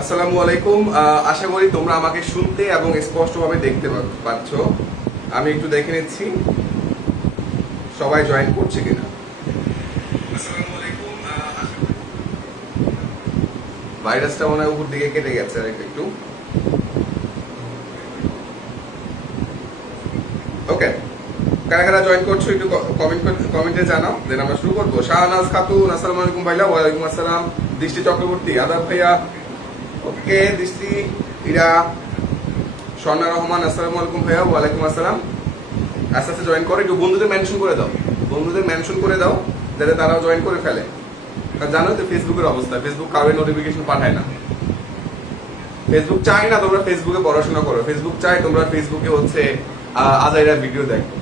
আসসালামু আলাইকুম। আশা করি তোমরা আমাকে শুনতে এবং স্পষ্টভাবে দেখতে পাচ্ছ। আমি একটু দেখে নিচ্ছি সবাই জয়েন করছে কিনা। ভাইরাসটা মনে হয় উপর দিকে কেটে গেছে আর একটু। ওকে, কারা কারা জয়েন করছো একটু কমেন্টে জানাও, দেন আমরা শুরু করবো। শাহনাজ খাতুন, আসসালামু আলাইকুম ভাইয়া। ওয়ালাইকুম আসসালাম। দৃষ্টি চক্রবর্তী, আদাব ভাইয়া। ওকে, দৃষ্টি, ইরা, স্বর্ণা রহমান, আসসালামু আলাইকুম ভাইয়া। ওয়ালাইকুম আসসালাম। আস্তে আস্তে জয়েন করো, একটু বন্ধুদের মেনশন করে দাও, বন্ধুদের মেনশন করে দাও যাতে তারাও জয়েন করে ফেলে। কারণ জানো তো ফেসবুকের অবস্থা, ফেসবুক কারোর নোটিফিকেশন পাঠায় না। ফেসবুক চাই না তোমরা ফেসবুকে পড়াশোনা করো, ফেসবুক চাই তোমরা ফেসবুকে হচ্ছে আজাইরা ভিডিও দেখো।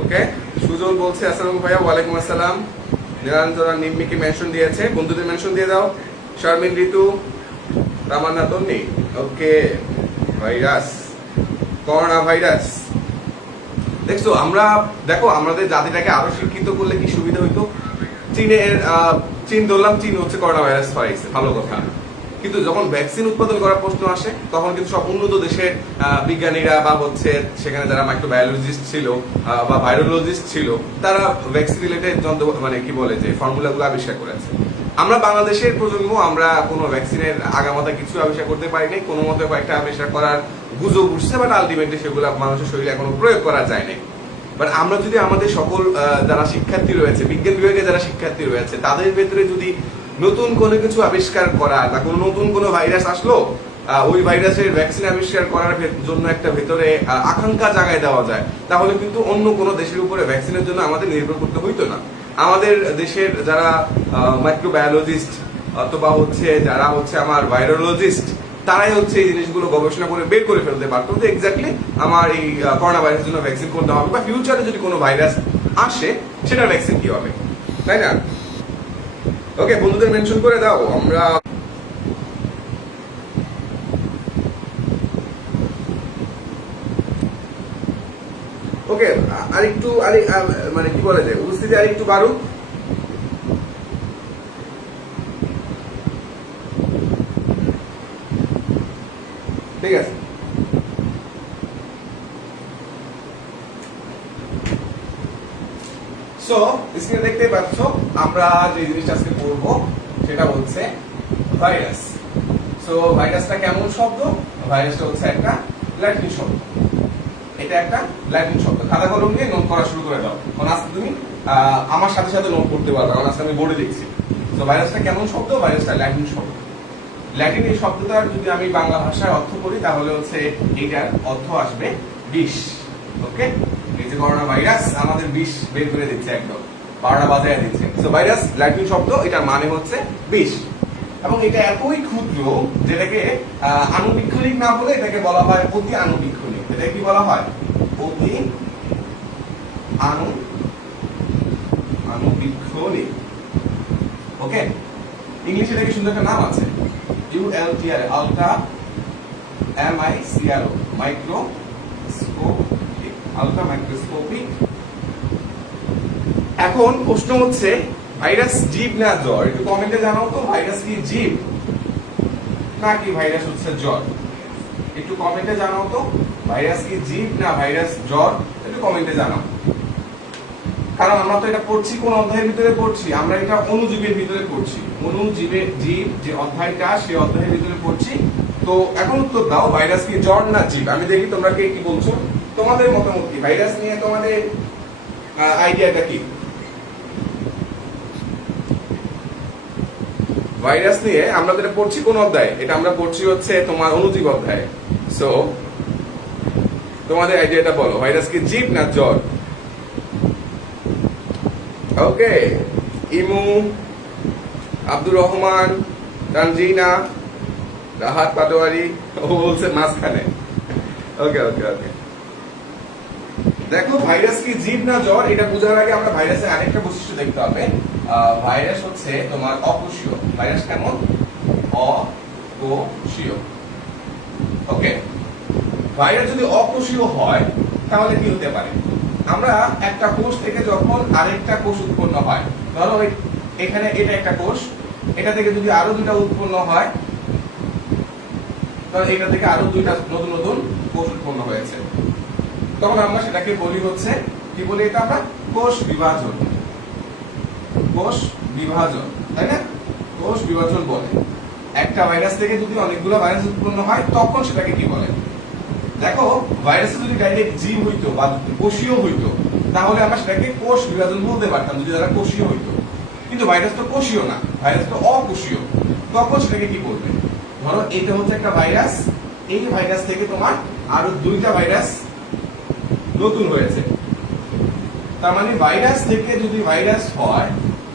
ওকে, সুজন বলছে আসসালামু ভাইয়া। ওয়ালাইকুম আসসালাম। নিরঞ্জনা নিম্মিকে মেনশন দিয়েছে, বন্ধুদের মেনশন দিয়ে দাও। শারমিন ঋতু, রামান্না তন্নি। ওকে, ভাইরাস, করোনা ভাইরাস। দেখছো আমরা, দেখো আমাদের জাতিটাকে আরো শিক্ষিত করলে কি সুবিধা হইতো। চীন ধরলাম, চীন হচ্ছে করোনা ভাইরাস ছড়াইছে, ভালো কথা। কিন্তু যখন ভ্যাকসিন উৎপাদন করার প্রশ্ন আসে তখন কিন্তু সব উন্নত দেশের বিজ্ঞানীরা বা হচ্ছে সেখানে যারা মাইক্রোবায়োলজিস্ট ছিল বা ভাইরোলজিস্ট ছিল, তারা ভ্যাকসিন রিলেটেড যন্ত্র মানে কি বলে যে ফর্মুলাগুলো আবিষ্কার করেছে। আমরা বাংলাদেশের প্রজন্ম, আমরা কোনো ভ্যাকসিনের আগামাথা কিছু আবিষ্কার করতে পারিনি, কোনো মতে কয়েকটা আবিষ্কার করার গুজব উঠছে, বাট আলটিমেটলি সেগুলো মানুষের শরীরে এখনো প্রয়োগ করা যায়নি। বাট আমরা যদি আমাদের সকল যারা শিক্ষার্থী রয়েছে, বিজ্ঞান বিভাগে যারা শিক্ষার্থী রয়েছে, তাদের ভেতরে যদি নতুন কোনো কিছু আবিষ্কার করা বা কোনো নতুন কোনো ভাইরাস আসলো, ওই ভাইরাসের ভ্যাকসিন আবিষ্কার করার জন্য একটা ভেতরে আকাঙ্ক্ষা জাগায় দেওয়া যায়, তাহলে কিন্তু অন্য কোনো দেশের উপরে ভ্যাকসিনের জন্য আমাদের নির্ভর করতে হইতো না। আমাদের দেশের যারা মাইক্রোবায়োলজিস্ট অথবা হচ্ছে যারা হচ্ছে আমার ভাইরোলজিস্ট, তারাই হচ্ছে এই জিনিসগুলো গবেষণা করে বের করে ফেলতে পারতো যে এক্স্যাক্টলি আমার এই করোনা ভাইরাসের জন্য ভ্যাকসিন করতে হবে, বা ফিউচারে যদি কোনো ভাইরাস আসে সেটার ভ্যাকসিন কি হবে, তাই না? ওকে, বন্ধুদের মেনশন করে দাও। আমরা ওকে, আরেকটু মানে কি বলে যে উপস্থিতি আরেকটু বাড়ুক। ঠিক আছে, সো স্ক্রিনে দেখতেই পাচ্ছ আমরা যে জিনিসটা আজকে পড়বো সেটা হচ্ছে ভাইরাস। সো ভাইরাসটা কেমন শব্দ? ভাইরাসটা হচ্ছে একটা ল্যাটিন শব্দ। এটা একটা ল্যাটিন শব্দ। খাতা কলম নিয়ে নোট করা শুরু করে দাও, কারণ আজকে তুমি আমার সাথে সাথে নোট করতে পারবে, কারণ আজকে আমি বোর্ডে দেখছি। তো ভাইরাসটা কেমন শব্দ? ভাইরাসটা ল্যাটিন শব্দ। ল্যাটিন এই শব্দটার যদি আমি বাংলা ভাষায় অর্থ করি তাহলে হচ্ছে এইটার অর্থ আসবে বিষ। ওকে, এই যে করোনা ভাইরাস আমাদের বিষ বের করে দিচ্ছে, একদম 12টা বাজায় দিচ্ছে। সো ভাইরাস ল্যাটিন শব্দ, এটার মানে হচ্ছে বিষ। এবং এটা এতই ক্ষুদ্র যেটাকে আণুবীক্ষণিক না বলে এটাকে বলা হয় অতি আণুবীক্ষণিক। এটা কি বলা হয়? অতি আণুবীক্ষণিক। ওকে, ইংলিশে এটা কি সুন্দর একটা নাম আছে, ULTR, ultra MICRO, microscopic, ultra microscopic. এখন প্রশ্ন হচ্ছে ভাইরাস জীব না জ্বর? একটু কমেন্টে জানাও তো, ভাইরাস কি জীব নাকি ভাইরাস হচ্ছে জ্বর? একটু কমেন্টে জানাও তো, ভাইরাস কি জীব না ভাইরাস জ্বর? একটু কমেন্টে জানাও। কারণ আমরা তো এটা পড়ছি কোন অধ্যায়ের ভিতরে পড়ছি? আমরা এটা অণুজীবের ভিতরে পড়ছি। অণুজীবের জীব যে অধ্যায়টা, সেই অধ্যায়ের ভিতরে পড়ছি। তো এখন উত্তর দাও, ভাইরাস কি জ্বর না জীব? আমি দেখি তোমরা কে কি বলছো, তোমাদের মতামত কি, ভাইরাস নিয়ে তোমাদের আইডিয়াটা কি? ভাইরাস নিয়ে আমরা যেটা পড়ছি কোন অধ্যায়? এটা আমরা পড়ছি হচ্ছে তোমার অণুজীব অধ্যায়। সো তোমাদের আইডিয়াটা বলো, ভাইরাস কি জীব না জ্বর? ওকে, ইমু, আব্দুর রহমান, তানজিনা, রাহাত পাটোয়ারি, ও বলছে মাঝখানে। ওকে ওকে ওকে, দেখো ভাইরাস কি জীব না জ্বর এটা বোঝার আগে আমরা ভাইরাসের আরেকটা বৈশিষ্ট্য দেখতে হবে। ভাইরাস হচ্ছে তোমার অকোষীয়। ভাইরাস কেমন? অকোষীয়। ওকে, ভাইরাস যদি অকোষীয় হয় তাহলে কি হতে পারে? আমরা একটা কোষ থেকে যখন আরেকটা কোষ উৎপন্ন হয়, ধরো এখানে এটা একটা কোষ, এটা থেকে যদি আরো দুইটা উৎপন্ন হয়, তাহলে এটা থেকে আরো দুইটা নতুন নতুন কোষ উৎপন্ন হয়েছে, তখন আমরা সেটাকে বলি হচ্ছে কি বলি, এটা আমরা কোষ বিভাজন। কোষ বিভাজন, তাই না? কোষ বিভাজন বলে। একটা ভাইরাস থেকে যদি অনেকগুলো ভাইরাস উৎপন্ন হয় তখন সেটাকে কি বলে? দেখো, ভাইরাসে যদি ডাইরেক্ট জীব হইতো বা কোষীয় হইতো তাহলে আমরা সেটাকে কোষ বিভাজন বলতে পারতাম, যদি তারা কোষীয় হইতো। কিন্তু ভাইরাস তো কোষীয় না, ভাইরাস তো অকোষীয়, তখন সেটাকে কি বলবে? ধরো এটা হচ্ছে একটা ভাইরাস, এই ভাইরাস থেকে তোমার আরো দুইটা ভাইরাস নতুন হয়েছে, তার মানে ভাইরাস থেকে যদি ভাইরাস হয়,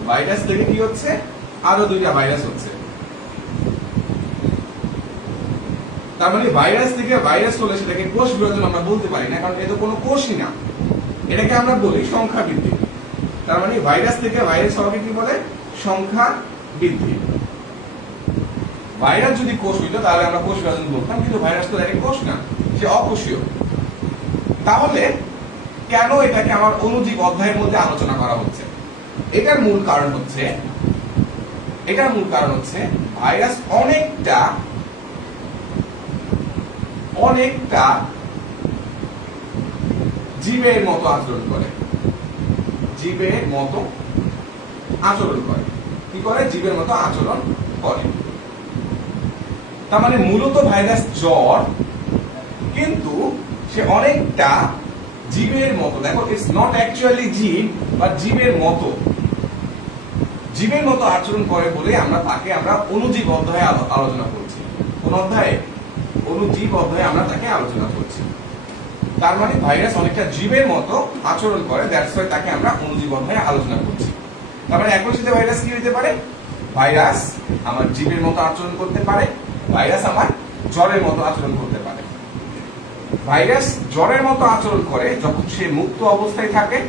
ভাইরাস থেকে কি হচ্ছে? আরো দুইটা ভাইরাস হচ্ছে। তার মানে ভাইরাস থেকে ভাইরাস হলে সেটাকে কোষ বিভাজন আমরা বলতে পারি না, কারণ এটা কোনো কোষই না, এটাকে আমরা বলি সংখ্যা বৃদ্ধি। তার মানে ভাইরাস থেকে ভাইরাস হওয়াকে কি বলে? সংখ্যা বৃদ্ধি। ভাইরাস যদি কোষ হইতো তাহলে আমরা কোষ বিভাজন বলতাম, কিন্তু ভাইরাস তো ডাইরেক্ট কোষ না, সে অকোষীয়। তাহলে কেন এটাকে আমার অণুজীব অধ্যায়ের মধ্যে আলোচনা করা হচ্ছে? এটার মূল কারণ হচ্ছে ভাইরাস অনেকটা জীবের মতো আচরণ করে। জীবের মতো আচরণ করে। কি করে? জীবের মতো আচরণ করে। তার মানে মূলত ভাইরাস জ্বর, কিন্তু সে অনেকটা জীবের মতো। দেখো, ইটস নট অ্যাকচুয়ালি জীব, বাট জীবের মতো আচরণ করে বলে আমরা অণুজীব অধ্যায়ে আলোচনা করছি। কোন অধ্যায়ে? অণুজীব অধ্যায়ে আমরা তাকে আলোচনা করছি। তার মানে ভাইরাস অনেকটা জীবের মতো আচরণ করে, দ্যাটস ওয়াই তাকে আমরা অণুজীব অধ্যায়ে আলোচনা করছি। তার মানে একই সাথে ভাইরাস কি হতে পারে? ভাইরাস আমার জীবের মতো আচরণ করতে পারে, ভাইরাস আমার জ্বরের মতো আচরণ করতে পারে। ভাইরাস জ্বরের মতো আচরণ করে যখন সে মুক্ত অবস্থায় থাকে।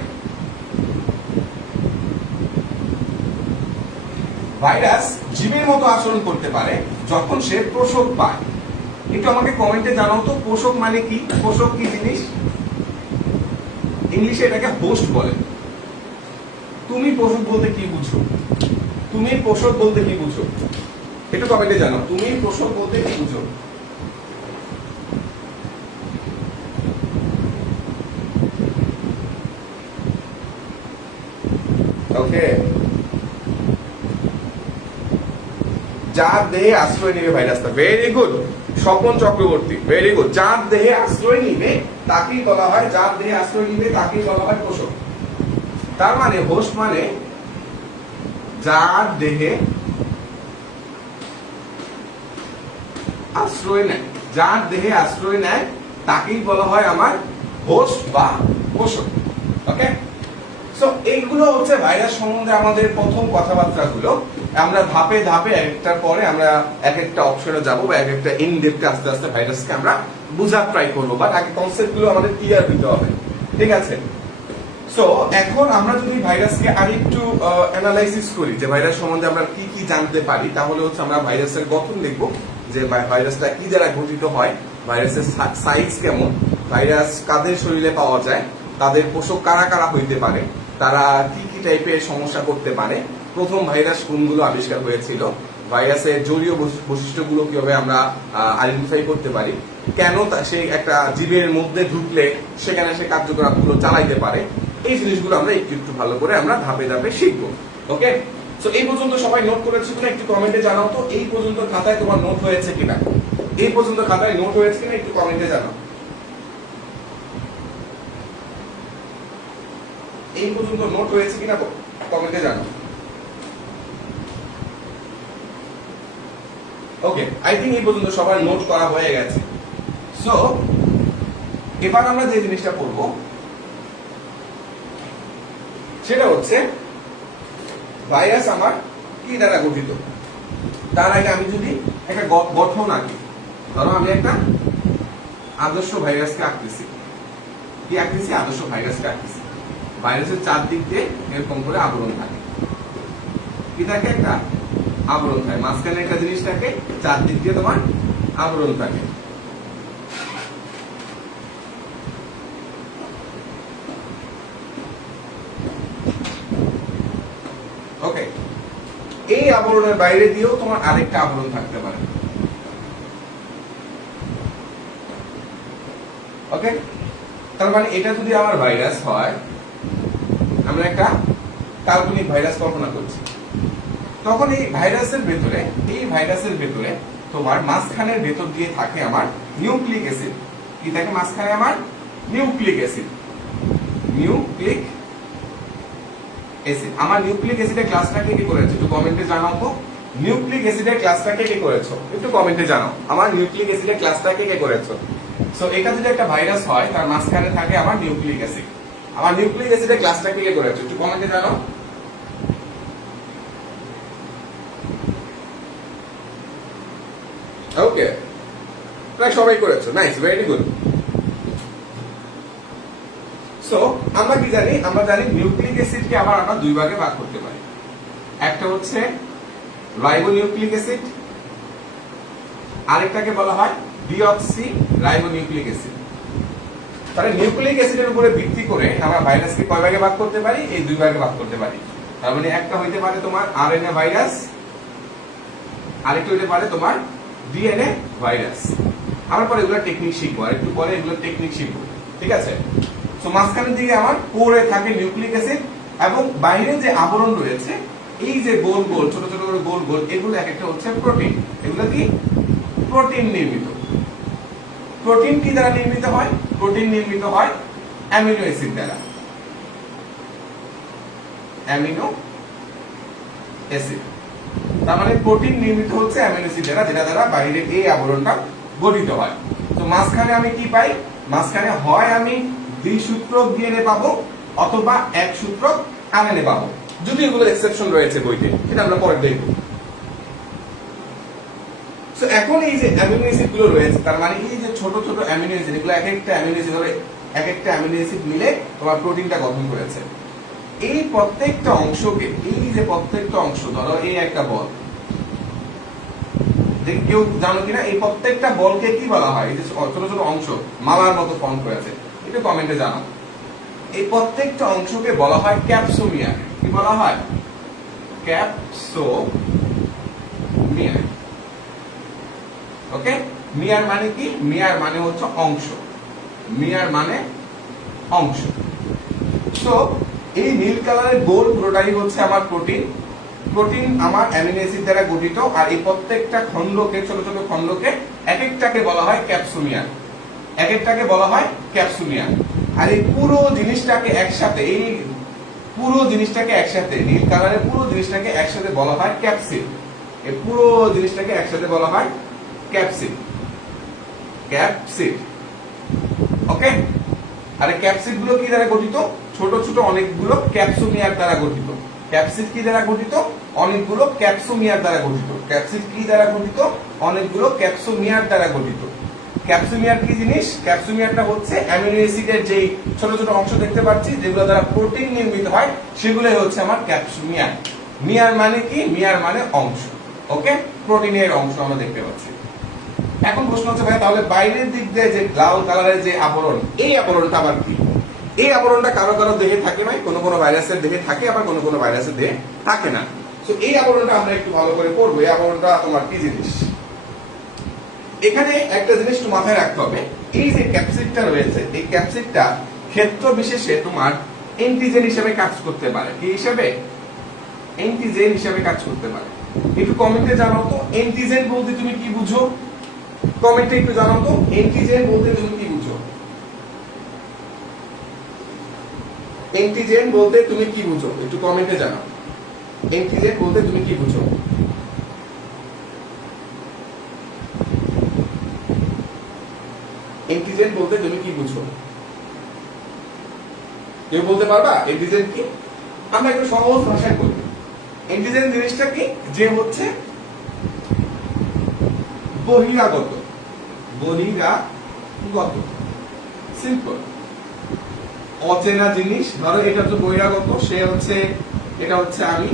ভাইরাস জীবের মতো আচরণ করতে পারে যখন সে পোষক পায়। একটু আমাকে কমেন্টে জানাও তো, পোষক মানে কি? পোষক কি জিনিস? ইংলিশে এটাকে হোস্ট বলে। তুমি পোষক বলতে কি বুঝো? একটু কমেন্টে জানাও, তুমি পোষক বলতে কি বুঝো? ওকে, যার দেহে আশ্রয় নেবে ভাইরাসটা। Very good Swapan Chakraborty, very good. যার দেহে আশ্রয় নিবে তাকেই বলা হয়, পোষক। তার মানে হোস্ট মানে যার দেহে আশ্রয় নেয় তাকেই বলা হয় আমার হোস্ট বা পোষক। ওকে, সো এইগুলো হচ্ছে ভাইরাস সম্বন্ধে আমাদের প্রথম কথাবার্তা গুলো। আমরা ধাপে ধাপে একটার পরে আমরা এক একটা অপশনে যাব, বা এক একটা ইন ডেপথে আস্তে আস্তে ভাইরাসকে আমরা বোঝার ট্রাই করবো, বাট আগে কনসেপ্ট গুলো আমাদের ক্লিয়ার দিতে হবে। ঠিক আছে? সো এখন আমরা যদি ভাইরাসকে আরেকটু অ্যানালাইসিস করি, যে ভাইরাস সম্বন্ধে আমরা কি কি জানতে পারি, তাহলে হচ্ছে আমরা ভাইরাসের গঠন দেখব, যে ভাইরাসটা কি দ্বারা গঠিত হয়, ভাইরাসের সাইজ কেমন, ভাইরাস কাদের শরীরে পাওয়া যায়, তাদের পোষক কারা কারা হইতে পারে, তারা কি কি টাইপের সমস্যা করতে পারে, প্রথম ভাইরাস কোনগুলো আবিষ্কার হয়েছিল, ভাইরাসের জলীয় বৈশিষ্ট্যগুলো কিভাবে আমরা আইডেন্টিফাই করতে পারি, কেন সে একটা জীবের মধ্যে ঢুকলে সেখানে সে কার্যকলাপগুলো চালাইতে পারে, এই জিনিসগুলো আমরা একটু একটু ভালো করে আমরা ধাপে ধাপে শিখবো। ওকে, সো এই পর্যন্ত সবাই নোট করেছো কিনা একটু কমেন্টে জানাও তো। এই পর্যন্ত খাতায় তোমার নোট হয়েছে কিনা, একটু কমেন্টে জানাও। এই পর্যন্ত নোট হয়েছে কিনা কমেন্টে জানাও। ওকে, আই থিঙ্ক এই পর্যন্ত সবার নোট করা হয়ে গেছে। সো এবার আমরা যে জিনিসটা করব সেটা হচ্ছে ভাইরাস আমার কি দ্বারা গঠিত। তার আগে আমি যদি একটা গঠন আঁকি, ধরো আমি একটা আদর্শ ভাইরাসকে আঁকতেছি। কি আঁকতেছি? আদর্শ ভাইরাসকে আঁকতেছি। ভাইরাসের চারদিক দিয়ে এরকম করে আবরণ থাকে। কি থাকে? একটা আবরণ থাকে, মাঝখানে একটা জিনিস থাকে, চারদিক দিয়ে তোমার আবরণ থাকে। ওকে, এই আবরণের বাইরে দিয়েও তোমার আরেকটা আবরণ থাকতে পারে। ওকে, তার মানে এটা যদি আমার ভাইরাস হয়, আমরা একটা কাল্পনিক ভাইরাস কল্পনা করছি, তখন এই ভাইরাসের ভেতরে তোমার মাঝখানের ভেতর দিয়ে থাকে আমার নিউক্লিক অ্যাসিড। কি থাকে মাঝখানে? আমার নিউক্লিক অ্যাসিড। আমার নিউক্লিক অ্যাসিডের ক্লাসটা কে কি করেছে একটু কমেন্টে জানাও তো। নিউক্লিক অ্যাসিডের ক্লাসটা কে কি করেছো একটু কমেন্টে জানাও। আমার নিউক্লিক অ্যাসিডের ক্লাসটা কে কি করেছো? সো এটা যদি একটা ভাইরাস হয়, তার মাঝখানে থাকে আমার নিউক্লিক অ্যাসিড। আমার নিউক্লিক অ্যাসিডের ক্লাসটা কে কি করেছো একটু কমেন্টে জানাও। ওকে, প্রায় সবাই করেছো, নাইস, ভেরি গুড। সো আমরা কি জানি? আমরা জানি নিউক্লিক অ্যাসিডকে আবার আমরা দুই ভাগে ভাগ করতে পারি। একটা হচ্ছে রাইবোনিউক্লিক অ্যাসিড, আরেকটাকে বলা হয় ডিঅক্সি রাইবোনিউক্লিক অ্যাসিড। তাহলে নিউক্লিক অ্যাসিডের উপরে ভিত্তি করে আমরা ভাইরাসকে কয় ভাগে ভাগ করতে পারি? এই দুই ভাগে ভাগ করতে পারি। তার মানে একটা হইতে পারে তোমার আরএনএ ভাইরাস, আরেকটা হইতে পারে তোমার ডিএনএ ভাইরাস। আমরা পরে এগুলো টেকনিক শিখবো, আর একটু পরে এগুলো টেকনিক শিখবো, ঠিক আছে? সো মাঝখানের দিকে আমার কোরে থাকে নিউক্লিক অ্যাসিড, এবং বাইরে যে আবরণ রয়েছে, এই যে গোল গোল ছোট ছোট করে গোল গোল, এগুলো এক একটা হচ্ছে প্রোটিন। এগুলো কি? প্রোটিন নির্মিত। প্রোটিন কি দ্বারা নির্মিত হয়? প্রোটিন নির্মিত হয় অ্যামিনো অ্যাসিড দ্বারা। অ্যামিনো অ্যাসিড, তার মানে প্রোটিন নির্মিত হচ্ছে অ্যামিনো অ্যাসিড দ্বারা, যেটা দ্বারা বাইরের এই আবরণটা গঠিত হয়। তো মাঝখানে আমি কি পাই? মাঝখানে হয় আমি দ্বিসূত্রক ডিএনএ পাবো, অথবা এক সূত্রক আরএনএ পাবো, যদি এগুলো এক্সেপশন রয়েছে বইতে, সেটা আমরা পরে দেখব। সো এখন এই যে অ্যামিনো অ্যাসিড গুলো রয়েছে, তার মানে এই যে ছোট ছোট অ্যামিনো অ্যাসিড, এগুলো এক একটা অ্যামিনো অ্যাসিড হলে এক একটা অ্যামিনো অ্যাসিড মিলে তোমার প্রোটিনটা গঠন করেছে। এই প্রত্যেকটা অংশকে, এই যে প্রত্যেকটা অংশ, ধরো এই একটা বল, কেউ জানো কিনা এই প্রত্যেকটা বলকে কি বলা হয়? এই যে ছোট ছোট অংশ মালার মতো ফর্ম করেছে, একটু কমেন্টে জানাও। এই প্রত্যেকটা অংশকে বলা হয় ক্যাপসোমিয়ার। কি বলা হয়? ক্যাপসোমিয়ার। ওকে, মিয়ার মানে কি? মিয়ার মানে হচ্ছে অংশ। মিয়ার মানে অংশ। সো এই নীল কালারের গোল পুরোটাই হচ্ছে আমার প্রোটিন। প্রোটিন আমার অ্যামিনো অ্যাসিড দ্বারা গঠিত, আর এই প্রত্যেকটা খণ্ডকে, ছোট ছোট খণ্ডকে এক একটাকে বলা হয় ক্যাপসুমিয়ার। এক একটাকে বলা হয় ক্যাপসুমিয়ার। আর এই পুরো জিনিসটাকে একসাথে, এই পুরো জিনিসটাকে একসাথে, নীল কালারের পুরো জিনিসটাকে একসাথে বলা হয় ক্যাপসিড। এই পুরো জিনিসটাকে একসাথে বলা হয় ক্যাপসিড। ক্যাপসিড, ওকে। আর এই ক্যাপসিড গুলো কি দ্বারা গঠিত? ছোট ছোট অনেকগুলো ক্যাপসুমিয়ার দ্বারা গঠিত। ক্যাপসিড কি দ্বারা গঠিত? অনেকগুলো ক্যাপসুমিয়ার দ্বারা গঠিত। ক্যাপসিড কি দ্বারা গঠিত? অনেকগুলো ক্যাপসুমিয়ার দ্বারা গঠিত। ক্যাপসুমিয়ার কি জিনিস? ক্যাপসুমিয়ারটা হচ্ছে অ্যামিনো অ্যাসিডের যে ছোট ছোট অংশ দেখতে পাচ্ছি, যেগুলো দ্বারা প্রোটিন নির্মিত হয়, সেগুলোই হচ্ছে আমার ক্যাপসুমিয়ার। মিয়ার মানে কি? মিয়ার মানে অংশ, ওকে, প্রোটিনের অংশ আমরা দেখতে পাচ্ছি। এখন প্রশ্ন হচ্ছে ভাই, তাহলে বাইরের দিক দিয়ে যে লাল কালারের যে আবরণ, এই আবরণটা আবার কি? এই আবরণটা কারো কারো দেহে থাকে নাই, কোনো কোনো ভাইরাসের দেহে থাকে, আবার কোনো কোনো ভাইরাসের দেহে থাকে না। তো এই আবরণটা আমরা একটু ভালো করে পড়বো। এই আবরণটা তোমার কি জিনিস? এখানে একটা জিনিস তো মাথায় রাখতে হবে, এই যে ক্যাপসিডটা রয়েছে, এই ক্যাপসিডটা ক্ষেত্র বিশেষে তোমার অ্যান্টিজেন হিসেবে কাজ করতে পারে। কি হিসেবে? অ্যান্টিজেন হিসেবে কাজ করতে পারে। একটু কমেন্টে জানাও তো, অ্যান্টিজেন বলতে তুমি কি বুঝো? কমেন্টে একটু জানাও তো, অ্যান্টিজেন বলতে তুমি কি বুঝো? অ্যান্টিজেন বলতে তুমি কি বুঝো? একটু কমেন্টে জানাও। অ্যান্টিজেন বলতে তুমি কি বুঝো? অ্যান্টিজেন বলতে তুমি কি বুঝো? কেউ বলতে পারবা অ্যান্টিজেন কি? আমরা একটু সহজ ভাষায় বলি। অ্যান্টিজেন জিনিসটা কি? যে হচ্ছে বহিরাগত। বহিরাগত, সিম্পল। অচেনা জিনিস, ধরো এটা তো বহিরাগত, সে হচ্ছে, এটা হচ্ছে আমি,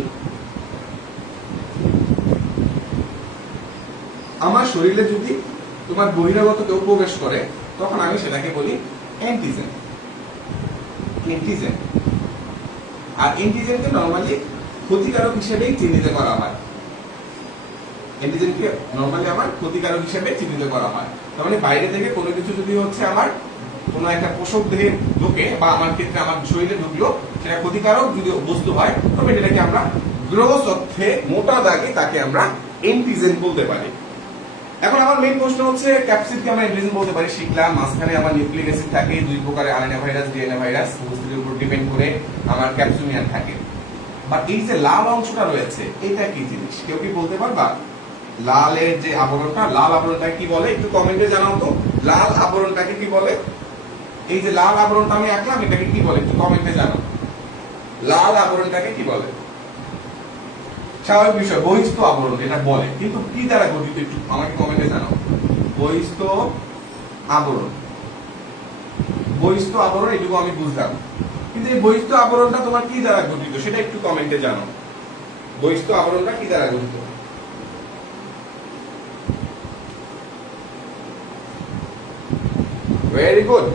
আমার শরীরে যদি তোমার বহিরাগত কেউ প্রবেশ করে, তখন আমি সেটাকে বলি অ্যান্টিজেন। অ্যান্টিজেন। আর অ্যান্টিজেনকে নরমালি ক্ষতিকারক হিসেবেই চিহ্নিত করা হয়। অ্যান্টিজেনকে নরমালি আমার ক্ষতিকারক হিসেবে চিহ্নিত করা হয়। তার মানে বাইরে থেকে কোনো কিছু যদি হচ্ছে আমার কোনো একটা পোষক দেহে ঢোকে বা আমার ক্ষেত্রে আমার শরীরে ঢুকলো, সেটা ক্ষতিকারক যদি বস্তু হয় তবে এটাকে আমরা গ্রস অর্থে মোটা দাগে তাকে আমরা অ্যান্টিজেন বলতে পারি। এখন আমার মেইন প্রশ্ন হচ্ছে ক্যাপসিডকে আমরা অ্যান্টিজেন বলতে পারি, শিখলাম। মাঝখানে আমার নিউক্লিক অ্যাসিড থাকে, দুই প্রকারের আরএনএ ভাইরাস, ডিএনএ ভাইরাস, উপস্থিতির উপর ডিপেন্ড করে আমার ক্যাপসুমিয়ান থাকে। বা এই যে লাল অংশটা রয়েছে এটা কি জিনিস, কেউ কি বলতে পারবা? লালের যে আবরণটা, লাল আবরণটাকে কি বলে? একটু কমেন্টে জানাও তো, লাল আবরণটাকে কি বলে? এই যে লাল আবরণটা আমি আঁকলাম এটাকে কি বলে? একটু কমেন্টে জানাও, লাল আবরণটাকে কি বলে? স্বাভাবিক বিষয়, বহিস্থ আবরণ এটা বলে, কিন্তু কি দ্বারা গঠিত একটু আমাকে কমেন্টে জানাও। বহিস্থ আবরণ, বহিস্থ আবরণ এটুকু আমি বুঝলাম, কিন্তু এই বহিস্থ আবরণটা তোমার কি দ্বারা গঠিত সেটা একটু কমেন্টে জানাও। বহিস্থ আবরণটা কি দ্বারা গঠিত? ভেরি গুড,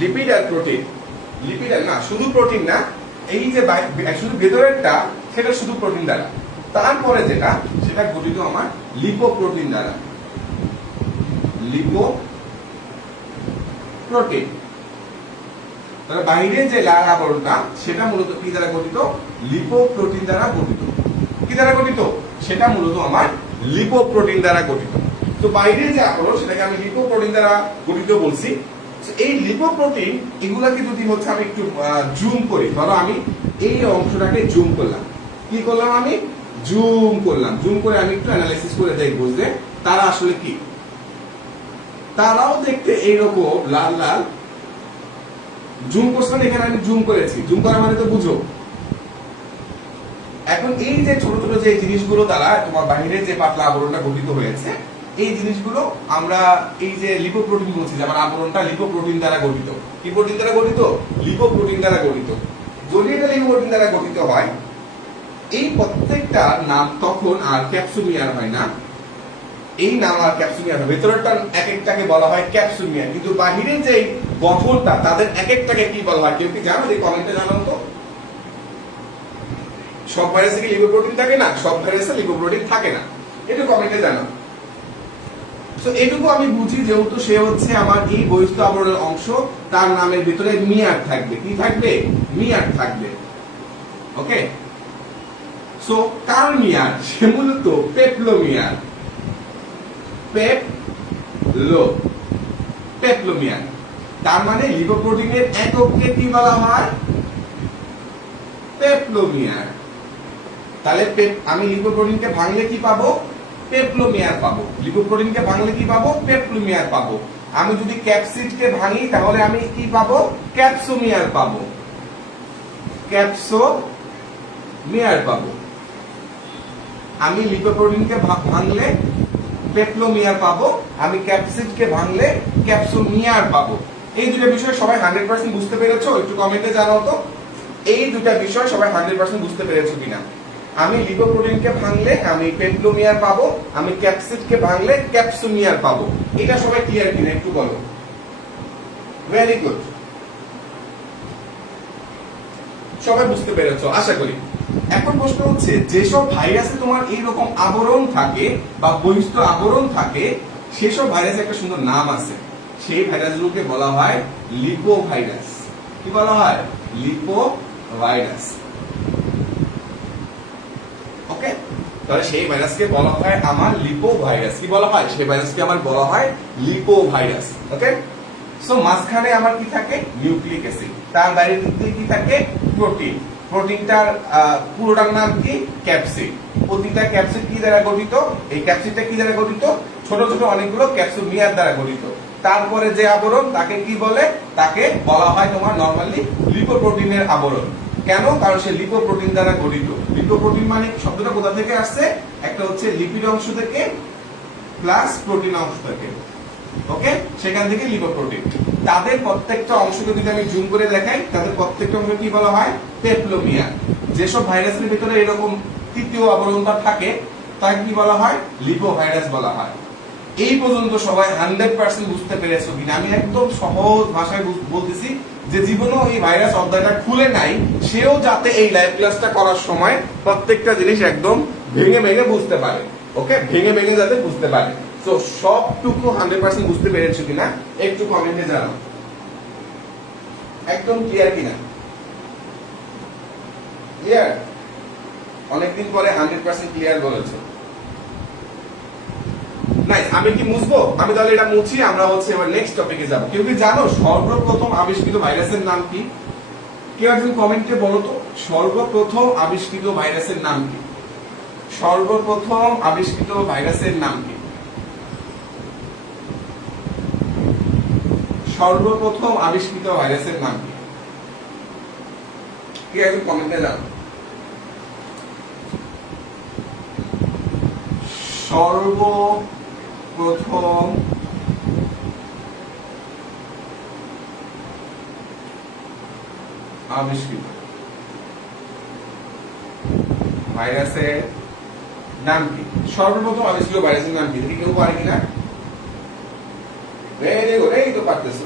লিপিড আর প্রোটিন। লিপিড আর না, শুধু প্রোটিন না, এই যে শুধু ভেতরেরটা সেটা শুধু প্রোটিন দ্বারা, তারপরে যেটা সেটা গঠিত আমার লিপোপ্রোটিন দ্বারা। লিপোপ্রোটিন, তাহলে বাইরে যে লাল আবরণটা সেটা মূলত কি দ্বারা গঠিত? লিপোপ্রোটিন দ্বারা গঠিত। কি দ্বারা গঠিত? সেটা মূলত আমার লিপোপ্রোটিন দ্বারা গঠিত। তো বাইরের যে আবরণ সেটাকে আমি লিপোপ্রোটিন দ্বারা গঠিত বলছি। এই লিপোপ্রোটিন এগুলাকে যদি হচ্ছে আমি একটু জুম করি, ধরো আমি এই অংশটাকে জুম করলাম, কি করলাম আমি? জুম করলাম, জুম করে আমি একটু অ্যানালাইসিস করে দেখবো যে তারা আসলে কি। তারাও দেখতে এইরকম লাল লাল। জুম করছেন, এখানে আমি জুম করেছি, জুম করা মানে তো বুঝো। এখন এই যে ছোট ছোট যে জিনিসগুলো দ্বারা তোমার বাহিরে যে পাতলা আবরণটা গঠিত হয়েছে, এই জিনিসগুলো আমরা এই যে লিপোপ্রোটিন বলছি, যে আমার আবরণটা লিপোপ্রোটিন দ্বারা গঠিত। কি প্রোটিন দ্বারা গঠিত? লিপোপ্রোটিন দ্বারা গঠিত। যদি এটা লিপোপ্রোটিন দ্বারা গঠিত হয়, এই প্রত্যেকটা নাম তখন আর ক্যাপসুমিয়ার হয় না, এই নাম আর ক্যাপসুমিয়ার হয়। ভেতরেরটা এক একটাকে বলা হয় ক্যাপসুমিয়ার, কিন্তু বাহিরের যে গঠনটা তাদের এক একটাকে কি বলা হয়? কেউ কি জানো? যে কমেন্টে জানাও তো। সব ভাইরাসে কি লিপোপ্রোটিন থাকে না? সব ভাইরাসে লিপোপ্রোটিন থাকে না, এটা কমেন্টে জানাও। তো এটুকু আমি বুঝি, যেহেতু সে হচ্ছে আমার এই বহিস্থ আবরণের অংশ, তার নামের ভিতরে মিয়ার থাকবে। কি থাকবে? মিয়ার থাকবে। ওকে, সো কার মিয়ার? সে মূলত পেপলোমিয়ার। পেপলোমিয়ার, তার মানে লিপোপ্রোটিনের এককে কি বলা হয়? পেপলোমিয়ার। তাহলে আমি লিপোপ্রোটিনকে ভাঙলে কি পাবো? পেপলোমিয়ার পাবো। লিপোপ্রোটিনকে ভাঙলে কি পাবো? পেপলোমিয়ার পাবো। আমি যদি ক্যাপসিডকে ভাঙি তাহলে আমি কি পাবো? ক্যাপসোমিয়ার পাবো। ক্যাপসোমিয়ার পাবো। আমি লিপোপ্রোটিনকে ভাঙলে পেপলোমিয়ার পাবো, আমি ক্যাপসিডকে ভাঙলে ক্যাপসোমিয়ার পাবো। এই দুটো বিষয় সবাই 100% বুঝতে পেরেছো? একটু কমেন্টে জানাও তো, এই দুটা বিষয় সবাই 100% বুঝতে পেরেছো কিনা। আমি লিপোপ্রোটিনকে ভাঙলে আমি পেপলোমিয়ার পাবো, আমি ক্যাপসিডকে ভাঙলে ক্যাপসোমিয়ার পাবো। এটা সবাই ক্লিয়ার কিনা একটু বলো। ভেরি গুড, সবাই বুঝতে পেরেছো আশা করি। এখন প্রশ্ন হচ্ছে, যেসব ভাইরাসে তোমার এইরকম আবরণ থাকে বা বহিস্থ আবরণ থাকে, সেসব ভাইরাসের একটা সুন্দর নাম আছে। সেই ভাইরাসগুলোকে বলা হয় লিপোভাইরাস। কি বলা হয়? লিপোভাইরাস। ওকে, তাহলে সেই ভাইরাসকে বলা হয় আমার লিপোভাইরাস। কি বলা হয়? সেই ভাইরাসকে আমার বলা হয় লিপোভাইরাস। ওকে, সো মাঝখানে আমার কি থাকে? Nucleic acid. তার বাইরের দিক দিয়ে কি থাকে? প্রোটিন। প্রোটিনটার পুরোটার নাম কি? ক্যাপসিড। প্রতিটা ক্যাপসিড কি দ্বারা গঠিত? এই ক্যাপসিডটা কি দ্বারা গঠিত? ছোট ছোট অনেকগুলো ক্যাপসোমিয়ার দ্বারা গঠিত। তারপরে যে আবরণ তাকে কি বলে? তাকে বলা হয় তোমার নরমালি লিপোপ্রোটিনের আবরণ। কেন? কারণ সে লিপোপ্রোটিন দ্বারা গঠিত। লিপোপ্রোটিন মানে শব্দটা কোথা থেকে আসছে? একটা হচ্ছে লিপিড অংশ থেকে প্লাস প্রোটিন অংশ থেকে। ওকে, সেখান থেকে লিপোপ্রোটিন। তাদের প্রত্যেকটা অংশকে যদি আমি জুম করে দেখাই, তাদের প্রত্যেকটা অংশ কি বলা হয়? পেপলোমিয়ার। যেসব ভাইরাসের ভিতরে এরকম তৃতীয় আবরণটা থাকে তাকে কি বলা হয়? লিপোভাইরাস বলা হয়। এই পর্যন্ত সবাই 100% বুঝতে পেরেছো কিনা? আমি একদম সহজ ভাষায় বলতেছি যে জীবনেও এই ভাইরাস অধ্যায়টা খুলে নাই, সেও যাতে এই লাইভ ক্লাসটা করার সময় প্রত্যেকটা জিনিস একদম ভেঙে ভেঙে বুঝতে পারে। ওকে, ভেঙে ভেঙে যাতে বুঝতে পারে। তো সবটুকু 100% বুঝতে পেরেছো কিনা একটু কমেন্টে জানাও, একদম ক্লিয়ার কিনা? ক্লিয়ার? অনেকদিন পরে 100% ক্লিয়ার বলেছো। নাইস। আমি কি মুছবো? আমি তাহলে এটা মুছি, আমরা হচ্ছে এবার নেক্সট টপিকে যাব। কেউ কি জানো সর্বপ্রথম আবিষ্কৃত ভাইরাসের নাম কি? কেউ একজন কমেন্টে বলো তো, সর্বপ্রথম আবিষ্কৃত ভাইরাসের নাম কি? সর্বপ্রথম আবিষ্কৃত ভাইরাসের নাম কি? সর্বপ্রথম আবিষ্কৃত ভাইরাসের নাম কি? কেউ একজন কমেন্টে জানো। সর্বপ্রথম আবিষ্কৃত ভাইরাসের নাম কি? সর্বপ্রথম আবিষ্কৃত ভাইরাসের নাম কি? কেউ পারে কিনা? ভেরি গুড, এই তো পারতেছ।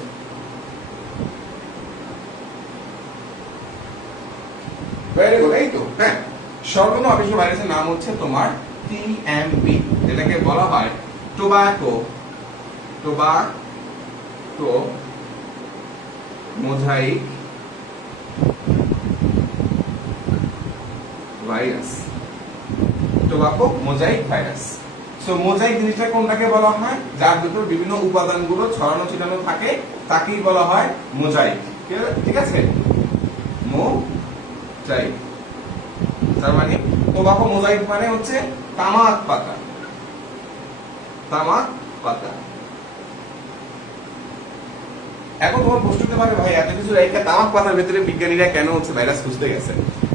ভেরি গুড, এই তো। হ্যাঁ, সর্বপ্রথম আবিষ্কৃত ভাইরাসের নাম হচ্ছে তোমার টিএমপি, যেটাকে বলা হয় tobacco mosaic virus. Tobacco mosaic virus. So mosaic জিনিসটা কোনটাকে বলা হয়? যার ভিতর বিভিন্ন উপাদানগুলো ছড়ানো ছিটানো থাকে তাকেই বলা হয় মোজাইক। ঠিক আছে, মোজাইক। তার মানে টোবাকো মোজাইক মানে হচ্ছে তামাক পাতা। তামাক পাতা। এখন তোমার প্রশ্ন হতে পারে, ভাই এত কিছু রেখে তামাক পাতার ভেতরে বিজ্ঞানীরা কেন হচ্ছে ভাইরাস খুঁজতে গেছে?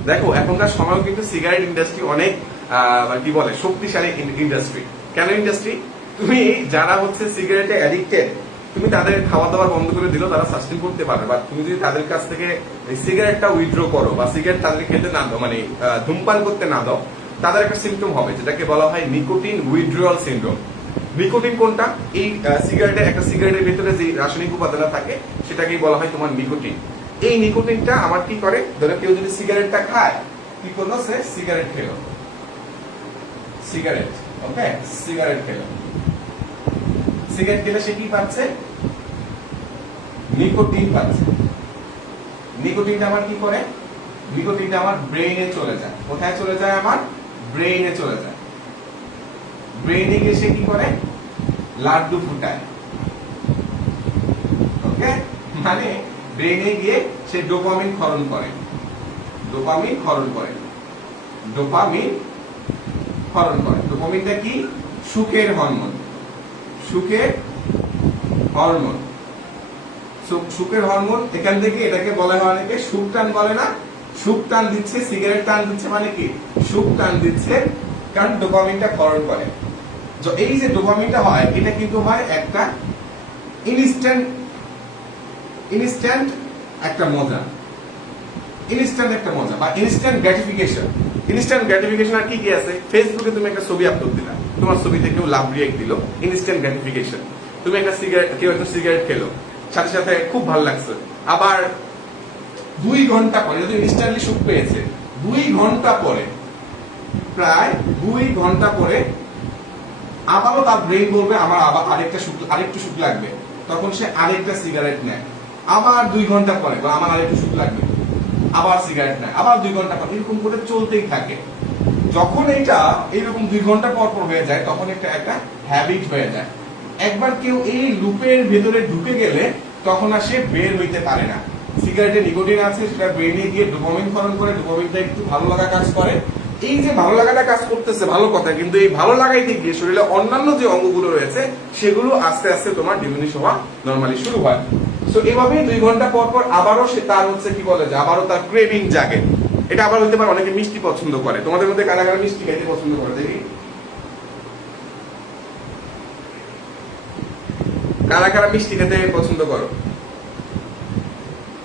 দেখো, এখনকার সময় কিন্তু সিগারেট ইন্ডাস্ট্রি অনেক কি বলে শক্তিশালী ইন্ডাস্ট্রি। কেন ইন্ডাস্ট্রি? তুমি যারা হচ্ছে সিগারেটে অ্যাডিক্টেড, তুমি তাদের খাওয়া দাওয়া বন্ধ করে দিলেও তারা সাস্টেন করতে পারবে। বা তুমি যদি তাদের কাছ থেকে সিগারেটটা উইথড্র করো বা সিগারেট তাদের খেতে না দাও, মানে ধূমপান করতে না দাও, তাদের একটা সিমটম হবে যেটাকে বলা হয় নিকোটিন উইথড্রয়াল সিনড্রোম। নিকোটিন কোনটা? এই সিগারেটের একটা সিগারেটের ভিতরে যে রাসায়নিক উপাদান থাকে সেটাকেই বলা হয় তোমার নিকোটিন। এই নিকোটিনটা আমার কি করে, ধরো কেউ যদি সিগারেটটা খায়, কি করলো? সে সিগারেট খেলো, সিগারেট। ওকে, সিগারেট খেলো। সিগারেট খেলে সে কি পাচ্ছে? নিকোটিন পাচ্ছে। নিকোটিনটা আমার কি করে? নিকোটিনটা আমার ব্রেইনে চলে যায়। কোথায় চলে যায়? আমার ব্রেইনে চলে যায়। ব্রেইনে গিয়ে সে কি করে? লাড্ডু ফুটায়। ওকে, মানে ব্রেইনে গিয়ে সে ডোপামিন ক্ষরণ করে। ডোপামিন ক্ষরণ করে। ডোপামিন ক্ষরণ করে। ডোপামিনটা কি? সুখের হরমোন। সুখের হরমোন। সুখের হরমোন। এখান থেকে এটাকে বলা হয় অনেকে সুখ টান বলে না? সুখ টান দিচ্ছে, সিগারেট টান দিচ্ছে মানে কি? সুখ টান দিচ্ছে, কারণ ডোপামিনটা ক্ষরণ করে। এই যে ডোপামিনটা হয়, এটা কিন্তু হয় একটা ইনস্ট্যান্ট একটা মজা। ইনস্ট্যান্ট একটা মজা বা ইনস্ট্যান্ট গ্র্যাটিফিকেশন। ইনস্ট্যান্ট গ্র্যাটিফিকেশন আর কি কি আছে? ফেসবুকে তুমি একটা ছবি আপলোড দিলা, তোমার ছবিতে কেউ লাভ রিয়েক্ট দিল, ইনস্ট্যান্ট গ্র্যাটিফিকেশন। তুমি একটা সিগারেট, কেউ একটা সিগারেট খেলো, সাথে সাথে খুব ভালো লাগছে। আবার 2 ঘন্টা পরে, যদি ইনস্ট্যান্টলি সুখ পেয়েছে, 2 ঘন্টা পরে, প্রায় 2 ঘন্টা পরে আবারও তার ব্রেইন বলবে আমার আবার আরেকটু সুখ লাগবে। তখন সে আরেকটা সিগারেট নেয়। আবার 2 ঘন্টা পরে আমার আরেকটু সুখ লাগবে, আবার সিগারেট নেয়। আবার 2 ঘন্টা পর, এরকম করে চলতেই থাকে। যখন এটা এরকম 2 ঘন্টা পর পর হয়ে যায়, তখন একটা হ্যাবিট হয়ে যায়। একবার কেউ এই লুপের ভেতরে ঢুকে গেলে তখন আর সে বের হইতে পারে না। সিগারেটে নিকোটিন আছে, সেটা ব্রেইনে গিয়ে ডোপামিন ক্ষরণ করে, ডোপামিনটা একটু ভালো লাগা কাজ করে। এই যে ভালো লাগাটা কাজ করতেছে ভালো কথা, কিন্তু এই ভালো লাগাইতে গিয়ে শরীরে অন্যান্য যে অঙ্গগুলো রয়েছে সেগুলো আস্তে আস্তে তোমার ডিমিনিশ হওয়া নরমালি শুরু হয়। সো এভাবেই 2 ঘন্টা পর পর আবারও সে তার হচ্ছে কি বলে যে আবারও তার ক্রেভিং জাগে। এটা আবার হতে পারে অনেকে মিষ্টি পছন্দ করে। তোমাদের মধ্যে কারা কারা মিষ্টি খেতে পছন্দ করে দেখি? কারা কারা মিষ্টি খেতে পছন্দ করো?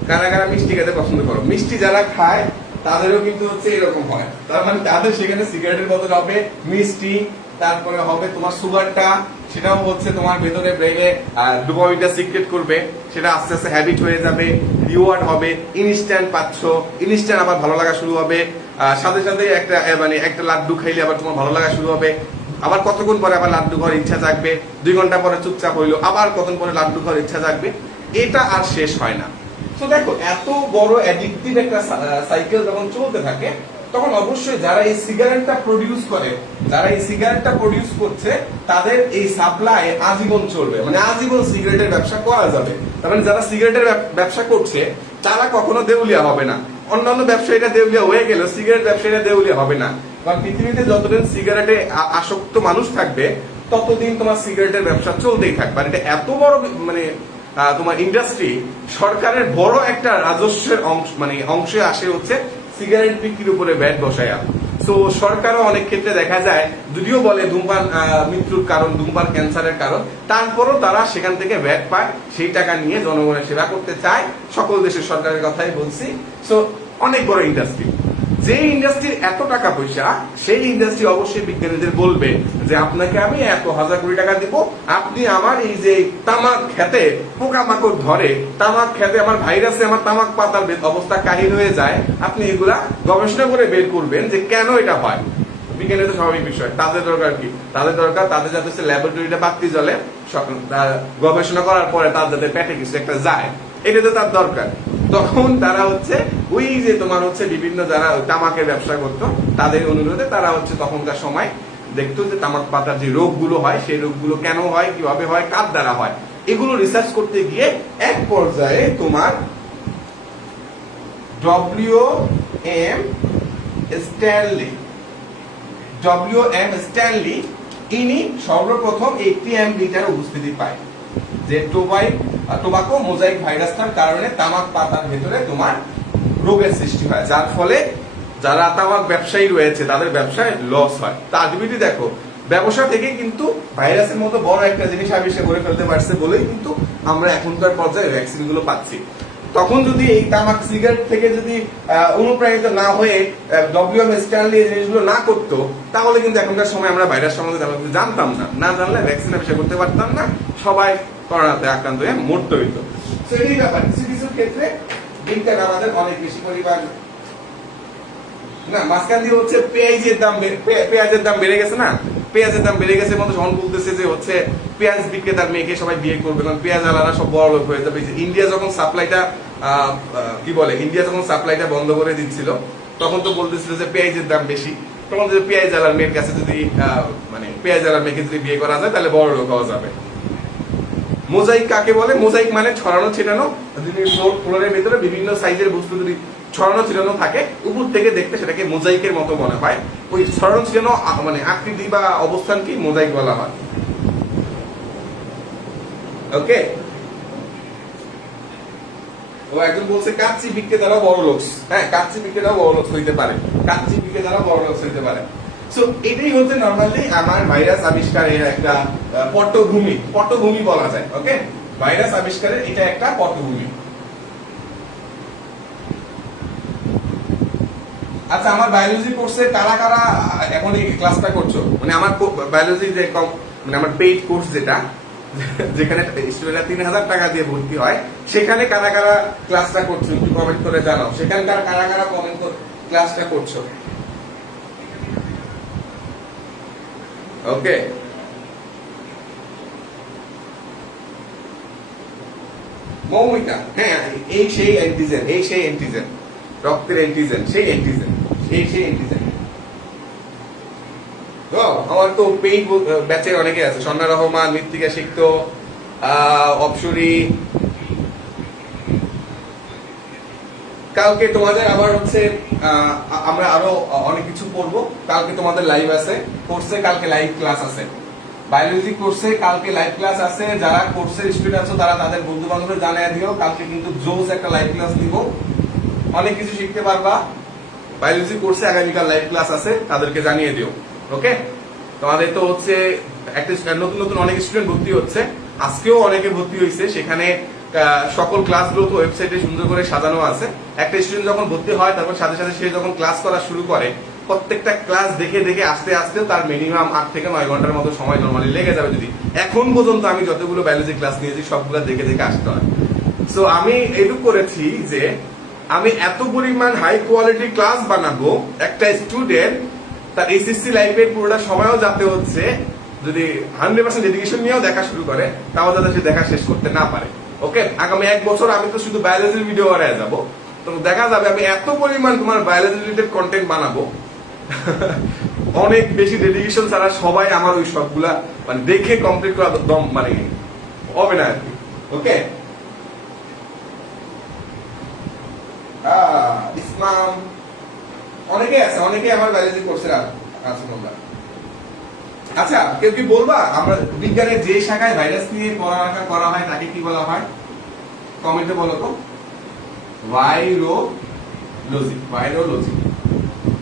কারা কারা মিষ্টি খেতে পছন্দ করো? মিষ্টি যারা খায় তাদেরও কিন্তু হচ্ছে এরকম হয়। তার মানে তাদের সেখানে সিগারেটের বদলে হবে মিষ্টি, তারপরে হবে তোমার সুগারটা, সেটাও হচ্ছে তোমার ভেতরে ব্রেনে ডোপামিনটা সিক্রেট করবে, সেটা আস্তে আস্তে হ্যাবিট হয়ে যাবে, রিওয়ার্ড হবে, ইনস্ট্যান্ট পাচ্ছ, ইনস্ট্যান্ট আবার ভালো লাগা শুরু হবে। সাথে সাথে একটা মানে একটা লাড্ডু খাইলে আবার তোমার ভালো লাগা শুরু হবে, আবার কতক্ষণ পরে আবার লাড্ডু খাওয়ার ইচ্ছা জাগবে, 2 ঘন্টা পরে চুপচাপ হইলো, আবার কতক্ষণ পরে লাড্ডু খাওয়ার ইচ্ছা জাগবে, এটা আর শেষ হয় না। তো দেখো এত বড় অ্যাডিকটিভ একটা সাইকেল যখন চলতে থাকে, তখন অবশ্যই যারা এই সিগারেটটা প্রডিউস করে, যারা এই সিগারেটটা প্রডিউস করছে, তাদের এই সাপ্লাই আজীবন চলবে, মানে আজীবন সিগারেটের ব্যবসা করা যাবে। তার মানে যারা সিগারেটের ব্যবসা করছে তারা কখনো দেউলিয়া হবে না। অন্যান্য ব্যবসায়ীরা দেউলিয়া হয়ে গেল, সিগারেট ব্যবসায়ীরা দেউলিয়া হবে না। কারণ পৃথিবীতে যতদিন সিগারেটে আসক্ত মানুষ থাকবে, ততদিন তোমার সিগারেটের ব্যবসা চলতেই থাকবে। আর এটা এত বড় মানে তোমার ইন্ডাস্ট্রি, সরকারের বড় একটা রাজস্বের অংশ, মানে অংশে আসে হচ্ছে সিগারেট বিক্রির উপরে ভ্যাট বসায়া। তো সরকারও অনেক ক্ষেত্রে দেখা যায়, যদিও বলে ধূমপান মৃত্যুর কারণ, ধূমপান ক্যান্সারের কারণ, তারপরও তারা সেখান থেকে ভ্যাট পায়, সেই টাকা নিয়ে জনগণের সেবা করতে চায়। সকল দেশের সরকারের কথাই বলছি। সো অনেক বড় ইন্ডাস্ট্রি, যে ইন্ডাস্ট্রির এত টাকা পয়সা, সেই ইন্ডাস্ট্রি অবশ্যই বিজ্ঞানীদের বলবে যে আপনাকে আমি এত হাজার কোটি টাকা দিব, আপনি আমার এই যে তামাক খেতে পোকামাকড় ধরে, তামাক খেতে আমার ভাইরাসে আমার তামাক পাতার অবস্থা কাহিল হয়ে যায়, আপনি এগুলা গবেষণা করে বের করবেন যে কেন এটা হয়। বিজ্ঞানের তো স্বাভাবিক বিষয়, তাদের দরকার কি? তাদের দরকার তাদের যাতে ল্যাবরেটরিটা বাড়তি জ্বলে, গবেষণা করার পরে তার যাতে পেটে কিছু একটা যায়, এটা তো তার দরকার। তখন তারা হচ্ছে ওই যে তোমার হচ্ছে বিভিন্ন যারা তামাকের ব্যবসা করতো, তাদের অনুরোধে তারা হচ্ছে তখনকার সময় দেখতো যে তামাক পাতার যে রোগগুলো হয়, সেই রোগগুলো কেন হয়, কিভাবে হয়, কার দ্বারা হয়, এগুলো রিসার্চ করতে গিয়ে এক পর্যায়ে তোমার WM স্ট্যানলি ইনি সর্বপ্রথম একটি অ্যাম্বিটার উপস্থিতি পায় যে টোবাকো মোজাইক ভাইরাসটার কারণে তামাক পাতার ভেতরে তোমার রোগের সৃষ্টি হয়, যার ফলে যারা তামাক ব্যবসায়ী রয়েছে তাদের ব্যবসায় লস হয়। তা আলটিমেটলি দেখো, ব্যবসা থেকে কিন্তু ভাইরাসের মতো বড় একটা জিনিস আবিষ্কার করে ফেলতে পারছে বলেই কিন্তু আমরা এখনকার পর্যায়ে ভ্যাকসিন গুলো পাচ্ছি। তখন যদি এই তামাক সিগারেট থেকে যদি অনুপ্রাণিত না হয়ে WM স্ট্যানলি এই জিনিসগুলো না করতো, তাহলে কিন্তু এখনকার সময় আমরা ভাইরাস সম্বন্ধে জানতাম না, না জানলে ভ্যাকসিন আবিষ্কার করতে পারতাম না, সবাই করোনাতে আক্রান্ত হয়ে মরতে হইতো। সেই ব্যাপার কিছু কিছু ক্ষেত্রে বিজ্ঞান আমাদের অনেক বেশি পরিমাণ না, মাঝখান দিয়ে হচ্ছে পেঁয়াজের দাম বেড়ে গেছে না, পেঁয়াজের দাম বেড়ে গেছে মতো সহন বলতেছে যে হচ্ছে পেঁয়াজ বিক্রেতার মেয়েকে সবাই বিয়ে করবে, কারণ পেঁয়াজ আলাদা সব বড় লোক হয়ে যাবে। ইন্ডিয়া যখন সাপ্লাইটা ইন্ডিয়া যখন সাপ্লাইটা বন্ধ করে দিচ্ছিল, তখন তো বলতেছিল যে পেঁয়াজের দাম বেশি, তখন যদি পেঁয়াজ আলার মেয়ের কাছে যদি মানে পেঁয়াজ আলার মেয়েকে যদি বিয়ে করা যায়, তাহলে বড় লোক হওয়া যাবে। মোজাইক কাকে বলে? মোজাইক মানে ছড়ানো ছিটানো, ফ্লোরের ভিতরে বিভিন্ন সাইজের বস্তু যদি ছড়ানো ছিটানো থাকে, উপর থেকে দেখতে সেটাকে মোজাইকের মতো মনে হয়, ওই ছড়ানো ছিটানো মানে আকৃতি বা অবস্থানকে মোজাইক বলা হয়। ওকে, ও একজন বলছে কাচ্চি বিক্রেতারাও বড় লোক। হ্যাঁ, কাচ্চি বিক্রেতারাও বড় লোক হইতে পারে, কাচ্চি বিক্রেতারাও বড় লোক হইতে পারে। সো এটাই হচ্ছে নরমালি আমার ভাইরাস আবিষ্কারের একটা পটভূমি বলা যায়। ওকে, ভাইরাস আবিষ্কারের এটা একটা পটভূমি। আচ্ছা, আমার বায়োলজি কোর্সে কারা কারা এখন এই ক্লাসটা করছো? মানে আমার বায়োলজি যে মানে আমার পেইড কোর্স যেটা, যেখানে স্টুডেন্টরা 3000 টাকা দিয়ে ভর্তি হয়, সেখানে কারা কারা ক্লাসটা করছো একটু কমেন্ট করে জানাও। সেখানকার কারা কারা কমেন্ট ক্লাসটা করছো? ওকে, মৌমিতা, হ্যাঁ, এই সেই অ্যান্টিজেন, রক্তের অ্যান্টিজেন, সেই অ্যান্টিজেন। তো আমার তো পেইড ব্যাচের অনেকে আছে, সন্না রহমান, মৃত্তিকা সিক্ত, অপসরী। কালকে তোমাদের আবার হচ্ছে আমরা আরো অনেক কিছু পড়বো। কালকে তোমাদের লাইভ আছে কোর্সে, কালকে লাইভ ক্লাস আছে বায়োলজি কোর্সে, কালকে লাইভ ক্লাস আছে। যারা কোর্সের স্টুডেন্ট আছো তারা তাদের বন্ধু বান্ধবদের জানিয়ে দিও, কালকে কিন্তু জোস একটা লাইভ ক্লাস দিব, অনেক কিছু শিখতে পারবা। বায়োলজি কোর্সে আগামীকাল লাইভ ক্লাস আছে, তাদেরকে জানিয়ে দিও। ওকে, তোমাদের তো হচ্ছে একটা নতুন নতুন অনেক স্টুডেন্ট ভর্তি হচ্ছে, আজকেও অনেকে ভর্তি হয়েছে। সেখানে সকল ক্লাসগুলো তো ওয়েবসাইটে সুন্দর করে সাজানো আছে। একটা স্টুডেন্ট যখন ভর্তি হয় তারপর সাথে সাথে সে যখন ক্লাস করা শুরু করে, প্রত্যেকটা ক্লাস দেখে দেখে আস্তে আস্তে তার মিনিমাম 8 থেকে 9 ঘন্টার মতো সময় নরমালি লেগে যাবে। যদি এখন পর্যন্ত আমি যতগুলো বায়োলজি ক্লাস নিয়েছি সবগুলো দেখে দেখে আসতে হয়। সো আমি এটুকু করেছি যে আমি এত পরিমাণ হাই কোয়ালিটি ক্লাস বানাবো একটা স্টুডেন্ট তার এসএসসি লাইফের পুরোটা সময়ও যাতে হচ্ছে যদি 100% ডেডিকেশন নিয়েও দেখা শুরু করে তাও যাতে সে দেখা শেষ করতে না পারে। ওকে, আগামী 1 বছর আমি তো শুধু বায়োলজির ভিডিও বানায় যাবো, তো দেখা যাবে আমি এত পরিমাণ তোমার বায়োলজি রিলেটেড কন্টেন্ট বানাবো অনেক বেশি ডেডিকেশন ছাড়া সবাই আমার ওই সবগুলা মানে দেখে কমপ্লিট করা দম মানে হবে না আর কি। ওকে, ইসলাম অনেকে আছে, অনেকে আমার বায়োলজি কোর্সের আছে তোমরা। আচ্ছা, কেউ কি বলবা আমরা বিজ্ঞানের যে শাখায় ভাইরাস নিয়ে পড়ালেখা করা হয় তাকে কি বলা হয়? কমেন্টে বলো তো। ভাইরোলজি। ভাইরোলজি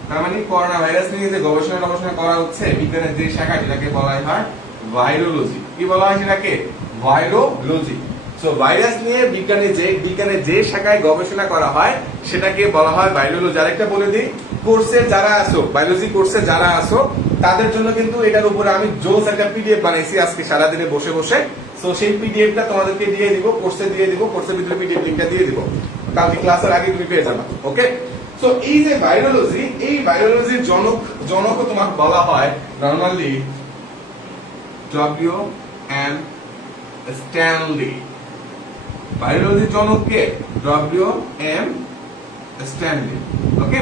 তার মানে করোনা ভাইরাস নিয়ে যে গবেষণা করা হচ্ছে বিজ্ঞানের যে শাখায় সেটাকে বলা হয় ভাইরোলজি। কি বলা হয় সেটাকে? ভাইরোলজি। সো ভাইরাস নিয়ে বিজ্ঞানের যে শাখায় গবেষণা করা হয় সেটাকে বলা হয় ভাইরোলজি। আরেকটা বলে দিই, কোর্সের যারা আসো, বায়োলজি কোর্সে যারা আসো তাদের জন্য কিন্তু এটার উপরে আমি জোস একটা পিডিএফ বানাইছি আজকে সারাদিনে বসে বসে। সো সেই পিডিএফটা তোমাদেরকে দিয়ে দিব, কোর্সে দিয়ে দিব, কোর্সের ভিতরে পিডিএফ লিংকটা দিয়ে দিব, কালকে ক্লাসের আগে তুমি পেয়ে যাবে। ওকে, সো এই যে ভাইরোলজি, এই ভাইরোলজির জনকও তোমাকে বলা হয় নরমালি W.M. স্ট্যানলি। ভাইরোলজির জনককে W.M. স্ট্যানলি। ওকে,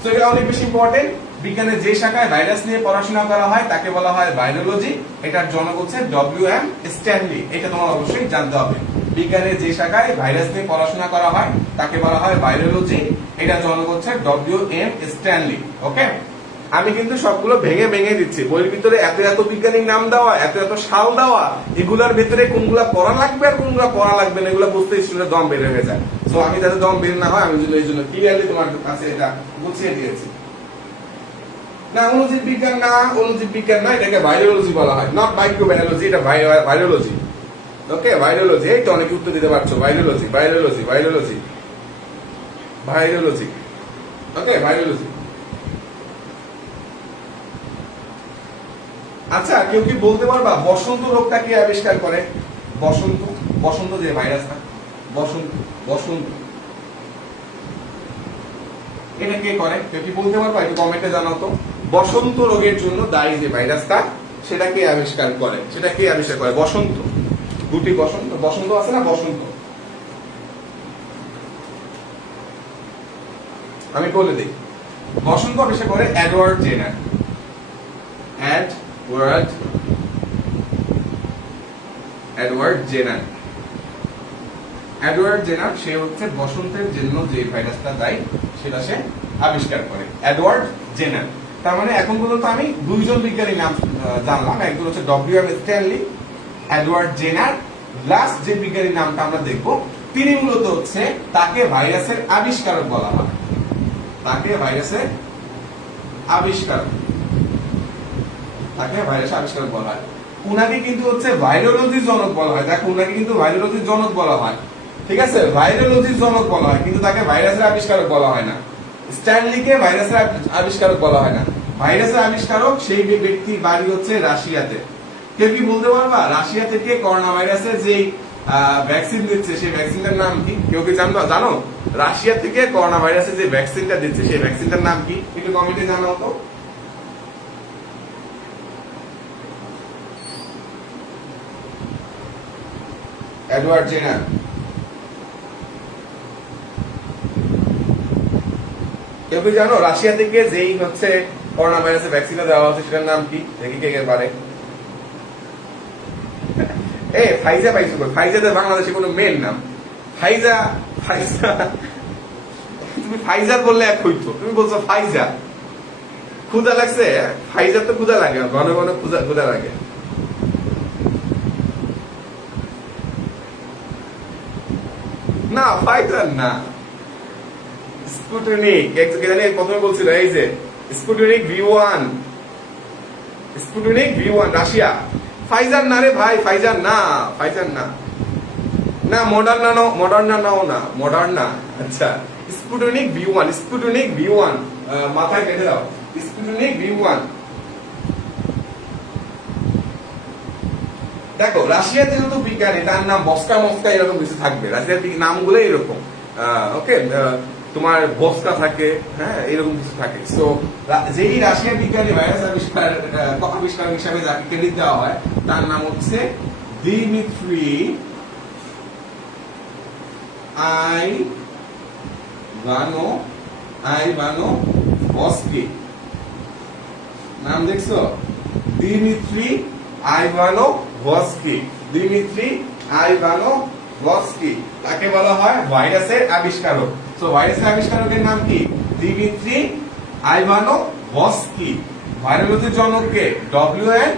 সো এটা অনেক বেশি ইম্পর্টেন্ট। বিজ্ঞানের যে শাখায় ভাইরাস নিয়ে পড়াশোনা করা হয় তাকে বলা হয় ভাইরোলজি। এটার জনক হচ্ছে W.M. স্ট্যানলি। এটা তোমার অবশ্যই জানতে হবে। বিজ্ঞানের যে শাখায় ভাইরাস নিয়ে পড়াশোনা করা হয় তাকে বলা হয় ভাইরোলজি। এটা জনক হচ্ছে W.M. স্ট্যানলি। ওকে, আমি কিন্তু সবগুলো ভেঙে ভেঙে দিচ্ছি। বইয়ের ভিতরে এত বিজ্ঞানীর নাম দেওয়া, এত সাল দেওয়া, এগুলার ভিতরে কোনগুলা পড়া লাগবে আর কোনগুলা পড়া লাগবে না এগুলো বুঝতে স্টুডেন্টের দম বের হয়ে যায়। সো আমি যাতে দম বের না হয় আমি এই জন্য ক্লিয়ারলি তোমার কাছে এটা গুছিয়ে দিয়েছি। না অণুজীব বিজ্ঞান না, অণুজীব বিজ্ঞান না, এটাকে ভাইরোলজি বলা হয়, নট মাইক্রোবায়োলজি, এটা ভাইরোলজি। ওকে, ভাইরোলজি। এই তো অনেকে উত্তর দিতে পারছো, ভাইরোলজি ভাইরোলজি ভাইরোলজি ভাইরোলজি। ওকে, ভাইরোলজি। আচ্ছা, কেউ কি বলতে পারবা বসন্ত রোগটা কে আবিষ্কার করে? বসন্ত যে ভাইরাসটা, বসন্ত এটা কে করে? কেউ কি বলতে পারবা? একটু কমেন্টে জানাও তো। বসন্ত রোগের জন্য দায়ী যে ভাইরাসটা সেটা কে আবিষ্কার করে? বসন্ত, গুটি বসন্ত আছে না, বসন্ত। আমি বলে দিই, বসন্ত আবিষ্কার করে এডওয়ার্ড জেনার। এডওয়ার্ড জেনার সে হচ্ছে বসন্তের জন্য যে ভাইরাসটা দায়ী সেটা সে আবিষ্কার করে, এডওয়ার্ড জেনার। তার মানে এখন পর্যন্ত আমি 2 জন বিজ্ঞানীর নাম জানলাম, একজন হচ্ছে W.M. Stanley, Edward Jenner. Last যে বিজ্ঞানীর নামটা আমরা দেখবো তিনি মূলত হচ্ছে তাকে ভাইরাসের আবিষ্কারক বলা হয়, তাকে ভাইরাসের আবিষ্কারক বলা হয়। উনাকে কিন্তু হচ্ছে ভাইরোলজির জনক বলা হয়। দেখো, উনাকে কিন্তু ভাইরোলজির জনক বলা হয়, ঠিক আছে, ভাইরোলজির জনক বলা হয়, কিন্তু তাকে ভাইরাসের আবিষ্কারক বলা হয় না। স্ট্যানলিকে ভাইরাসের আবিষ্কারক বলা হয় না। ভাইরাসের আবিষ্কারক সেই ব্যক্তি বাড়ি হচ্ছে রাশিয়াতে। কেউ কি বলতে পারবা রাশিয়া থেকে করোনা ভাইরাসের যে ভ্যাকসিন দিচ্ছে সেই ভ্যাকসিনটার নাম কি? কেউ কি জানো? রাশিয়া থেকে করোনা ভাইরাসের যে ভ্যাকসিনটা দিচ্ছে সেই ভ্যাকসিনটার নাম কি? একটু কমেন্টে জানাও তো। Edward Jenner. কেউ কি জানো রাশিয়া থেকে যেই হচ্ছে করোনা ভাইরাসের ভ্যাকসিনটা দেওয়া হচ্ছে সেটার নাম কি? দেখি কে কে পারে। ফাইজা পাইছো? ফাইজাতে বাংলাদেশে কোনো মেয়ের নাম ফাইজা। তুমি ফাইজা বললে এক হইতো, তুমি বলছো ফাইজা। ক্ষুধা লাগছে? ফাইজা তো ক্ষুধা লাগে, ঘন ঘন ক্ষুধা লাগে। না, ফাইজার না, স্পুটনিক। প্রথমে বলছিল এই যে স্পুটনিক V1, রাশিয়া। ফাইজার না রে ভাই, ফাইজার না। না মডার্ন না আচ্ছা স্পুটনিক V1 মাথায় কেটে দাও স্পুটনিক V1 দেখো রাশিয়ার যেহেতু বিজ্ঞানী তার নাম বস্কা মস্কা এরকম কিছু থাকবে রাশিয়ার নামগুলো এরকম ওকে তোমার বস্কা থাকে হ্যাঁ এরকম কিছু থাকে সো যেই রাশিয়ার বিজ্ঞানী ভাইরাস আবিষ্কার হিসাবে যাকে ক্রেডিট দেওয়া হয় তার নাম হচ্ছে দিমিত্রি আইভানোভস্কি নাম দেখছো দিমিত্রি আইভানোভস্কি তাকে বলা হয় ভাইরাসের আবিষ্কারক তো ভাইরাসের আবিষ্কারকের নাম কি দিমিত্রি আইভানোভস্কি ভাইরোলজির জনক কে ডব্লিউ.এন.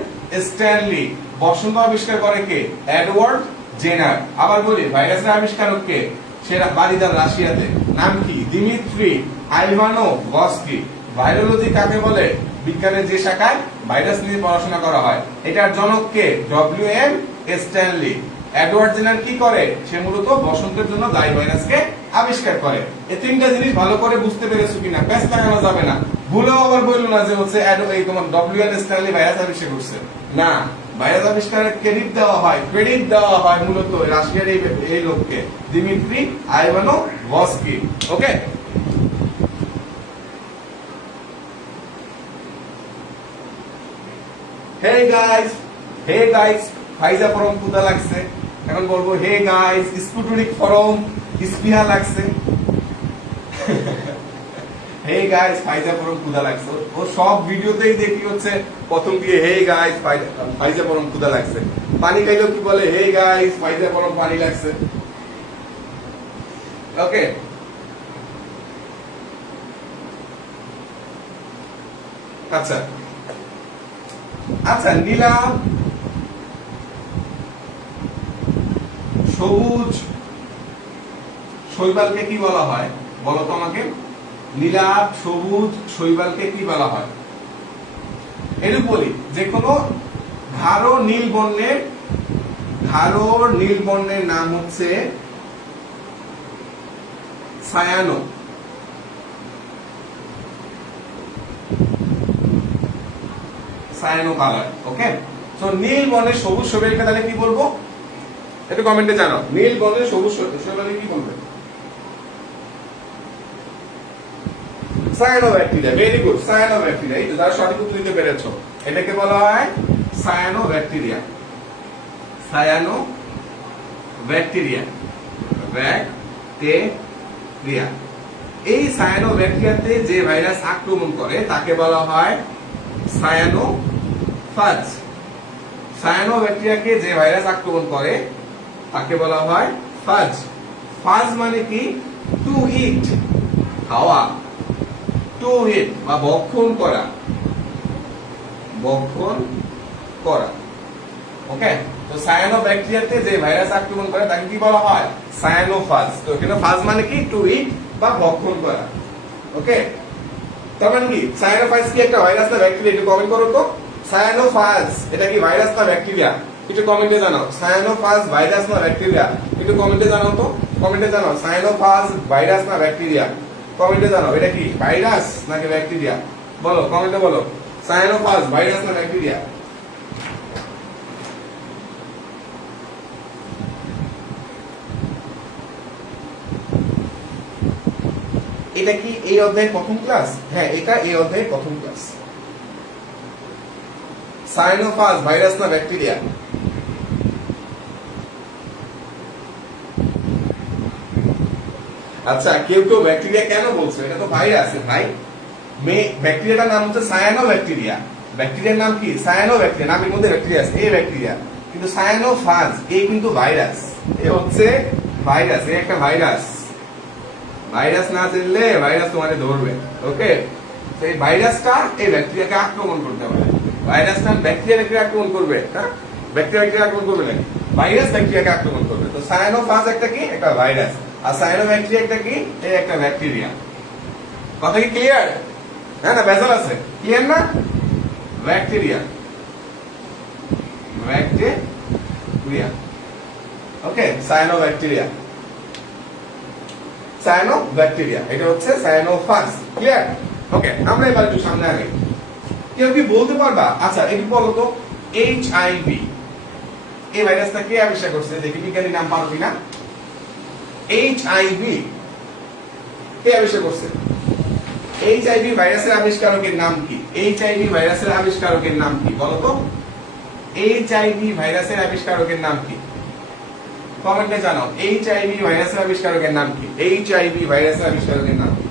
স্ট্যানলি বসন্ত আবিষ্কার করে কে এডওয়ার্ড জেনার আবার বলি ভাইরাসের আবিষ্কারক কে সেটা বাড়িদার রাশিয়াতে নাম কি দিমিত্রি আইভানোভস্কি ভাইরোলজি কাকে বলে বিজ্ঞানের যে শাখায় ভাইরাস নিয়ে পড়াশোনা করা হয় এটার জনক কে ডব্লিউ.এন. স্ট্যানলি এডওয়ার্ড জেনার কি করে সে মূলত বসন্তের জন্য দায়ী ভাইরাসকে আবিষ্কার করে এই তিনটা জিনিস ভালো করে বুঝতে পেরেছো কিনা প্যাচ লাগানো যাবে না ভুলেও আবার বললো না যে হচ্ছে এই তোমার ডব্লিউ.এন. স্ট্যানলি ভাইরাস আবিষ্কার করছে না ভাইরাস আবিষ্কারের ক্রেডিট দেওয়া হয় মূলত রাশিয়ার এই লোককে Dmitri Ivanovsky okay hey guys Pfizer ফরম কুদা লাগছে এখন বলবো হে গাইস স্পুটনিক ফরম স্পিহা লাগছে হে গাইস ফাইজা ফরম কুদা লাগছে ও সব ভিডিওতেই দেখি হচ্ছে প্রথম দিয়ে হে গাইস ফাইজা ফরম কুদা লাগছে পানি খাইলো কি বলে হে গাইস ফাইজা ফরম পানি লাগছে ওকে আচ্ছা নীলা সবুজ শৈবালকে কি বলা হয় বলো তো আমাকে নীলাভ সবুজ শৈবালকে কি বলা হয় এরূপ বলি যে কোনো গাঢ় নীল বর্ণের নাম হচ্ছে সায়ানো কালার ওকে তো নীল বর্ণের সবুজ শৈবালকে তাহলে কি বলবো একটু কমেন্টে জানাও নীল বর্ণের সবুজ শৈবালকে কি বলবে সায়ানোব্যাকটেরিয়া ভেরি গুড সায়ানোব্যাকটেরিয়া এই তো যারা সঠিক উত্তর দিতে পেরেছো এটাকে বলা হয় সায়ানোব্যাকটেরিয়া ব্যাকটেরিয়া এই সায়ানোব্যাকটেরিয়াতে যে ভাইরাস আক্রমণ করে তাকে বলা হয় সায়ানোফাজ সায়ানোব্যাকটেরিয়াকে যে ভাইরাস আক্রমণ করে তাকে বলা হয় ফাজ মানে কি টু ইট খাওয়া টু হিট বা ভক্ষণ করা ওকে তো সায়ানোব্যাকটেরিয়াতে যে ভাইরাস আক্রমণ করে তাকে কি বলা হয় সায়ানোফাজ তো এখানে ফাজ মানে কি টু ইট বা ভক্ষণ করা ওকে তার মানে কি সায়ানোফাজ কি একটা ভাইরাস না ব্যাকটেরিয়া একটু কমেন্ট করো তো সায়ানোফাজ এটা কি ভাইরাস না ব্যাকটেরিয়া একটু কমেন্টে জানাও সায়ানোফাজ ভাইরাস না ব্যাকটেরিয়া একটু কমেন্টে জানাও তো কমেন্টে জানাও সায়ানোফাজ ভাইরাস না ব্যাকটেরিয়া কমেন্টে জানাও এটা কি ভাইরাস নাকি ব্যাকটেরিয়া বলো কমেন্টে বলো সায়ানোফাজ ভাইরাস না ব্যাকটেরিয়া এটা কি এই অধ্যায়ের প্রথম ক্লাস হ্যাঁ এটা এই অধ্যায়ের প্রথম ক্লাস সায়ানোফাজ ভাইরাস না ব্যাকটেরিয়া আচ্ছা কেউ ব্যাকটেরিয়া কেন বলছে এটা তো ভাইরাস ভাই ব্যাকটেরিয়াটার নাম হচ্ছে সায়ানোব্যাকটেরিয়া ব্যাকটেরিয়ার নাম কি সায়ানোব্যাকটেরিয়া নামের মধ্যে ব্যাকটেরিয়া আছে এই ব্যাকটেরিয়া কিন্তু সায়ানোফাজ এই কিন্তু ভাইরাস এ হচ্ছে ভাইরাস এই একটা ভাইরাস না চিনলে ভাইরাস তোমাকে ধরবে ওকে তো এই ভাইরাসটা এই ব্যাকটেরিয়াকে আক্রমণ করতে পারে ভাইরাসটা ব্যাকটেরিয়াকে আক্রমণ করবে হ্যাঁ ব্যাকটেরিয়াকে আক্রমণ করবে নাকি ভাইরাস ব্যাকটেরিয়াকে আক্রমণ করবে তো সায়ানোফাজ একটা কি একটা ভাইরাস আর সায়ানোব্যাকটেরিয়া একটা কি এই একটা ব্যাকটেরিয়া কথা কি ক্লিয়ার হ্যাঁ না ভেজাল আছে ক্লিয়ার না ব্যাকটেরিয়া ওকে, সায়ানোব্যাকটেরিয়া, সায়ানোব্যাকটেরিয়া এটা হচ্ছে সায়ানোফাগস। ক্লিয়ার? ওকে, আমরা এবার একটু সামনে আগে। কেউ কি বলতে পারবা? আচ্ছা একটু বলো তো, এইচআইভি এই ভাইরাসটা কে আবিষ্কার করছে? দেখি বিজ্ঞানীর নাম পারো কিনা। এইচআইভি কে আবিষ্কার করছে? এইচআইভি ভাইরাসের আবিষ্কারকের নাম কি? এইচআইভি ভাইরাসের আবিষ্কারকের নাম কি বলো তো? এইচআইভি ভাইরাসের আবিষ্কারকের নাম কি? কমেন্টে জানাও, এইচআইভি ভাইরাসের আবিষ্কারকের নাম কি? এইচআইভি ভাইরাসের আবিষ্কারকের নাম কি?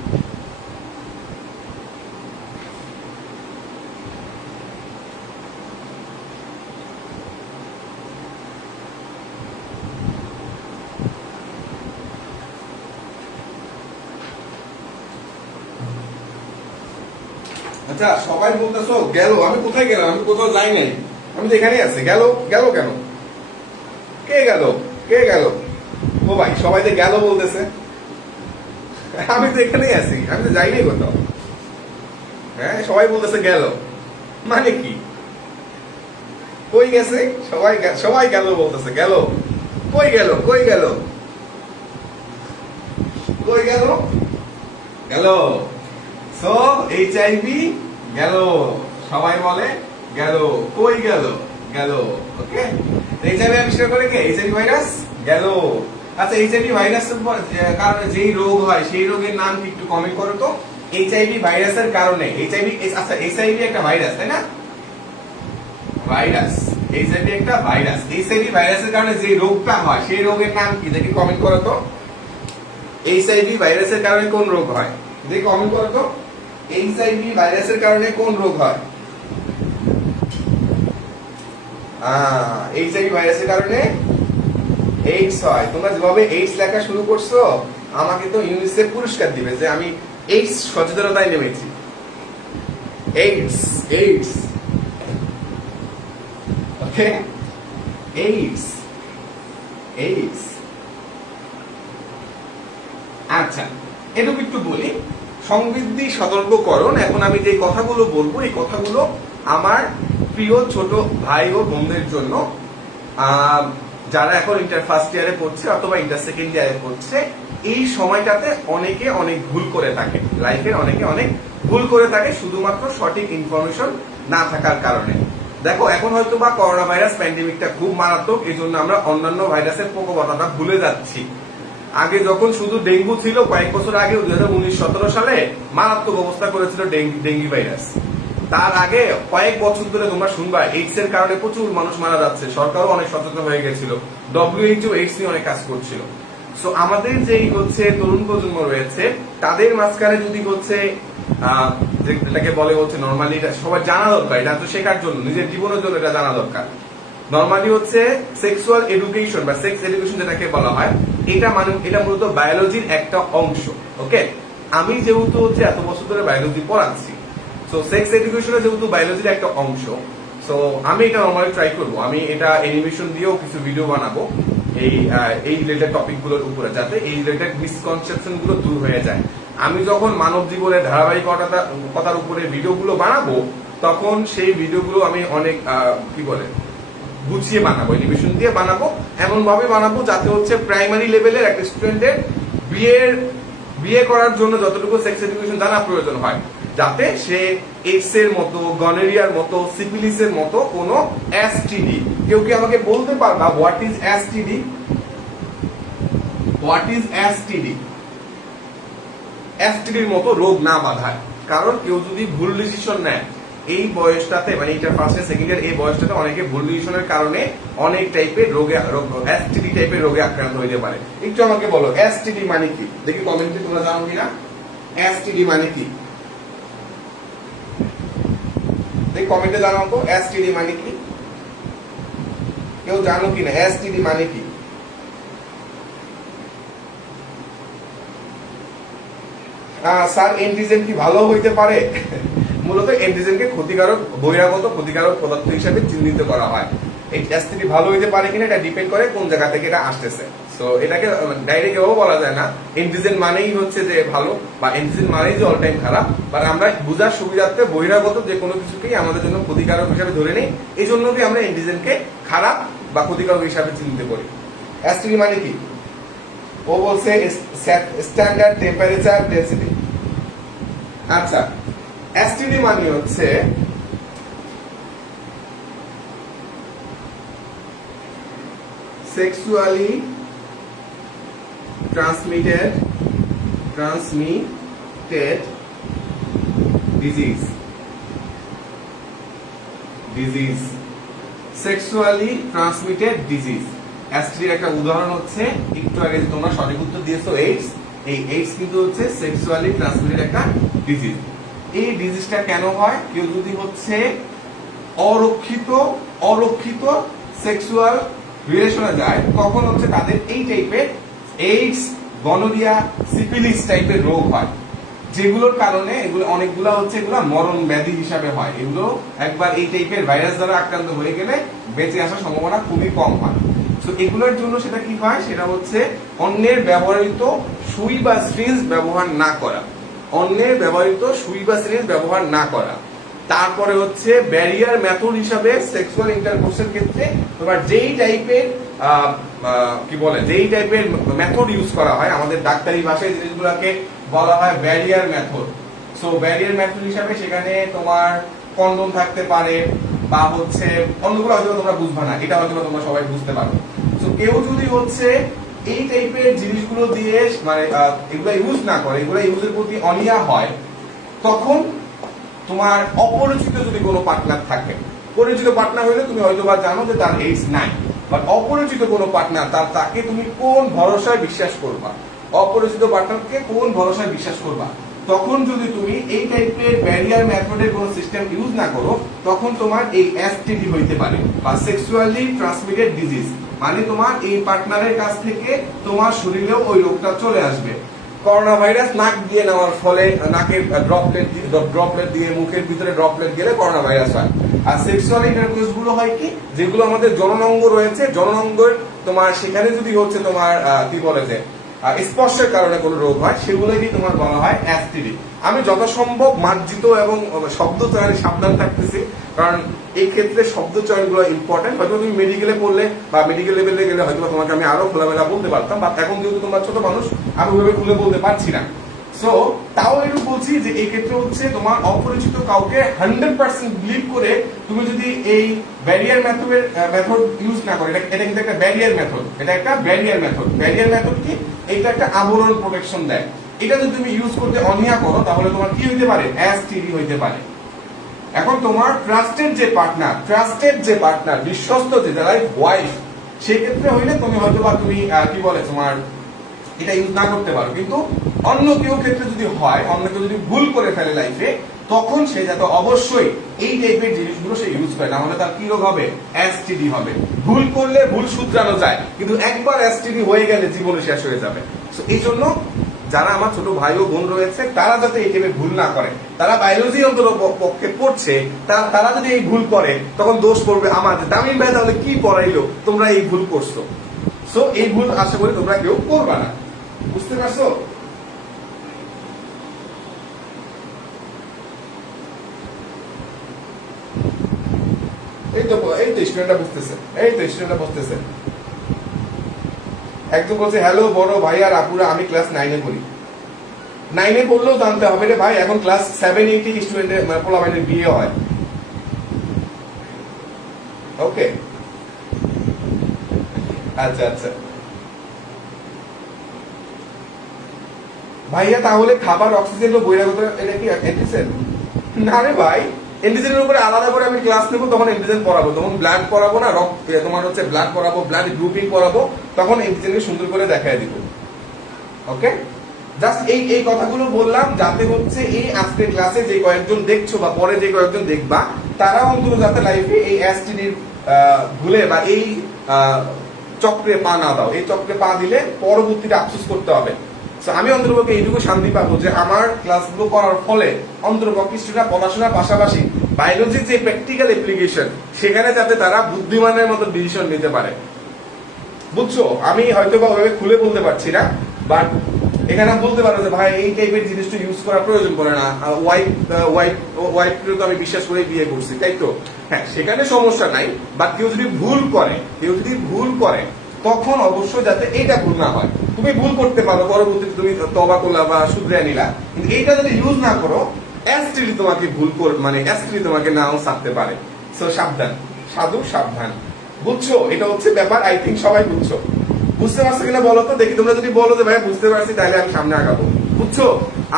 আচ্ছা সবাই বলতেছো গেল, আমি কোথায় গেলাম? আমি কোথাও যাই নাই, আমি তো এখানেই আছি। গেল গেল কেন? কে গেল? কে গেল? ও ভাই সবাই যে গেল বলতেছে, আমি তো এখানেই আছি, আমি তো যাই নাই কোথাও। হ্যাঁ সবাই বলতেছে গেল, মানে কি? কই গেছে? সবাই সবাই গেল বলতেছে, গেল কই গেল? কই গেল? কই গেল? গেল। সো এইচআইভি গেল, সবাই বলে গেল। কই গেল? গেল। ওকে, এইচআইভি আবিষ্কার করে কে? এইচআইভি ভাইরাস গেল। আচ্ছা এইচআইভি ভাইরাসের কারণে যেই রোগ হয় সেই রোগের নাম কি একটু কমেন্ট করো তো। এইচআইভি ভাইরাসের কারণে, এইচআইভি, আচ্ছা এইচআইভি একটা ভাইরাস তাই না? ভাইরাস, এইচআইভি একটা ভাইরাস। এইচআইভি ভাইরাসের কারণে যে রোগটা হয় সেই রোগের নাম কি? দেখি কমেন্ট করো তো। এইচআইভি ভাইরাসের কারণে কোন রোগ হয়? দেখি কমেন্ট করো তো। এইচআইভি ভাইরাসের কারণে কোন রোগ হয়? এইচআইভি ভাইরাসের কারণে এইডস হয়। তোমরা যেভাবে এইডস লেখা শুরু করছো, আমাকে তো ইউনিসেফ পুরস্কার দিবে যে আমি এইডস সচেতনতায় নেমেছি। এইডস, এইডস, ওকে, এইডস, এইডস। আচ্ছা এটুকু একটু বলি, সমৃদ্ধি সতর্ককরণ। এখন আমি যে কথাগুলো বলবো এই কথাগুলো আমার প্রিয় ছোট ভাই ও বোনদের জন্য, যারা এখন ইন্টার ফার্স্ট ইয়ারে পড়ছে অথবা ইন্টার সেকেন্ড ইয়ারে পড়ছে। এই সময়টাতে অনেকে অনেক ভুল করে থাকে, লাইফের অনেকে অনেক ভুল করে থাকে শুধুমাত্র সঠিক ইনফরমেশন না থাকার কারণে। দেখো এখন হয়তো বা করোনা ভাইরাস প্যান্ডেমিকটা খুব মারাত্মক, এই জন্য আমরা অন্যান্য ভাইরাসের প্রকোপটা ভুলে যাচ্ছি। আগে যখন শুধু ডেঙ্গু ছিল, কয়েক বছর আগে 2019-17 সালে মারাত্মক অবস্থা করেছিল ডেঙ্গি ভাইরাস। তার আগে কয়েক বছর ধরে তোমরা শুনবা এইডস এর কারণে প্রচুর মানুষ মারা যাচ্ছে, সরকারও অনেক সচেতন হয়ে গেছিল, WHO এইডস নিয়ে অনেক কাজ করছিল। সো আমাদের যেই হচ্ছে তরুণ প্রজন্ম রয়েছে তাদের মাঝখানে যদি হচ্ছে যেটাকে বলে হচ্ছে নর্মালি, এটা সবার জানা দরকার, এটা তো শেখার জন্য, নিজের জীবনের জন্য এটা জানা দরকার। নর্মালি হচ্ছে সেক্সুয়াল এডুকেশন বা সেক্স এডুকেশন যেটাকে বলা হয়, এটা মূলত বায়োলজির একটা অংশ। ওকে, আমি যেহেতু হচ্ছে এত বছর ধরে বায়োলজি পড়াচ্ছি, সো সেক্স এডুকেশনে যেহেতু বায়োলজির একটা অংশ, সো আমি এটা নর্মালি ট্রাই করবো, আমি এটা অ্যানিমেশন দিয়েও কিছু ভিডিও বানাবো এই রিলেটেড টপিক গুলোর উপরে, যাতে এই রিলেটেড মিসকনসেপশন গুলো দূর হয়ে যায়। আমি যখন মানব জীবনের ধারাবাহিকতার উপরে ভিডিওগুলো বানাবো, তখন সেই ভিডিওগুলো আমি অনেক কি বলে গুছিয়ে বানাবো, অ্যানিমেশন দিয়ে বানাবো, এমন ভাবে বানাবো যাতে হচ্ছে প্রাইমারি লেভেলের একটা স্টুডেন্টের বিয়ে করার জন্য যতটুকু সেক্স এডুকেশন জানা প্রয়োজন হয়, যাতে সে এইডস এর মতো, গনোরিয়ার মতো, সিফিলিসের মতো কোনো এসটিডি, কেউ কি আমাকে বলতে পারবা what is STD? What is STD? এসটিডির মতো রোগ না বাঁধায়। কারণ কেউ যদি ভুল ডিসিশন নেয় এই বয়সটাতে, মানে এটা ফার্স্ট ইয়ার সেকেন্ড ইয়ার এই বয়সটাতে, অনেকে ভুল ডিসিশনের কারণে অনেক টাইপের রোগে, এসটিডি টাইপের রোগে আক্রান্ত হইতে পারে। একটু আমাকে বলো এসটিডি মানে কি? দেখি কমেন্টে তোমরা জানো কিনা এসটিডি মানে কি? দেখি কমেন্টে জানাও তো এসটিডি মানে কি? কেউ জানো কিনা এসটিডি মানে কি? স্যার এন্টিজেন কি ভালো হইতে পারে? মূলত এন্টিজেনকে ক্ষতিকারক, বহিরাগত ক্ষতিকারক পদার্থ হিসেবে চিহ্নিত করা হয়। এই এসটিডি ভালো হইতে পারে কিনা এটা ডিপেন্ড করে কোন জায়গা থেকে এটা আসতেছে। সো এটাকে ডাইরেক্ট এভাবে বলা যায় না এন্টিজেন মানেই হচ্ছে যে ভালো বা এন্টিজেন মানেই যে অল টাইম খারাপ, বাট আমরা বোঝার সুবিধার্থে বহিরাগত যে কোনো কিছুকেই আমাদের জন্য ক্ষতিকারক হিসাবে ধরে নেই, এই জন্য আমরা এন্টিজেনকে খারাপ বা ক্ষতিকারক হিসাবে চিহ্নিত করি। এসটিডি মানে কি? ও বলছে স্ট্যান্ডার্ড টেম্পারেচার ডেন্সিটি। আচ্ছা, এসটিডি মানে হচ্ছে sexually transmitted disease sexually transmitted disease। এসটিডির একটা উদাহরণ হচ্ছে, একটু আগে তোমরা সঠিক উত্তর দিয়েছো এইডস। এই এইডস কিন্তু হচ্ছে সেক্সুয়ালি ট্রান্সমিটেড একটা ডিজিজ। এই ডিজিজটা কেন হয়? কেউ যদি হচ্ছে অরক্ষিত সেক্সুয়াল রিলেশনে যায়, তখন হচ্ছে তাদের এই টাইপের এইডস, গনোরিয়া, সিফিলিস টাইপের রোগ হয়, যেগুলোর কারণে এগুলো অনেকগুলা হচ্ছে এগুলা মরণ ব্যাধি হিসাবে হয়। এগুলো একবার এই টাইপের ভাইরাস দ্বারা আক্রান্ত হয়ে গেলে বেঁচে আসার সম্ভাবনা খুবই কম হয়। তো এগুলোর জন্য সেটা কি হয়? সেটা হচ্ছে অন্যের ব্যবহৃত সুই বা সিরিঞ্জ ব্যবহার না করা, ব্যবহার না করা। তারপরে হচ্ছে ব্যারিয়ার মেথড হিসাবে সেক্সুয়াল ইন্টারকোর্সের ক্ষেত্রে তোমার যেই টাইপের মেথড ইউজ করা হয়, আমাদের ডাক্তারি ভাষায় জিনিসগুলোকে বলা হয় barrier method. So barrier method হিসাবে সেখানে তোমার কন্ডোম থাকতে পারে, বা হচ্ছে অন্যগুলো হয়তো তোমরা বুঝবা না, এটা হয়তো তোমরা সবাই বুঝতে পারো। সো কেউ যদি হচ্ছে এই টাইপের জিনিসগুলো দিয়ে মানে এগুলো ইউজ না করে, এগুলো ইউজের প্রতি অনীহা হয়, তখন তোমার অপরিচিত যদি কোনো পার্টনার থাকে, পরিচিত পার্টনার হলে তুমি হয়তো বা জানো যে তার এইডস নাই, বাট অপরিচিত কোনো পার্টনার, তাকে তুমি কোন ভরসায় বিশ্বাস করবা? অপরিচিত পার্টনারকে কোন ভরসায় বিশ্বাস করবা? তখন যদি তুমি এই টাইপের ব্যারিয়ার মেথডের কোনো সিস্টেম ইউজ না করো, তখন তোমার এই এসটিডি হইতে পারে, বা সেক্সুয়ালি ট্রান্সমিটেড ডিজিজ। মানে তোমার এই পার্টনারের কাছ থেকে তোমার শরীরেও ওই রোগটা চলে আসবে। করোনা ভাইরাস নাক দিয়ে নেওয়ার ফলে, নাকের ড্রপলেট দিয়ে মুখের ভিতরে ড্রপলেট গেলে করোনা ভাইরাস হয়। আর সেক্সুয়াল ইন্টারকোর্স গুলো হয় কি, যেগুলো আমাদের জননাঙ্গ রয়েছে, জননাঙ্গের তোমার সেখানে যদি হচ্ছে তোমার কি বলে যে স্পর্শের কারণে কোনো রোগ হয়, সেগুলোকে তোমার বলা হয় এসটিডি। আমি যথাসম্ভব মার্জিত এবং শব্দ চয়নে সাবধান থাকতেছি, কারণ এই ক্ষেত্রে শব্দ চয়নগুলো ইম্পর্টেন্ট। হয়তো তুমি মেডিকেলে পড়লে বা মেডিকেল লেভেলে গেলে হয়তো তোমাকে আমি আরো খোলামেলা বলতে পারতাম, বাট এখন যেহেতু তোমরা ছোট মানুষ, আমি ওইভাবে খুলে বলতে পারছি না। সো তাও একটু বলছি যে এই ক্ষেত্রে হচ্ছে তোমার অপরিচিত কাউকে 100% বিলিভ করে তুমি যদি এই ব্যারিয়ার মেথড ইউজ না করে, এটা কিন্তু একটা ব্যারিয়ার মেথড, ব্যারিয়ার মেথড কি? এটা একটা আবরণ প্রোটেকশন দেয়। এটা যদি তুমি ইউজ করতে অনীহা করো, তাহলে তোমার কি হইতে পারে? এসটিডি হইতে পারে। এখন তোমার ট্রাস্টেড যে পার্টনার, বিশ্বস্ত যে যারা ওয়াইফ, সেক্ষেত্রে হইলে তুমি হয়তো বা তুমি কি বলে তোমার এটা ইউজ না করতে পারো। কিন্তু অন্য কেউ ক্ষেত্রে যদি হয়, অন্য কেউ যদি ভুল করে ফেলে লাইফে, তখন সে যাতে অবশ্যই এই টাইপের জিনিসগুলো সে ইউজ করে, না হলে তার কি রোগ হবে? এসটিডি হবে। ভুল করলে ভুল শুধরানো যায়, কিন্তু একবার এসটিডি হয়ে গেলে জীবনে শেষ হয়ে যাবে। তো এই জন্য যারা আমার ছোট ভাই ও বোন রয়েছে, তারা যাতে এই টাইপের ভুল না করে, তারা বায়োলজি অন্তর পক্ষে পড়ছে, তারা যদি এই ভুল করে, তখন দোষ পড়বে আমার, তামিম ভাই তাহলে কি পড়াইলো, তোমরা এই ভুল করছো। সো এই ভুল আশা করি তোমরা কেউ করবা না। বুঝতে পারছো? এই তো স্টুডেন্টটা বুঝতেছে। একদম বলছে, হ্যালো বড় ভাই আর আপুরা, আমি ক্লাস 9-এ পড়ি। 9-এ পড়লেও জানতে হবে রে ভাই, এখন ক্লাস 7-8 স্টুডেন্টের পোলাপাইনের বিয়ে হয়। ওকে, আচ্ছা ভাইয়া, তাহলে খাবার, অক্সিজেন ও বহিরাগত, এটা কি এন্টিজেন? না রে ভাই, এন্টিজেনের উপরে আলাদা করে আমি ক্লাস নেবো, তখন এন্টিজেন পড়াবো, তখন ব্লাড পড়াবো না, তোমার হচ্ছে ব্লাড পড়াবো, ব্লাড গ্রুপিং পড়াবো, তখন এন্টিজেনকে সুন্দর করে দেখায় দিব। ওকে, জাস্ট এই কথাগুলো বললাম যাতে হচ্ছে এই আজকের ক্লাসে যে কয়েকজন দেখছো বা পরে যে কয়েকজন দেখবা, তারা অন্তত যাতে লাইফে এই এসটিডির ভুলে বা এই চক্রে পা না দাও। এই চক্রে পা দিলে পরবর্তীতে আফসোস করতে হবে। আমি অন্তর্পক্ষে এইটুকু শান্তি পাবো যে আমার ক্লাসগুলো করার ফলে অন্তর্পক্ষে স্টুডেন্টরা পড়াশোনার পাশাপাশি বায়োলজির যে প্র্যাকটিক্যাল অ্যাপ্লিকেশন, সেখানে যাতে তারা বুদ্ধিমানের মতো ডিসিশন নিতে পারে। বুঝছো? আমি হয়তো বা ওইভাবে খুলে বলতে পারছি না, বাট এখানে বলতে পারো যে ভাই এই টাইপের জিনিসটা ইউজ করার প্রয়োজন পড়ে না, ওয়াইফ তো আমি বিশ্বাস করে বিয়ে করছি, তাই তো? হ্যাঁ, সেখানে সমস্যা নাই, বাট কেউ যদি ভুল করে তখন অবশ্যই যাতে এইটা ভুল না হয়। তুমি ভুল করতে পারো, পরবর্তীতে তুমি তবা করলা বা শুধরে নিলা, কিন্তু এইটা যদি ইউজ না করো এসটিডি তোমাকে ভুল কর, মানে এসটিডি তোমাকে নাও ছাড়তে পারে। সো সাবধান, সাধু সাবধান। বুঝছো? এটা হচ্ছে ব্যাপার। আই থিঙ্ক সবাই বুঝছো। বুঝতে পারছো কিনা বলো তো দেখি। তোমরা যদি বলো যে ভাই বুঝতে পারছি, তাহলে আমি সামনে আগাবো। বুঝছো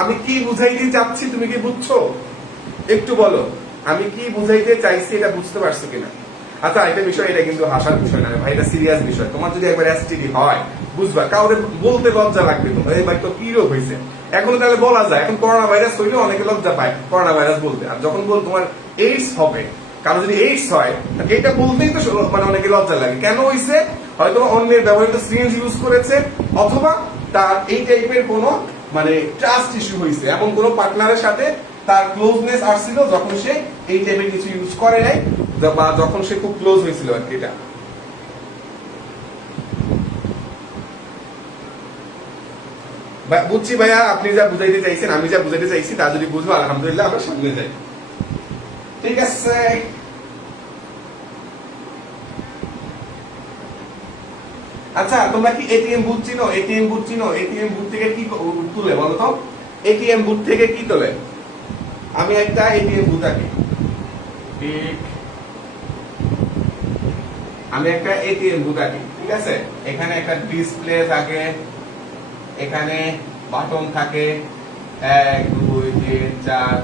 আমি কি বুঝাইতে চাচ্ছি? তুমি কি বুঝছো? একটু বলো আমি কি বুঝাইতে চাইছি, এটা বুঝতে পারছো কিনা। আচ্ছা একটা বিষয়, এটা কিন্তু হাসার বিষয় না ভাই, এটা সিরিয়াস বিষয়। তোমার যদি একবার এসটিডি হয় বুঝবা, কাউকে বলতে লজ্জা লাগবে তোমার, এই ভাই তো কি রোগ হয়েছে। এখন তাহলে বলা যায়, এখন করোনা ভাইরাস হইলে অনেকে লজ্জা পায় করোনা ভাইরাস বলতে। আর যখন বল তোমার এইডস হবে, কারণ যদি এইডস হয় এটা বলতেই তো মানে অনেকে লজ্জা লাগে। কেন হইছে? হয়তো অন্যের ব্যবহৃত সিরিঞ্জ ইউজ করেছে, অথবা তার এই টাইপের কোনো মানে ট্রাস্ট ইস্যু হয়েছে, এমন কোনো পার্টনারের সাথে তার ক্লোজনেস আসছিল যখন সে এই টাইপের কিছু ইউজ করে নাই, বা যখন সে খুব ক্লোজ হয়েছিল আর কি। এটা বুঝছি ভাইয়া, আপনি যা বুঝাইতে চাইছেন, আমি যা বুঝাইতে চাইছি তা যদি বুঝবো আলহামদুলিল্লাহ, আমরা সামনে যাই। ঠিক আছে। আচ্ছা তোমরা কি এটিএম বুথ চিনো? এটিএম বুথ চিনো? এটিএম বুথ থেকে কি তুলে বলো তো? এটিএম বুথ থেকে কি তোলে? আমি একটা এটিএম বুথ আঁকি, ঠিক, আমি একটা এটিএম বুথ আঁকি, ঠিক আছে। এখানে একটা ডিসপ্লে থাকে, এখানে বাটন থাকে 1 2 3 4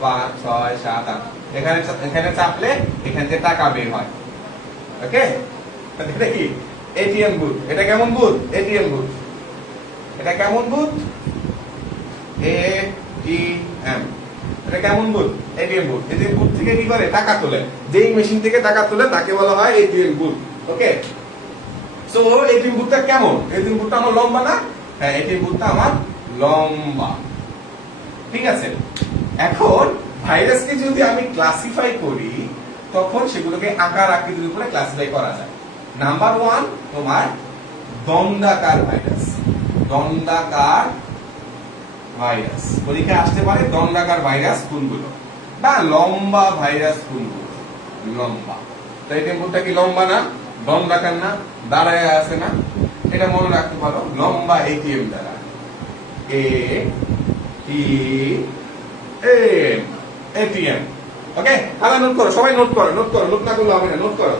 5 6 7 8। এখানে এখানে চাপলে এখান থেকে টাকা বের হয়। ওকে, এটা কি এটিএম বুথ? এটা কেমন বুথ? ATM booth. এটা কেমন বুথ? এটিএম। এটা কেমন booth? ATM booth. ATM booth থেকে কি করে? টাকা তোলে। যেই মেশিন থেকে টাকা তোলে তাকে বলা হয় এটিএম বুথ। ওকে, সো এটিএম বুথটা কেমন? এটিএম বুথটা আমার লম্বা না? হ্যাঁ, এটিএম বুথটা আমার লম্বা, ঠিক আছে। এখন ভাইরাসকে যদি আমি ক্লাসিফাই করি, তখন সেগুলোকে আকার আকৃতির উপরে ক্লাসিফাই করা যায়। নাম্বার 1 তোমার দণ্ডাকার ভাইরাস। দণ্ডাকার ভাইরাস পরীক্ষায় আসতে পারে। দণ্ডাকার ভাইরাস কোনগুলো, বা লম্বা ভাইরাস কোনগুলো? লম্বা। তো এটিএম বুথটা কি লম্বা না? দণ্ডাকার না? দাঁড়ায় আছে না? এটা মনে রাখতে পারো, লম্বা এটিএম দ্বারা। এটিএম। ওকে, তাহলে নোট করো, সবাই নোট করো, নোট করো, নোট না করলে হবে না, নোট করো।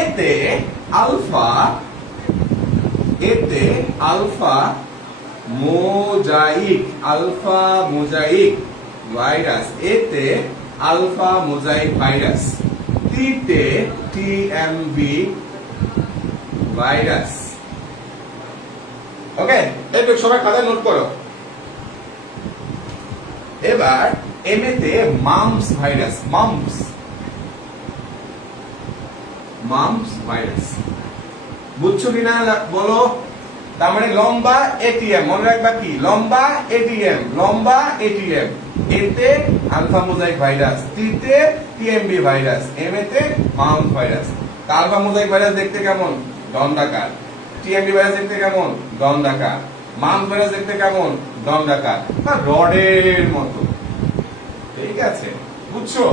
এতে আলফা, এতে alpha mosaic, alpha mosaic virus. এতে আলফা মোজাইক ভাইরাস। টিতে টিএমভি ভাইরাস। ওকে, এবার সবাই খাতায় নোট করো। এবার এমএতে mumps virus. Mumps, mumps virus. বুঝছো কিনা বলো? তার মানে লম্বা এটিএম, মনে রাখবা কি? লম্বা এটিএম, লম্বা এটিএম। এতে আলফা মোজাইক ভাইরাস, টিতে টিএমবি ভাইরাস, এমএতে mumps virus. Alpha mosaic virus দেখতে কেমন? দণ্ডাকার। টিএমবি ভাইরাস দেখতে কেমন? দণ্ডাকার। মাম্পস ভাইরাস দেখতে কেমন? দণ্ডাকার বা রডের মতো, ঠিক আছে। বুঝছো?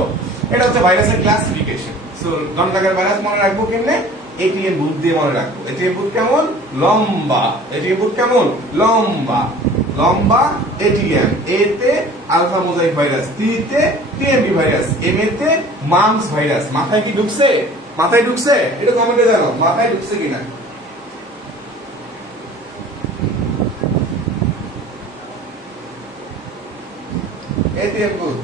এটা হচ্ছে ভাইরাসের ক্লাসিফিকেশন। সো দণ্ডাকার ভাইরাস মনে রাখবো কেমনে? এটিএম বুথ দিয়ে মনে রাখবো। এটিএম বুথ কেমন? লম্বা। এটিএম বুথ কেমন? লম্বা। লম্বা এটিএম। এতে আলফা মোজাইক ভাইরাস, টিতে টিএমবি ভাইরাস, এমএতে মাম্পস ভাইরাস। মাথায় কি ঢুকছে? মাথায় ঢুকছে? এটা কমেন্টে জানাও মাথায় ঢুকছে কিনা। ATM booth.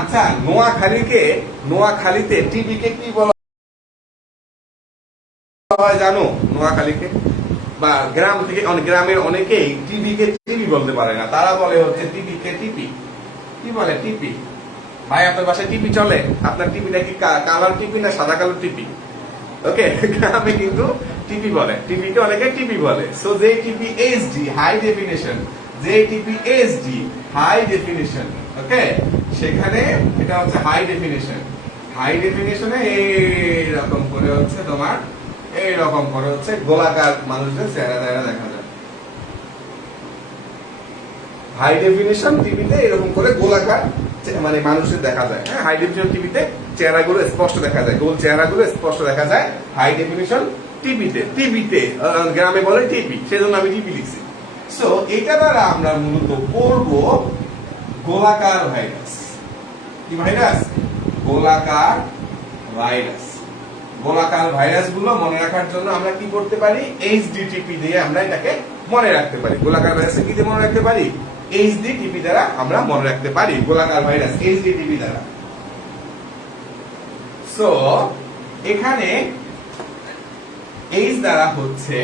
আচ্ছা, নোয়াখালীতে টিবিকে কি বলা হয় জানো? নোয়াখালীকে বা গ্রাম থেকে গ্রামের অনেকেই টিবিকে টিবি বলতে পারে না, তারা বলে হচ্ছে টিবিকে টিপি। কি বলে? টিপি। ভাই আপনার বাসায় টিপি চলে? আপনার টিপিটা কি কালার টিপি না সাদা কালো টিপি? ওকে, গ্রামে কিন্তু টিপি বলে, টিপিকে অনেকে টিপি বলে। সো যে TP HD high definition, JTPHD high definition. Okay, সেখানে এটা হচ্ছে হাই ডেফিনিশন। হাই ডেফিনিশনে এইরকম করে হচ্ছে তোমার এইরকম করে হচ্ছে গোলাকার মানুষদের চেহারা দেখা যায়। হাই ডেফিনিশন টিভিতে এরকম করে গোলাকার মানে মানুষের দেখা যায়। হ্যাঁ, হাই ডেফিনিশন টিভিতে চেহারাগুলো স্পষ্ট দেখা যায়, গোল চেহারাগুলো স্পষ্ট দেখা যায় হাই ডেফিনিশন টিভিতে গ্রামে বলে টিভি, সেজন্য আমি টিভি লিখছি। সো এটা দ্বারা আমরা মূলত পড়ব গোলাকার ভাইরাস। কি ভাইরাস? গোলাকার ভাইরাস। গোলাকার ভাইরাস গুলো মনে রাখার জন্য আমরা কি করতে পারি? এইচডিটিপি দিয়ে আমরা এটাকে মনে রাখতে পারি। গোলাকার ভাইরাস কি দিয়ে মনে রাখতে পারি? এইচডিটিপি দ্বারা আমরা মনে রাখতে পারি গোলাকার ভাইরাস এইচডিটিপি দ্বারা। সো এখানে এইচ দ্বারা হচ্ছে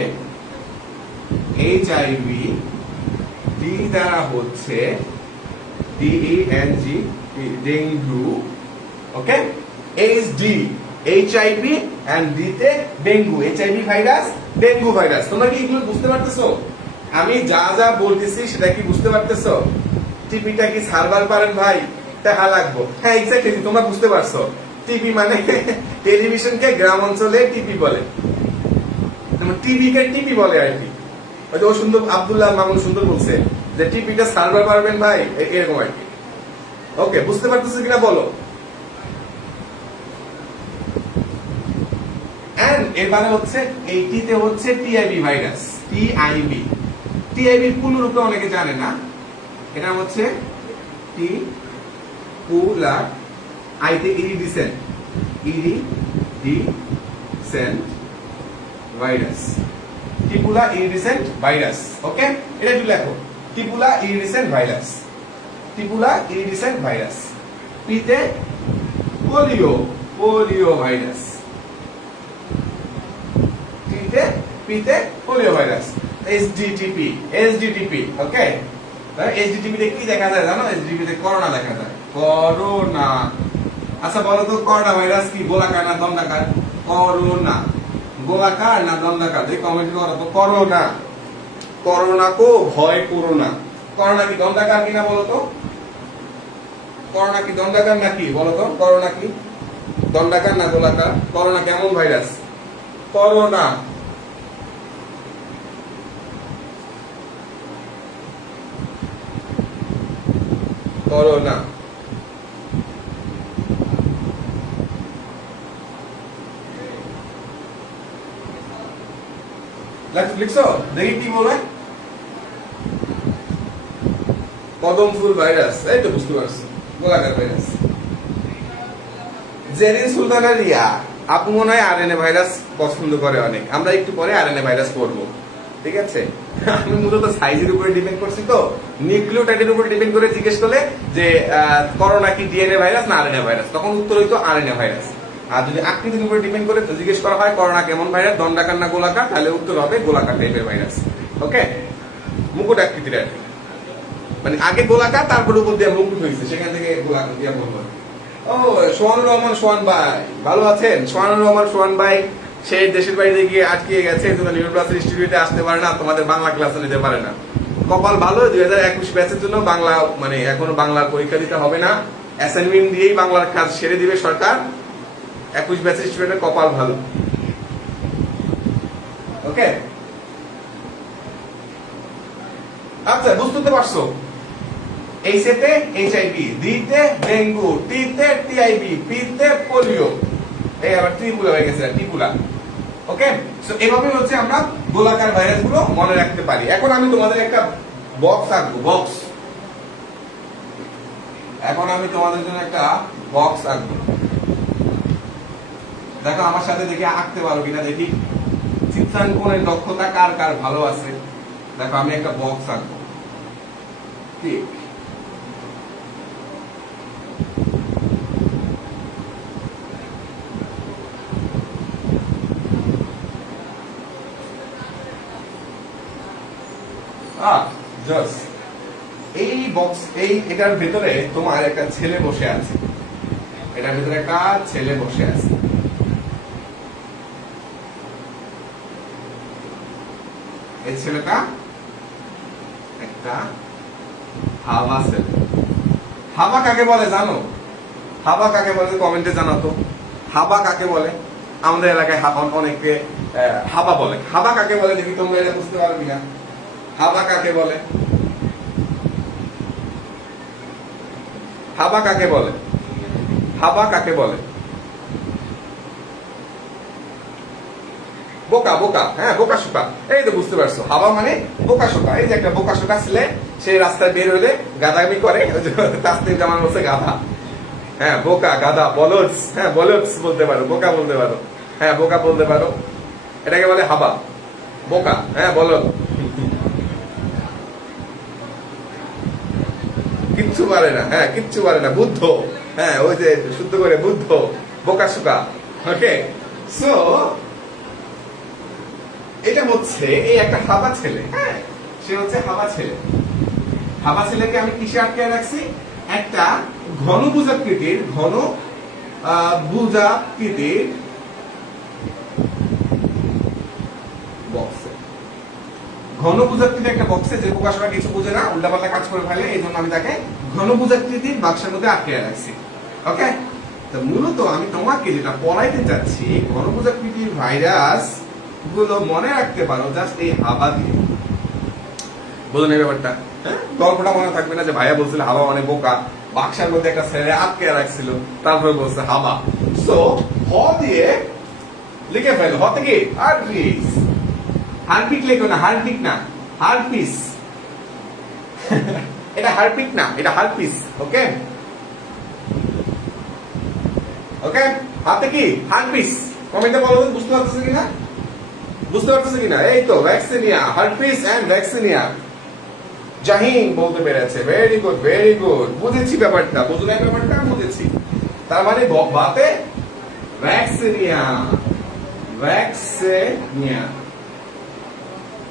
এইচআইভি, ডি দ্বারা হচ্ছে DNG dengue. Okay, HD HIV and D তে dengue, HIV virus dengue virus. তোমরা কি এগুলো বুঝতে পারতেছো? আমি যা যা বলতেছি সেটা কি বুঝতে পারতেছো? টিপিটা কি সার্ভার পারেন ভাই? টাকা লাগবো। হ্যাঁ, এক্স্যাক্টলি তোমরা বুঝতে পারছো। টিভি মানে টেলিভিশনকে গ্রাম অঞ্চলে টিভি বলে, টিভিকে টিভি বলে আর কি। ওই যে ও সুন্দর আব্দুল্লাহ মামুন সুন্দর বলছে যে টিভিটা সার্ভার পারবেন ভাই, এরকম আর কি। ওকে, বুঝতে পারতেছো কিনা বলো? এন্ড এবারে হচ্ছে এইটিতে হচ্ছে টিআইভি ভাইরাস। টিআইভি পুরো রূপে অনেকে জানে না। এটা হচ্ছে টিপুলার, আইতে iridescent virus, Tipula iridescent virus. Okay, এটা একটু লেখো, Tipula iridescent virus, Tipula iridescent virus. পিতে পোলিও ভাইরাস, পিতে polio virus. HDTP. Okay, HDTP তে কি দেখা যায় জানো? এইচডিটিপি তে করোনা দেখা যায়। করোনা। আচ্ছা বলো তো, করোনা ভাইরাস কি গোলাকার না দন্ডাকার? করোনা গোলাকার না দন্ডাকার? এই কমেন্ট করো তো। করোনা। করোনা কো ভয় করোনা। করোনা কি দন্ডাকার কিনা বলো তো? করোনা কি দন্ডাকার নাকি বলো তো? করোনা কি দন্ডাকার না গোলাকার? করোনা কেমন ভাইরাস? করোনা। করোনা। লিখছো? দেখি কি বলে। কদম ফুল ভাইরাস, এই তো বুঝতে পারছো, গোলাকার ভাইরাস। জেরিন সুলতানা রিয়া আপু মনে হয় আরএনএ ভাইরাস পছন্দ করে অনেক। আমরা একটু পরে আরএনএ ভাইরাস করবো, ঠিক আছে? আমি মূলত সাইজের উপরে ডিপেন্ড করছি, তো নিউক্লিওটাইডের উপরে ডিপেন্ড করে জিজ্ঞেস করলে যে করোনা কি ডিএনএ ভাইরাস না আরএনএ ভাইরাস, তখন উত্তর হইতো আরএনএ ভাইরাস। আর যদি আকৃতির উপরে ডিপেন্ড করে জিজ্ঞেস করা হয় করোনা কেমন ভাইরাস, দন্ডাকার না গোলাকার, তাহলে উত্তর হবে গোলাকার টাইপের ভাইরাস। ওকে, মুকুট আকৃতির আর কি, মানে আগে গোলাকার তারপর উপর দিয়ে মুকুট হয়েছে, সেখান থেকে গোলাকার দিয়ে বলবো। ও সোহানুর রহমান সোহান ভাই ভালো আছেন? সোহানুর রহমান সোহান ভাই সে দেশের বাইরে গিয়ে আটকে গেছে, এজন্য নিউ ক্লাসের স্টুডিওতে আসতে পারে না, তোমাদের বাংলা ক্লাস নিতে পারে না। কপাল ভালো, 2021 ব্যাচের জন্য বাংলা মানে এখনো বাংলার পরীক্ষা দিতে হবে না, অ্যাসাইনমেন্ট দিয়েই বাংলার কাজ সেরে দিবে সরকার। 21 ব্যাচের স্টুডেন্টের কপাল ভালো। ওকে, আচ্ছা বুঝতে তো পারছো? এইচএতে এইচআইভি, ডিতে ডেঙ্গু, টিতে টিআইভি, পিতে পোলিও, এই আবার ত্রিপুলা হয়ে গেছে, ত্রিপুলা। ওকে, সো এভাবে হচ্ছে আমরা গোলাকার ভাইরাস গুলো মনে রাখতে পারি। এখন আমি তোমাদের একটা বক্স আঁকবো, বক্স। এখন আমি তোমাদের জন্য একটা বক্স আঁকবো। দেখো আমার সাথে দেখি আঁকতে পারো কিনা, দেখি চিত্রাঙ্কনের দক্ষতা কার কার ভালো আছে। দেখো আমি একটা বক্স আঁকবো, ঠিক? এই বক্স, এটার ভেতরে তোমার একটা ছেলে বসে আছে, এটার ভেতরে একটা ছেলে বসে আছে। এই ছেলেটা একটা হাবা ছেলে। হাবা কাকে বলে জানো? হাবা কাকে বলে কমেন্টে জানাতো। হাবা কাকে বলে? আমাদের এলাকায় অনেকে হাবা বলে। হাবা কাকে বলে দেখি, তোমরা এটা বুঝতে পারবি না। হাবা কাকে বলে? হাবা কাকে বলে? হাবা কাকে বলে? বোকা, বোকা, হ্যাঁ বোকা শোকা। এই তো বুঝতে পারছো, হাবা মানে বোকা শোকা। এই যে একটা বোকা শোকা ছেলে, সে রাস্তায় বের হলে গাদামি করে, তাসলিম জামান বলছে গাধা। হ্যাঁ বোকা, গাধা, বলদস। হ্যাঁ বলদস বলতে পারো, বোকা বলতে পারো। হ্যাঁ বোকা বলতে পারো, এটাকে বলে হাবা, বোকা। হ্যাঁ বলদ, কিচ্ছু পারে না। হ্যাঁ কিচ্ছু পারে না, বুদ্ধ। হ্যাঁ ওই যে শুদ্ধ করে বুদ্ধ, বোকা শোকা। ওকে, সো এটা হচ্ছে এই একটা হাবা ছেলে। হ্যাঁ সে হচ্ছে হাবা ছেলে। হাবা ছেলেকে আমি কিসে আটকে রাখছি? একটা ঘন ভুজাকৃতির বক্সে। ঘন ভুজাকৃতির একটা বক্সে, যে প্রকাশনা কিছু বুঝে না, উল্টাপাল্টা কাজ করে ফেলে, এই জন্য আমি তাকে ঘন ভুজাকৃতির বাক্সের মধ্যে আটকে রাখছি। ওকে, তো মূলত আমি তোমাকে যেটা পড়াইতে চাচ্ছি, ঘন ভুজাকৃতির ভাইরাস গুলো মনে রাখতে পারো জাস্ট এই হাবা দিয়ে। বোঝেন এই ব্যাপারটা? হ্যাঁ, গল্পটা মনে থাকবে না যে ভাইয়া বলছিল হাবা মানে বোকা, বাক্সের মধ্যে একটা ছেলে আটকে রাখছিল, তারপরে বলছে হাবা। সো হ দিয়ে লিখে ফেলো। হ থেকে হারপিস। হারপিক লেখো না, হারপিক না, হারপিস। এটা হারপিক না, এটা হারপিস। ওকে, ওকে, হাতে কি হারপিস? কমেন্টে বলো বুঝতে পারতেছে কিনা, বুঝতে পারতেছে কিনা? এই তো vaccinia, herpes and vaccinia. Jahin বলতে পেরেছে, ভেরি গুড, ভেরি গুড। বুঝেছি ব্যাপারটা, বুঝলে ব্যাপারটা বুঝেছি। তার মানে বাতে ভ্যাকসিনিয়া, ভ্যাকসিনিয়া।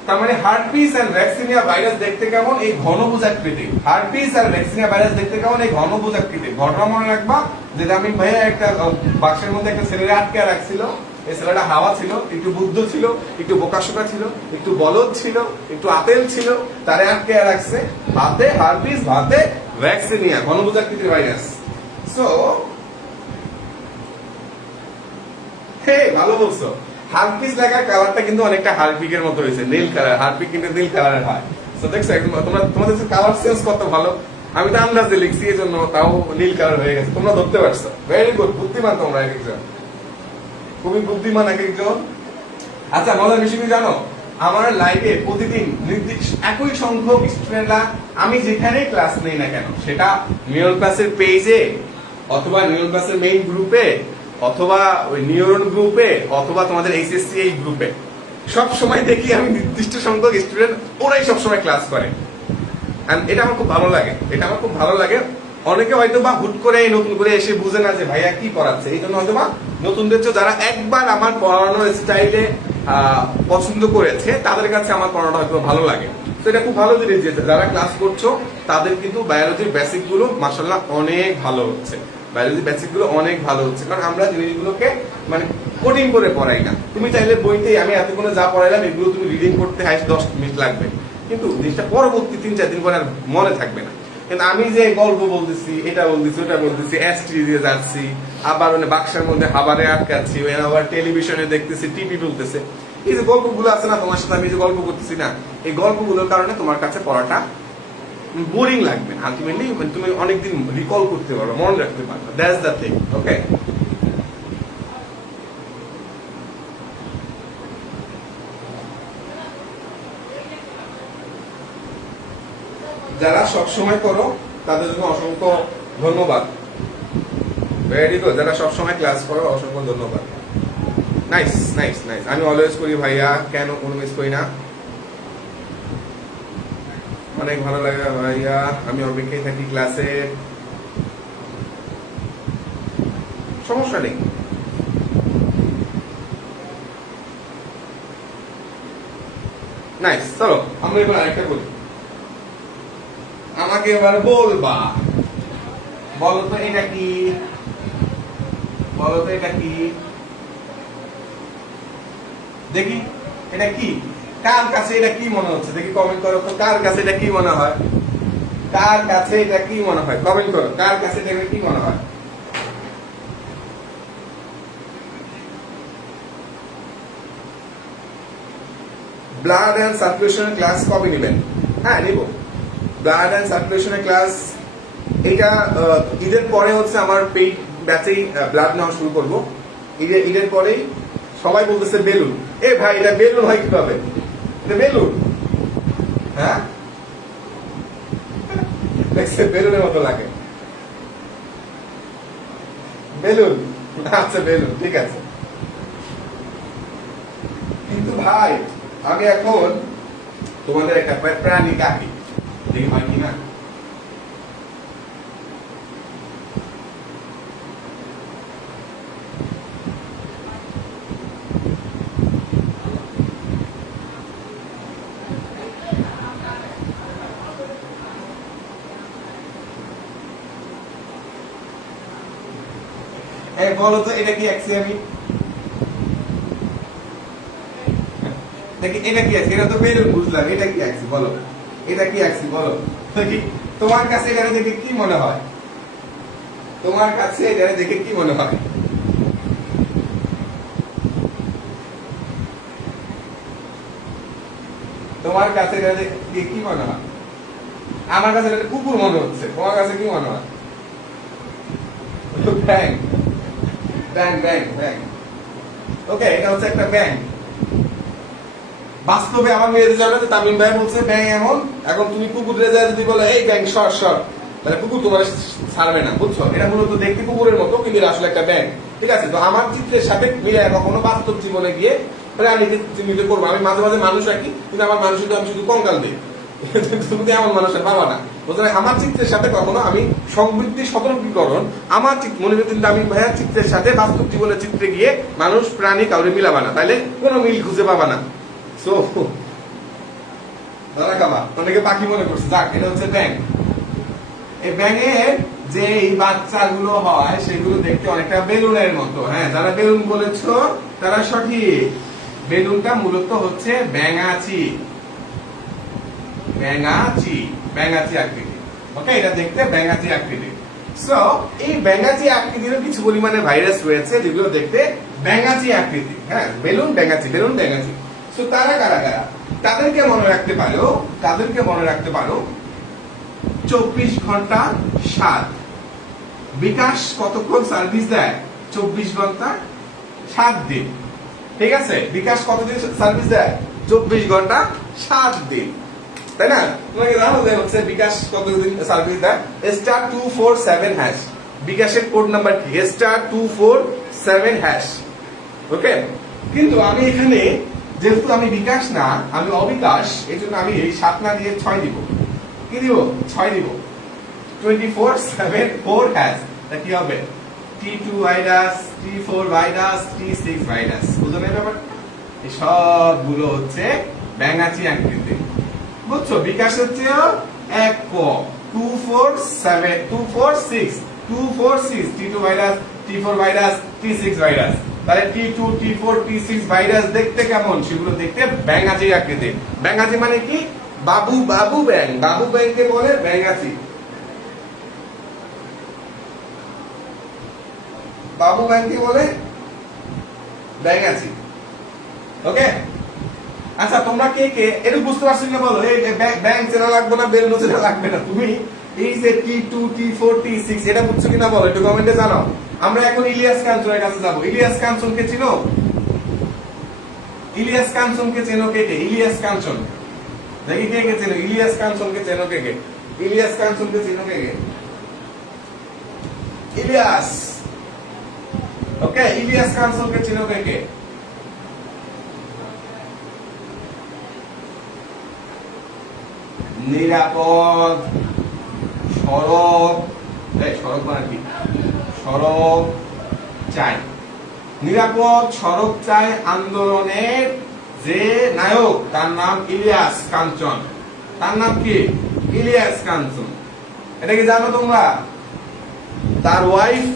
তার মানে হার্পিস এন্ড ভ্যাকসিনিয়া ভাইরাস দেখতে কেমন? এই ঘনভুজাকৃতি। হার্পিস আর ভ্যাকসিনিয়া ভাইরাস দেখতে কেমন? এই ঘনভুজাকৃতি। ঘটনা মনে রাখবা, যেটা আমি ভাইয়া একটা বাক্সের মধ্যে একটা ছেলেরে আটকে রাখছিল। এই ছেলেটা হাওয়া ছিল, একটু বুদ্ধ ছিল, একটু বোকাশোকা ছিল, একটু বলদ ছিল, একটু আতেল ছিল, তারে আটকে রাখছে। হাতে হার্পিস, হাতে ভ্যাকসিনিয়া, ঘনভুজাকৃতির ভাইরাস। সো হে, ভালো বলছো। হারপিস লেখার কালারটা কিন্তু অনেকটা হারপিকের মতো হয়েছে, নীল কালার। হারপিক কিন্তু নীল কালারের হয়। তো দেখছো তোমরা, তোমাদের কালার সেন্স কত ভালো। আমি তো আন্দাজে লিখছি, এই জন্য তাও নীল কালার হয়ে গেছে। তোমরা ধরতে পারছো, ভেরি গুড। বুদ্ধিমান তোমরা এক একজন, খুবই বুদ্ধিমান এক একজন। আচ্ছা, মজার বিষয় কি জানো? আমার লাইভে প্রতিদিন নির্দিষ্ট একই সংখ্যক স্টুডেন্টরা, আমি যেখানে ক্লাস নেই না কেন, সেটা নিউরন ক্লাসের পেজে, অথবা নিউরন ক্লাসের মেইন গ্রুপে, অথবা ওই নিউরন গ্রুপে, অথবা তোমাদের এইচএসসি এই গ্রুপে, সব সময় দেখি আমি নির্দিষ্ট সংখ্যক স্টুডেন্ট, ওরাই সব সময় ক্লাস করে। এটা আমার খুব ভালো লাগে, এটা আমার খুব ভালো লাগে। অনেকে হয়তো বা হুট করে নতুন করে এসে বুঝে না যে ভাইয়া কি পড়াচ্ছে, এই জন্য হয়তো বা নতুনদের যারা একবার আমার পড়ানোর স্টাইলে পছন্দ করেছে, তাদের কাছে আমার পড়ানোটা হয়তো ভালো লাগে। তো এটা খুব ভালো জিনিস যে যারা ক্লাস করছো তাদের কিন্তু বায়োলজির বেসিক গুলো মাশাআল্লাহ অনেক ভালো হচ্ছে। বায়োলজি বেসিক গুলো অনেক ভালো হচ্ছে, কারণ আমরা জিনিসগুলোকে মানে কঠিন করে পড়াই না। তুমি চাইলে বইতে আমি এতক্ষণে যা পড়াইলাম এগুলো তুমি রিডিং করতে হাইস্ট 10 মিনিট লাগবে, কিন্তু জিনিসটা পরবর্তী 3-4 দিন পরে আর মনে থাকবে না। কিন্তু আমি যে গল্প বলতেছি, এটা বলতেছি, ওটা বলতেছি, এসটি দিয়ে যাচ্ছি, আবার মানে বাক্সের মধ্যে হাবারে আটকাচ্ছি, আবার টেলিভিশনে দেখতেছি, টিভি বলতেছে, এই যে গল্পগুলো আছে না, তোমার সাথে আমি যে গল্প করতেছি না, এই গল্পগুলোর কারণে তোমার কাছে পড়াটা বোরিং লাগবে। আলটিমেটলি তুমি অনেকদিন রিকল করতে পারো, মনে রাখতে পারো। That's the thing. ওকে, যারা সবসময় করো তাদের জন্য অসংখ্য ধন্যবাদ। Very good. যারা সবসময় ক্লাস করো অসংখ্য ধন্যবাদ। Nice, nice, nice. আমি অলওয়েজ করি ভাইয়া, কেন কোনো মিস করি না। অনেক ভালো লাগে ভাইয়া, আমি অপেক্ষায় থাকি ক্লাসে, সমস্যা নেই। নাইস, চলো আমরা এবার আরেকটা বলি। আমাকে এবার বলবা, বলো তো এটা কি, বলো তো এটা কি, দেখি এটা কি, কার কাছে এটা কি মনে হচ্ছে, দেখি কমেন্ট করো তো, কার কাছে এটা কি মনে হয়। কার কাছে এটা কি মনে হয়? কমেন্ট করো, কার কাছে এটা কি মনে হয়? ব্লাড অ্যান্ড সার্কুলেশনের ক্লাস কবে নেবেন? হ্যাঁ নিব। ব্লাড অ্যান্ড সার্কুলেশনের ক্লাস এটা ঈদের পরে হচ্ছে আমার পেইড ব্যাচেই ব্লাড নেওয়া শুরু করব। ঈদের পরেই সবাই বলতেছে বেলুন। এ ভাই এটা বেলুন হয় কিভাবে? এটা বেলুন, হ্যাঁ দেখছে বেলুনের মতো লাগে। বেলুন, আচ্ছা বেলুন, ঠিক আছে। কিন্তু ভাই আমি এখন তোমাদের একটা প্রাণী কাকি দেখি হয় কিনা। বলো তো এটা কি আঁকছি আমি? দেখি এটা কি আঁকছি? এটা তো বেলুন বুঝলাম, এটা কি আঁকছি বলো? এটা কি আঁকছি বলো দেখি। তোমার কাছে এটা দেখে কি মনে হয়? তোমার কাছে এটা দেখে কি মনে হয়? তোমার কাছে এটা দেখে কি মনে হয়? আমার কাছে এটা কুকুর মনে হচ্ছে, তোমার কাছে কি মনে হয়? ব্যাং ব্যাং ব্যাং ব্যাং। ওকে, এটা হচ্ছে একটা ব্যাং। বাস্তবে আমার মেয়েদের জানো যে তামিম ভাই বলছে ব্যাং এমন, এখন তুমি কুকুরের যায় যদি বলে এই ব্যাং সর সর, তাহলে কুকুর তোমার ছাড়বে না, বুঝছো? এটা মূলত দেখতে কুকুরের মতো, কিন্তু এটা আসলে একটা ব্যাং। ঠিক আছে, তো আমার চিত্রের সাথে মিলে কখনো বাস্তব জীবনে গিয়ে আমি চিহ্নিত করবো। আমি মাঝে মাঝে মানুষ রাখি, কিন্তু আমার মানুষ আমি শুধু কঙ্কাল দিই, তুমি এমন মানুষের পাবা না। বুঝলে, আমার চিত্রের সাথে কখনো আমি সমৃদ্ধি সতর্কীকরণ আমার মনে করতে আমি ভাইয়ার চিত্রের সাথে বাস্তব জীবনের চিত্রে গিয়ে মানুষ প্রাণী কাউরে মিলাবা না, তাইলে কোনো মিল খুঁজে পাবা না। সো ধরা খাবা, অনেকে পাখি মনে করছে, যাক এটা হচ্ছে ব্যাং। এই ব্যাঙের যে এই বাচ্চাগুলো হয় সেগুলো দেখতে অনেকটা বেলুনের মতো। হ্যাঁ, যারা বেলুন বলেছো তারা সঠিক। বেলুনটা মূলত হচ্ছে ব্যাঙাচি, ব্যাঙাচি, ব্যাঙাচি আকৃতি। ওকে, এটা দেখতে ব্যাঙাচি আকৃতি। সো এই ব্যাঙাচি আকৃতিরও কিছু পরিমাণে ভাইরাস রয়েছে যেগুলো দেখতে ব্যাঙাচি আকৃতি। হ্যাঁ, বেলুন ব্যাঙাচি, বেলুন ব্যাঙাচি। সো তারা কারা কারা? তাদেরকে মনে রাখতে পারো, তাদেরকে মনে রাখতে পারো 24 ঘন্টা 7। বিকাশ কতক্ষণ সার্ভিস দেয়? 24 ঘন্টা 7 দিন। ঠিক আছে, বিকাশ কতদিন সার্ভিস দেয়? 24 ঘন্টা 7 দিন, তাই না? তোমাকে জানো যে হচ্ছে বিকাশ কতদিন সার্ভিস দেয়? *247#। বিকাশের কোড নাম্বার কি? *247#। ওকে, কিন্তু আমি এখানে যেহেতু আমি বিকাশ না, আমি অবিকাশ, এই জন্য আমি 7 না দিয়ে 6 দিব। কি দিব? 6 দিব। 24/7/4#। তা কি হবে? T2 virus, T4 virus, T6 virus. বুঝলেন এই ব্যাপার? এই সবগুলো হচ্ছে ব্যাঙাচি আকৃতি। বুঝছো? বিকাশ হচ্ছে এক কম 246 T2 virus, T4 virus, T6 virus. তাহলে T2, T4, T6 ভাইরাস দেখতে কেমন? সেগুলো দেখতে ব্যাঙাচি আকৃতি। ব্যাঙাচি মানে কি? বাবু বাবু ব্যাং, বাবু ব্যাংকে বলে ব্যাঙাচি। বাবু ব্যাংকে বলে ব্যাঙাচি। ওকে, আচ্ছা তোমরা কে কে এটা বুঝতে পারছো কিনা বলো? এই ব্যাংক চেনা লাগবে না, বেলুন চেনা লাগবে না, তুমি এই যে T2, T4, T6 এটা বুঝছো কিনা বলো, একটু কমেন্টে জানাও। আমরা এখন ইলিয়াস কাঞ্চনের কাছে যাব। ইলিয়াস কাঞ্চনকে চিনো? ইলিয়াস কাঞ্চনকে চেনো কে কে? ইলিয়াস কাঞ্চন দেখি কে কে চেনো? ইলিয়াস কাঞ্চনকে চেনো কে কে? ইলিয়াস কাঞ্চনকে চেনো কে কে? ইলিয়াস, ওকে, ইলিয়াস কাঞ্চনকে চেনো কে কে? নিরাপদ সড়ক, সড়ক মানে কি? সড়ক চাই, নিরাপদ সড়ক চাই আন্দোলনের যে নায়ক তার নাম ইলিয়াস কাঞ্চন। তার নাম কি? ইলিয়াস কাঞ্চন। এটা কি জানো তোমরা? তার ওয়াইফ,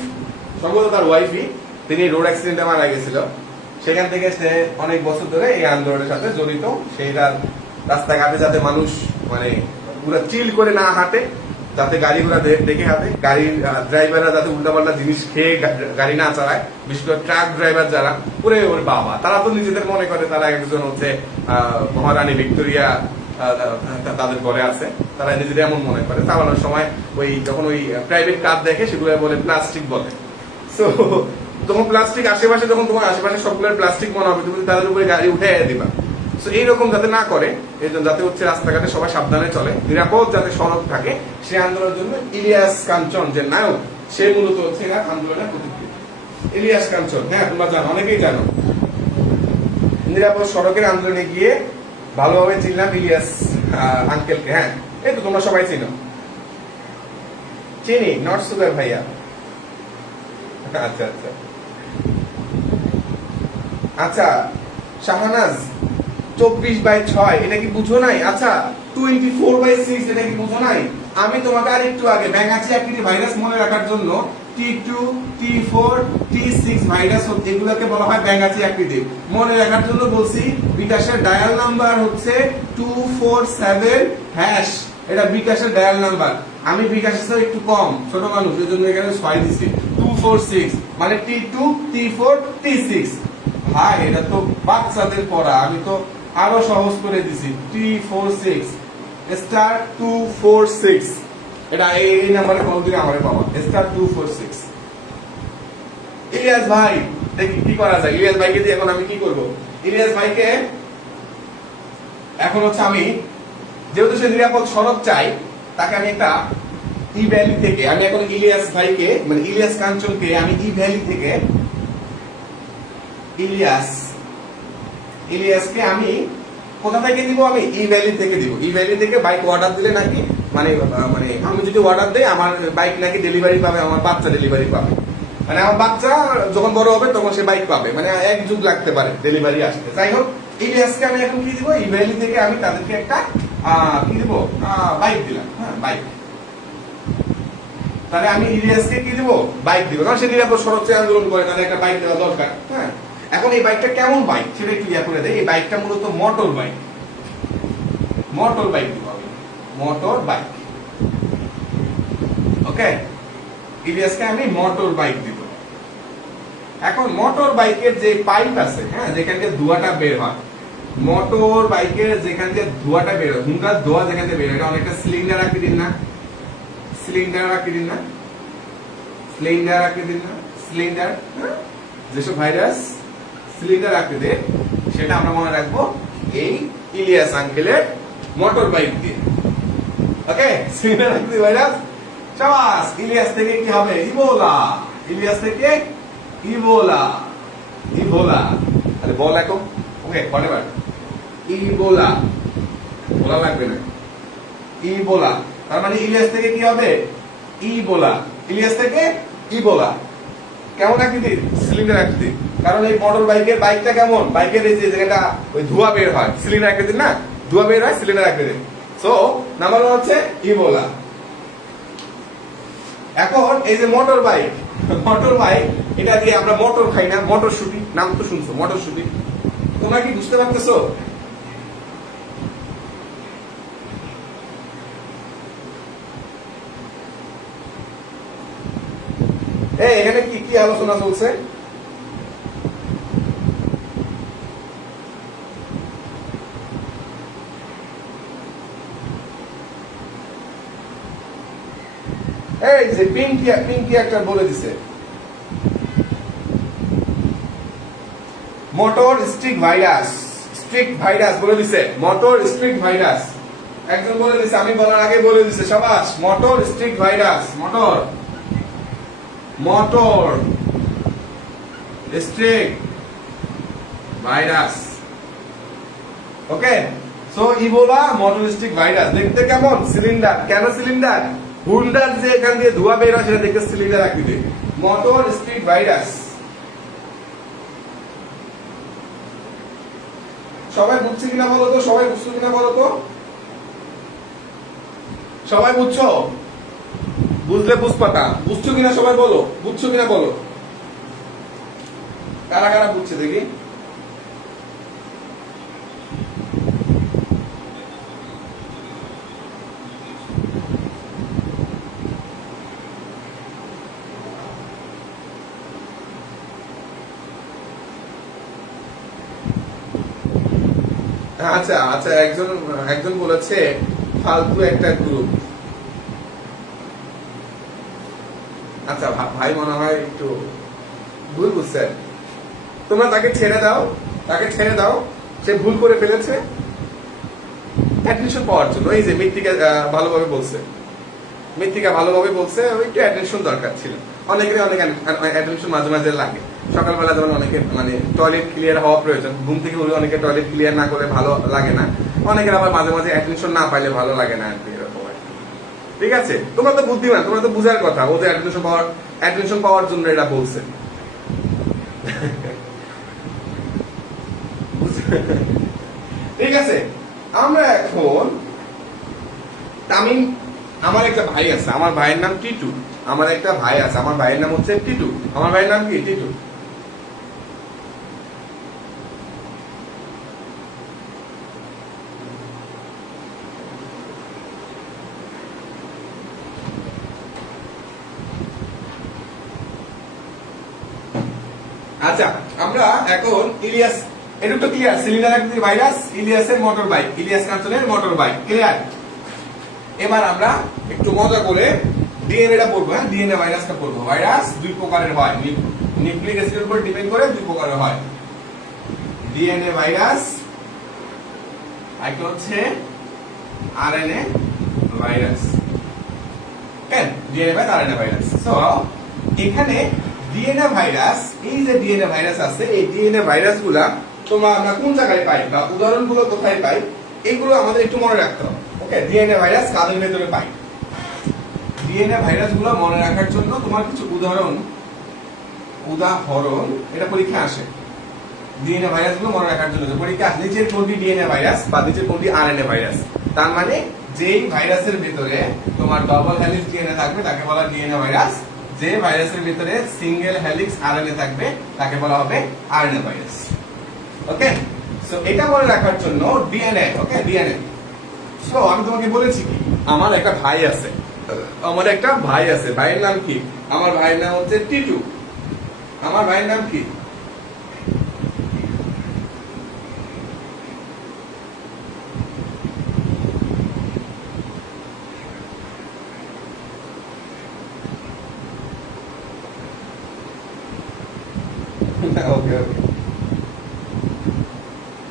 সম্ভবত তার ওয়াইফই, তিনি রোড অ্যাক্সিডেন্টে মারা গেছিল। সেখান থেকে সে অনেক বছর ধরে এই আন্দোলনের সাথে জড়িত। সেইটা রাস্তাঘাটে যাতে মানুষ মানে পুরো চিল করে না হাঁটে যাতে গাড়ি ঘোড়া দেখে হাতে, গাড়ির ড্রাইভাররা যাতে উল্টাপাল্টা জিনিস খেয়ে গাড়ি না চালায়, বিশেষ করে ট্রাক ড্রাইভার যারা, ওর বাবা, তারা তো নিজেদের মনে করে তারা একজন হচ্ছে মহারানী ভিক্টোরিয়া তাদের ঘরে আছে, তারা নিজেদের এমন মনে করে। চালানোর সময় ওই যখন ওই প্রাইভেট কার দেখে সেগুলো বলে প্লাস্টিক বলে। সো তখন প্লাস্টিক আশেপাশে, যখন তোমার আশেপাশে সবগুলো প্লাস্টিক মনে হবে, তুমি তাদের উপরে গাড়ি উঠে দিবা। সো এইরকম যাতে না করে, এই জন্য যাতে হচ্ছে রাস্তাঘাটে সবাই সাবধানে চলে, নিরাপদ যাতে সড়ক থাকে, সে আন্দোলনের জন্য ইলিয়াস কাঞ্চন যে নায়ক, সে মূলত হচ্ছে এরা আন্দোলনের প্রতিক্রিয়া। ইলিয়াস কাঞ্চন, হ্যাঁ তোমরা জানো, অনেকেই জানো। নিরাপদ সড়কের আন্দোলনে গিয়ে ভালোভাবে চিনলাম ইলিয়াস আঙ্কেলকে। হ্যাঁ এই তো তোমরা সবাই চিনো, চিনি, নট সুগার ভাইয়া। আচ্ছা আচ্ছা আচ্ছা, শাহানাজ 24/6 এটা কি বুঝো নাই? আচ্ছা 24/6 এটা কি বুঝো নাই? আমি তোমাকে আর একটু আগে ব্যাঙাচি আকৃতি ভাইরাস মনে রাখার জন্য T2, T4, T6 ভাইরাস, এগুলোকে বলা হয় ব্যাঙাচি আকৃতি। মনে রাখার জন্য বলছি, বিকাশের ডায়াল নাম্বার হচ্ছে 247#। এটা বিকাশের ডায়াল নাম্বার। আমি বিকাশের সাথে একটু কম, ছোট মানুষ, এই জন্য এখানে 6 দিছি। 246 মানে T2, T4, T6। ভাই এটা তো বাচ্চাদের পড়া, আমি তো আরো সহজ করে দিছি। T46 স্টার 246, এটা এই নাম্বারে কোনদিন আমারে পাবা, স্টার 246। ইলিয়াস ভাই দেখি কি করা যায়। ইলিয়াস ভাইকে দিয়ে এখন আমি কি করব? ইলিয়াস ভাইকে এখন হচ্ছে আমি, যেহেতু সে নিরাপদ সড়ক চাই, তাকে আমি একটা ই ভ্যালি থেকে, আমি এখন ইলিয়াস ভাইকে মানে ইলিয়াস কাঞ্চনকে আমি ই ভ্যালি থেকে, ইলিয়াসকে আমি কোথা থেকে দিব? আমি ই ভ্যালি থেকে দিব। ই ভ্যালি থেকে বাইক অর্ডার দিলে নাকি মানে মানে আমি যদি অর্ডার দেই, আমার বাইক নাকি ডেলিভারি পাবে, আমার বাচ্চা ডেলিভারি পাবে। মানে আমার বাচ্চা যখন বড় হবে তখন সে বাইক পাবে, মানে 1 যুগ লাগতে পারে ডেলিভারি আসতে। যাই হোক, ইলিয়াসকে আমি এখন কি দিব? ই ভ্যালি থেকে আমি তাদেরকে একটা কি দিব? বাইক দিলাম। হ্যাঁ বাইক। তাহলে আমি ইলিয়াসকে কি দিব? বাইক দিব, কারণ সে নিরাপদ সড়ক চাই আন্দোলন করে, তাহলে একটা বাইক দেওয়া দরকার। হ্যাঁ এখন এই বাইকটা কেমন বাইক সেটা একটু ইয়া করে দেয়। এই বাইকটা মূলত মোটর বাইক। মোটর বাইক দিব আমি, মোটর বাইক। ওকে, ইলিয়াসকে আমি মোটর বাইক দিব। এখন মোটর বাইকের যে পাইপ আছে, হ্যাঁ যেখান থেকে ধোঁয়াটা বের হয়, মোটর বাইকের যেখান থেকে ধোঁয়াটা বের হয়, হুন্ডার ধোঁয়া যেখান থেকে বের হয়, এটা অনেকটা সিলিন্ডার আকৃতির না? সিলিন্ডার আকৃতির না? সিলিন্ডার আকৃতির না? সিলিন্ডার, যেসব ভাইরাস সিলিন্ডার আকৃতির, সেটা আমরা মনে রাখবো এই ইলিয়াস আঙ্কেলের মোটর বাইক দিয়ে। ওকে, সিলিন্ডার আকৃতি ভাইরাস। শাবাশ, ইলিয়াস থেকে কি হবে? ইবোলা। ইলিয়াস থেকে ইবোলা। ইবোলা, আরে বল এখন। ওকে, হোয়াটএভার। ইবোলা বলা লাগবে না, ইবোলা। তার মানে ইলিয়াস থেকে কি হবে? ইবোলা। ইলিয়াস থেকে ইবোলা। কেমন আকৃতির? সিলিন্ডার আকৃতির। কারণ এই মোটর বাইকের, বাইকটা কেমন? বাইকের এই যে জায়গাটা ওই ধোঁয়া বের হয়, সিলিন্ডার আকৃতির না? ধোঁয়া বের হয় সিলিন্ডার আকৃতির। সো নাম্বার 1 হচ্ছে ইবোলা। এখন এই যে মোটর বাইক, মোটর বাইক, এটা দিয়ে আমরা মোটর খাই না? মটরশুঁটি, নাম তো শুনছো, মটরশুঁটি। তোমরা কি বুঝতে পারতেছো? এখানে কি কি আলোচনা চলছে? এই যে পিঙ্কি একটা বলে দিছে, motor streak virus. Streak virus বলে দিছে, মোটর স্ট্রিক ভাইরাস। একজন বলে দিছে, আমি বলার আগে বলে দিছে। শাবাশ, motor streak virus. Motor motor streak virus. Okay, so Ebola motor streak virus. দেখতে কেমন? সিলিন্ডার। কেন সিলিন্ডার? হুন্ডার যে এখান দিয়ে ধোঁয়া বের হয়, সেটা দেখতে সিলিন্ডার আকৃতির। Motor streak virus. সবাই বুঝছে কিনা বলো তো? সবাই বুঝছো কিনা বলো তো? সবাই বুঝছো? বুঝলে বুঝপাতা। বুঝছো কিনা সবাই বলো? বুঝছো কিনা বলো? কারা কারা বুঝছে দেখি? আচ্ছা আচ্ছা, একজন একজন বলেছে ফালতু একটা গ্রুপ। আচ্ছা ভাই মনে হয় একটু ভুল বুঝছেন। তোমরা তাকে ছেড়ে দাও, তাকে ছেড়ে দাও, সে ভুল করে ফেলেছে অ্যাটেনশন পাওয়ার জন্য। এই যে মৃত্তিকা ভালোভাবে বলছে, মৃত্তিকা ভালোভাবে বলছে, ওই একটু অ্যাটেনশন দরকার ছিল। অনেকেরই অনেক অ্যাটেনশন মাঝে মাঝে লাগে। সকালবেলা যেমন অনেকে মানে টয়লেট ক্লিয়ার হওয়া প্রয়োজন, ঘুম থেকে উঠে অনেকে টয়লেট ক্লিয়ার না করে ভালো লাগে না, অনেকের আবার মাঝে মাঝে অ্যাটেনশন না পাইলে ভালো লাগে না আর কি, এরকম আর কি। ঠিক আছে, তোমরা তো বুদ্ধিমান, তোমরা তো বুঝার কথা, ওদের অ্যাটেনশন পাওয়ার জন্য এটা বলছে। ঠিক আছে, আমরা এখন তামিম, আমার একটা ভাই আছে, আমার ভাইয়ের নাম টিটু। আমার একটা ভাই আছে, আমার ভাইয়ের নাম হচ্ছে টিটু। আমার ভাইয়ের নাম কি? টিটু। আচ্ছা, আমরা এখন ইলিয়াস, এটা তো ক্লিয়ার, সিলিন্ডার আকৃতির ভাইরাস, ইলিয়াসের মোটর বাইক, ইলিয়াস কাঞ্চনের মোটর বাইক ক্লিয়ার। এবার আমরা একটু মজা করে ডিএনএটা পড়বো। হ্যাঁ, ডিএনএ ভাইরাসটা পড়বো। ভাইরাস দুই প্রকারের হয়, নিউক্লিক অ্যাসিডের উপর ডিপেন্ড করে দুই প্রকারের হয়। ডিএনএ ভাইরাস, একটা হচ্ছে আরএনএ ভাইরাস। কেন DNA virus, RNA virus. So এখানে ডিএনএ ভাইরাস, এই যে ডিএনএ ভাইরাস আছে, এই ডিএনএ ভাইরাস গুলা তোমরা আমরা কোন জায়গায় পাই বা উদাহরণগুলো কোথায় পাই, এইগুলো আমাদের একটু মনে রাখতে হবে। ওকে, ডিএনএ ভাইরাস কাদের ভেতরে পাই, ডিএনএ ভাইরাস গুলো মনে রাখার জন্য তোমার কিছু উদাহরণ এটা পরীক্ষা আসে। ডিএনএ ভাইরাস গুলো মনে রাখার জন্য যে পরীক্ষা আসে, নিচের কোনটি ডিএনএ ভাইরাস বা নিচের কোনটি আরএনএ ভাইরাস। তার মানে যেই ভাইরাসের ভিতরে তোমার ডবল হেলিক্স ডিএনএ থাকবে তাকে বলা ডিএনএ ভাইরাস, যে ভাইরাসের ভিতরে সিঙ্গেল হেলিক্স আরএনএ থাকবে তাকে বলা হবে আরএনএ ভাইরাস। ওকে, সো এটা মনে রাখার জন্য ডিএনএ, ওকে ডিএনএ। সো আমি তোমাকে বলেছি কি, আমার একটা ভাই আছে, আমার একটা ভাই আছে, ভাইয়ের নাম কি? আমার ভাইয়ের নাম হচ্ছে টিটু। আমার ভাইয়ের নাম কি? ওকে ওকে,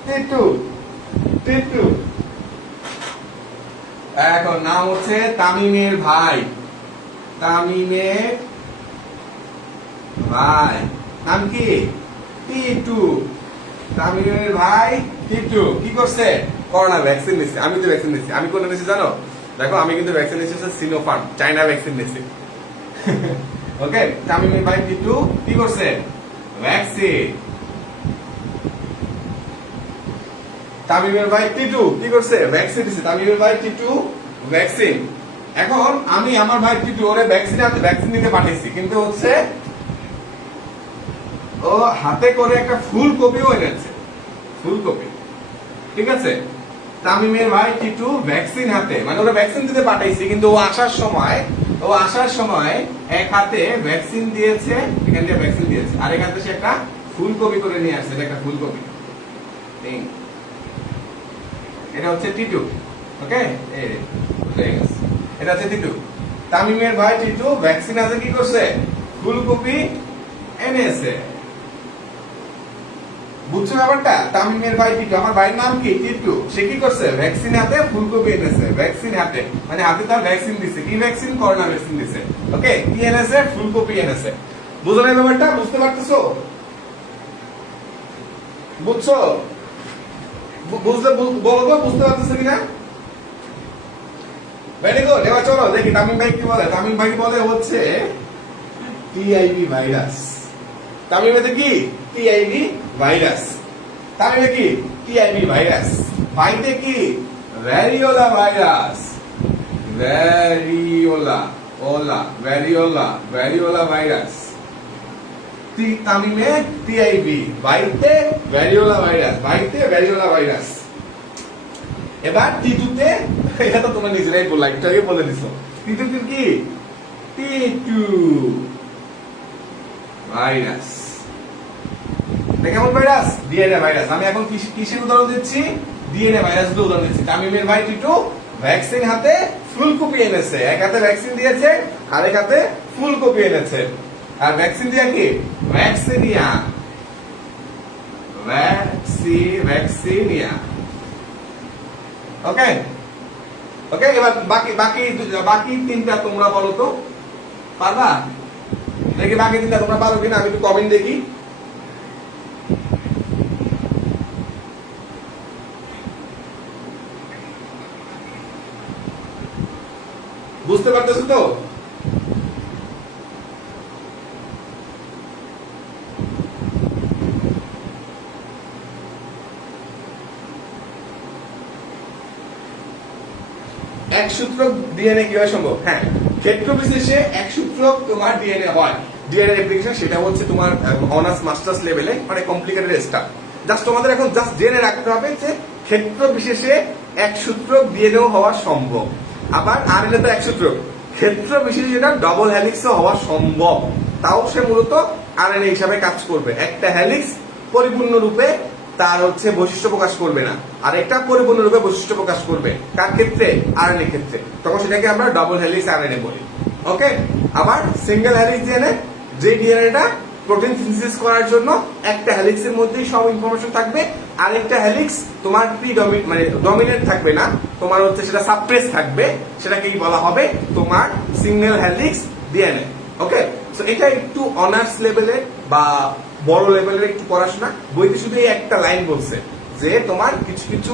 টিটু, টিটু। এখন নাম হচ্ছে তামিমের ভাই, তামিমের ভাই নাম কি? টিটু। তামিমের ভাই টিটু কি করছে? করোনা ভ্যাকসিন নিচ্ছে। আমি তো ভ্যাকসিন নিচ্ছি। আমি কোনটা নিচ্ছি জানো? দেখো, আমি কিন্তু ভ্যাকসিন নিচ্ছি সিনোফার্ম, চায়না ভ্যাকসিন নিচ্ছি। ওকে, তামিমের ভাই টিটু কি করছে? ভ্যাকসিন। তামিমের ভাই টিটু কি করছে? ভ্যাকসিন দিচ্ছে। তামিমের ভাই টিটু ভ্যাকসিন। এখন আমি আমার ভাই টিটু ওরে ভ্যাকসিন নিতে পাঠিয়েছি, কিন্তু হচ্ছে ও হাতে করে একটা ফুল কপিও এনেছে, ফুল কপি। ঠিক আছে, তামিমের ভাই টিটু ভ্যাকসিন হাতে, মানে ওরা ভ্যাকসিন দিতে পাঠাইছি, কিন্তু ও আসার সময় এক হাতে ভ্যাকসিন দিয়েছে, এখান দিয়ে ভ্যাকসিন দিয়েছে, আর এখান থেকে সে একটা ফুল কপি করে নিয়ে আসছে। এটা একটা ফুল কপি। এটা হচ্ছে টিটু। ওকে, এটা হচ্ছে টিটু। তামিমের ভাই টিটু ভ্যাকসিন হাতে কি করছে? ফুল কপি এনেছে। বুঝছো ব্যাপারটা? তামিমের ভাই টিটু, আমার ভাইয়ের নাম কি? টিটু। সে কি করছে? ভ্যাকসিন হাতে ফুলকপি এনেছে। ভ্যাকসিন হাতে মানে হাতে তার ভ্যাকসিন দিছে। কি ভ্যাকসিন? করোনা ভ্যাকসিন দিছে। ওকে, কি এনেছে? ফুলকপি এনেছে। বুঝো না ব্যাপারটা? বুঝতে পারতেছো? বুঝছো? বুঝলে বলো তো, বুঝতে পারতেছো কিনা? Very good. এবার চলো দেখি তামিম ভাই কি বলে। তামিম ভাই বলে হচ্ছে টিআইভি ভাইরাস। তামিমে কি? TIV virus. তামিমে কি? TIV virus. ভাইতে কি? Variola virus. Variola virus. তামিমে টিআইভি, ভাইতে ভ্যারিওলা ভাইরাস, ভাইতে ভ্যারিওলা ভাইরাস। এবার টিটুতে, এটা তো তোমরা নিজেরাই বললা, একটু আগে বলে দিছো। টিটুতে কি? টিটু ভাইরাস। কেমন ভাইরাস? DNA virus. আমি এখন কিসের উদাহরণ দিচ্ছি? ডিএনএ ভাইরাস গুলো উদাহরণ দিচ্ছি। তামিমের ভাই টিটু ভ্যাকসিন হাতে ফুলকপি এনেছে, এক হাতে ভ্যাকসিন দিয়েছে আরেক হাতে ফুলকপি এনেছে। আর ভ্যাকসিন দিয়া কি? Vaccinia, vaccinia. ওকে ওকে, এবার বাকি বাকি বাকি তিনটা তোমরা বলো তো, পারবা? দেখি বাকি তিনটা তোমরা পারো কিনা, আমি একটু কমেন্ট দেখি। বুঝতে পারতেছো তো? এক সূত্রক ডিএনএ কিভাবে সম্ভব? হ্যাঁ, ক্ষেত্র বিশেষে এক সূত্রক তোমার ডিএনএ হয়। ডিএনএ রেপ্লিকেশন সেটা হচ্ছে তোমার অনার্স মাস্টার্স লেভেলে মানে কমপ্লিকেটেড স্টাফ। জাস্ট তোমাদের এখন জাস্ট জেনে রাখতে হবে যে ক্ষেত্র বিশেষে এক সূত্রক ডিএনএ হওয়া সম্ভব। আবার আরএনএ তো এক সূত্রক, ক্ষেত্র বিশেষে যেটা ডবল হেলিক্সও হওয়া সম্ভব, তাও সে মূলত আরএনএ হিসাবে কাজ করবে। একটা হেলিক্স পরিপূর্ণরূপে তার হচ্ছে বৈশিষ্ট্য প্রকাশ করবে না, আর একটা পরিপূর্ণরূপে বৈশিষ্ট্য প্রকাশ করবে। কার ক্ষেত্রে? আরএনএ ক্ষেত্রে। তখন সেটাকে আমরা ডবল হেলিক্স আরএনএ বলি। ওকে, আবার সিঙ্গেল হেলিক্স ডিএনএ, যে ডিএনএটা প্রোটিন সিনথেসিস করার জন্য একটা হেলিক্সের মধ্যেই সব ইনফরমেশন থাকবে, আর একটা হেলিক্স তোমার মানে ডমিনেন্ট থাকবে না, তোমার হচ্ছে সেটা সাপ্রেস থাকবে, সেটাকেই বলা হবে তোমার সিঙ্গেল হেলিক্স ডিএনএ। ওকে, সো এটা একটু অনার্স লেভেলে বা বড় লেভেলের একটু পড়াশোনা। বইতে শুধু এই একটা লাইন বলছে যে তোমার কিছু কিছু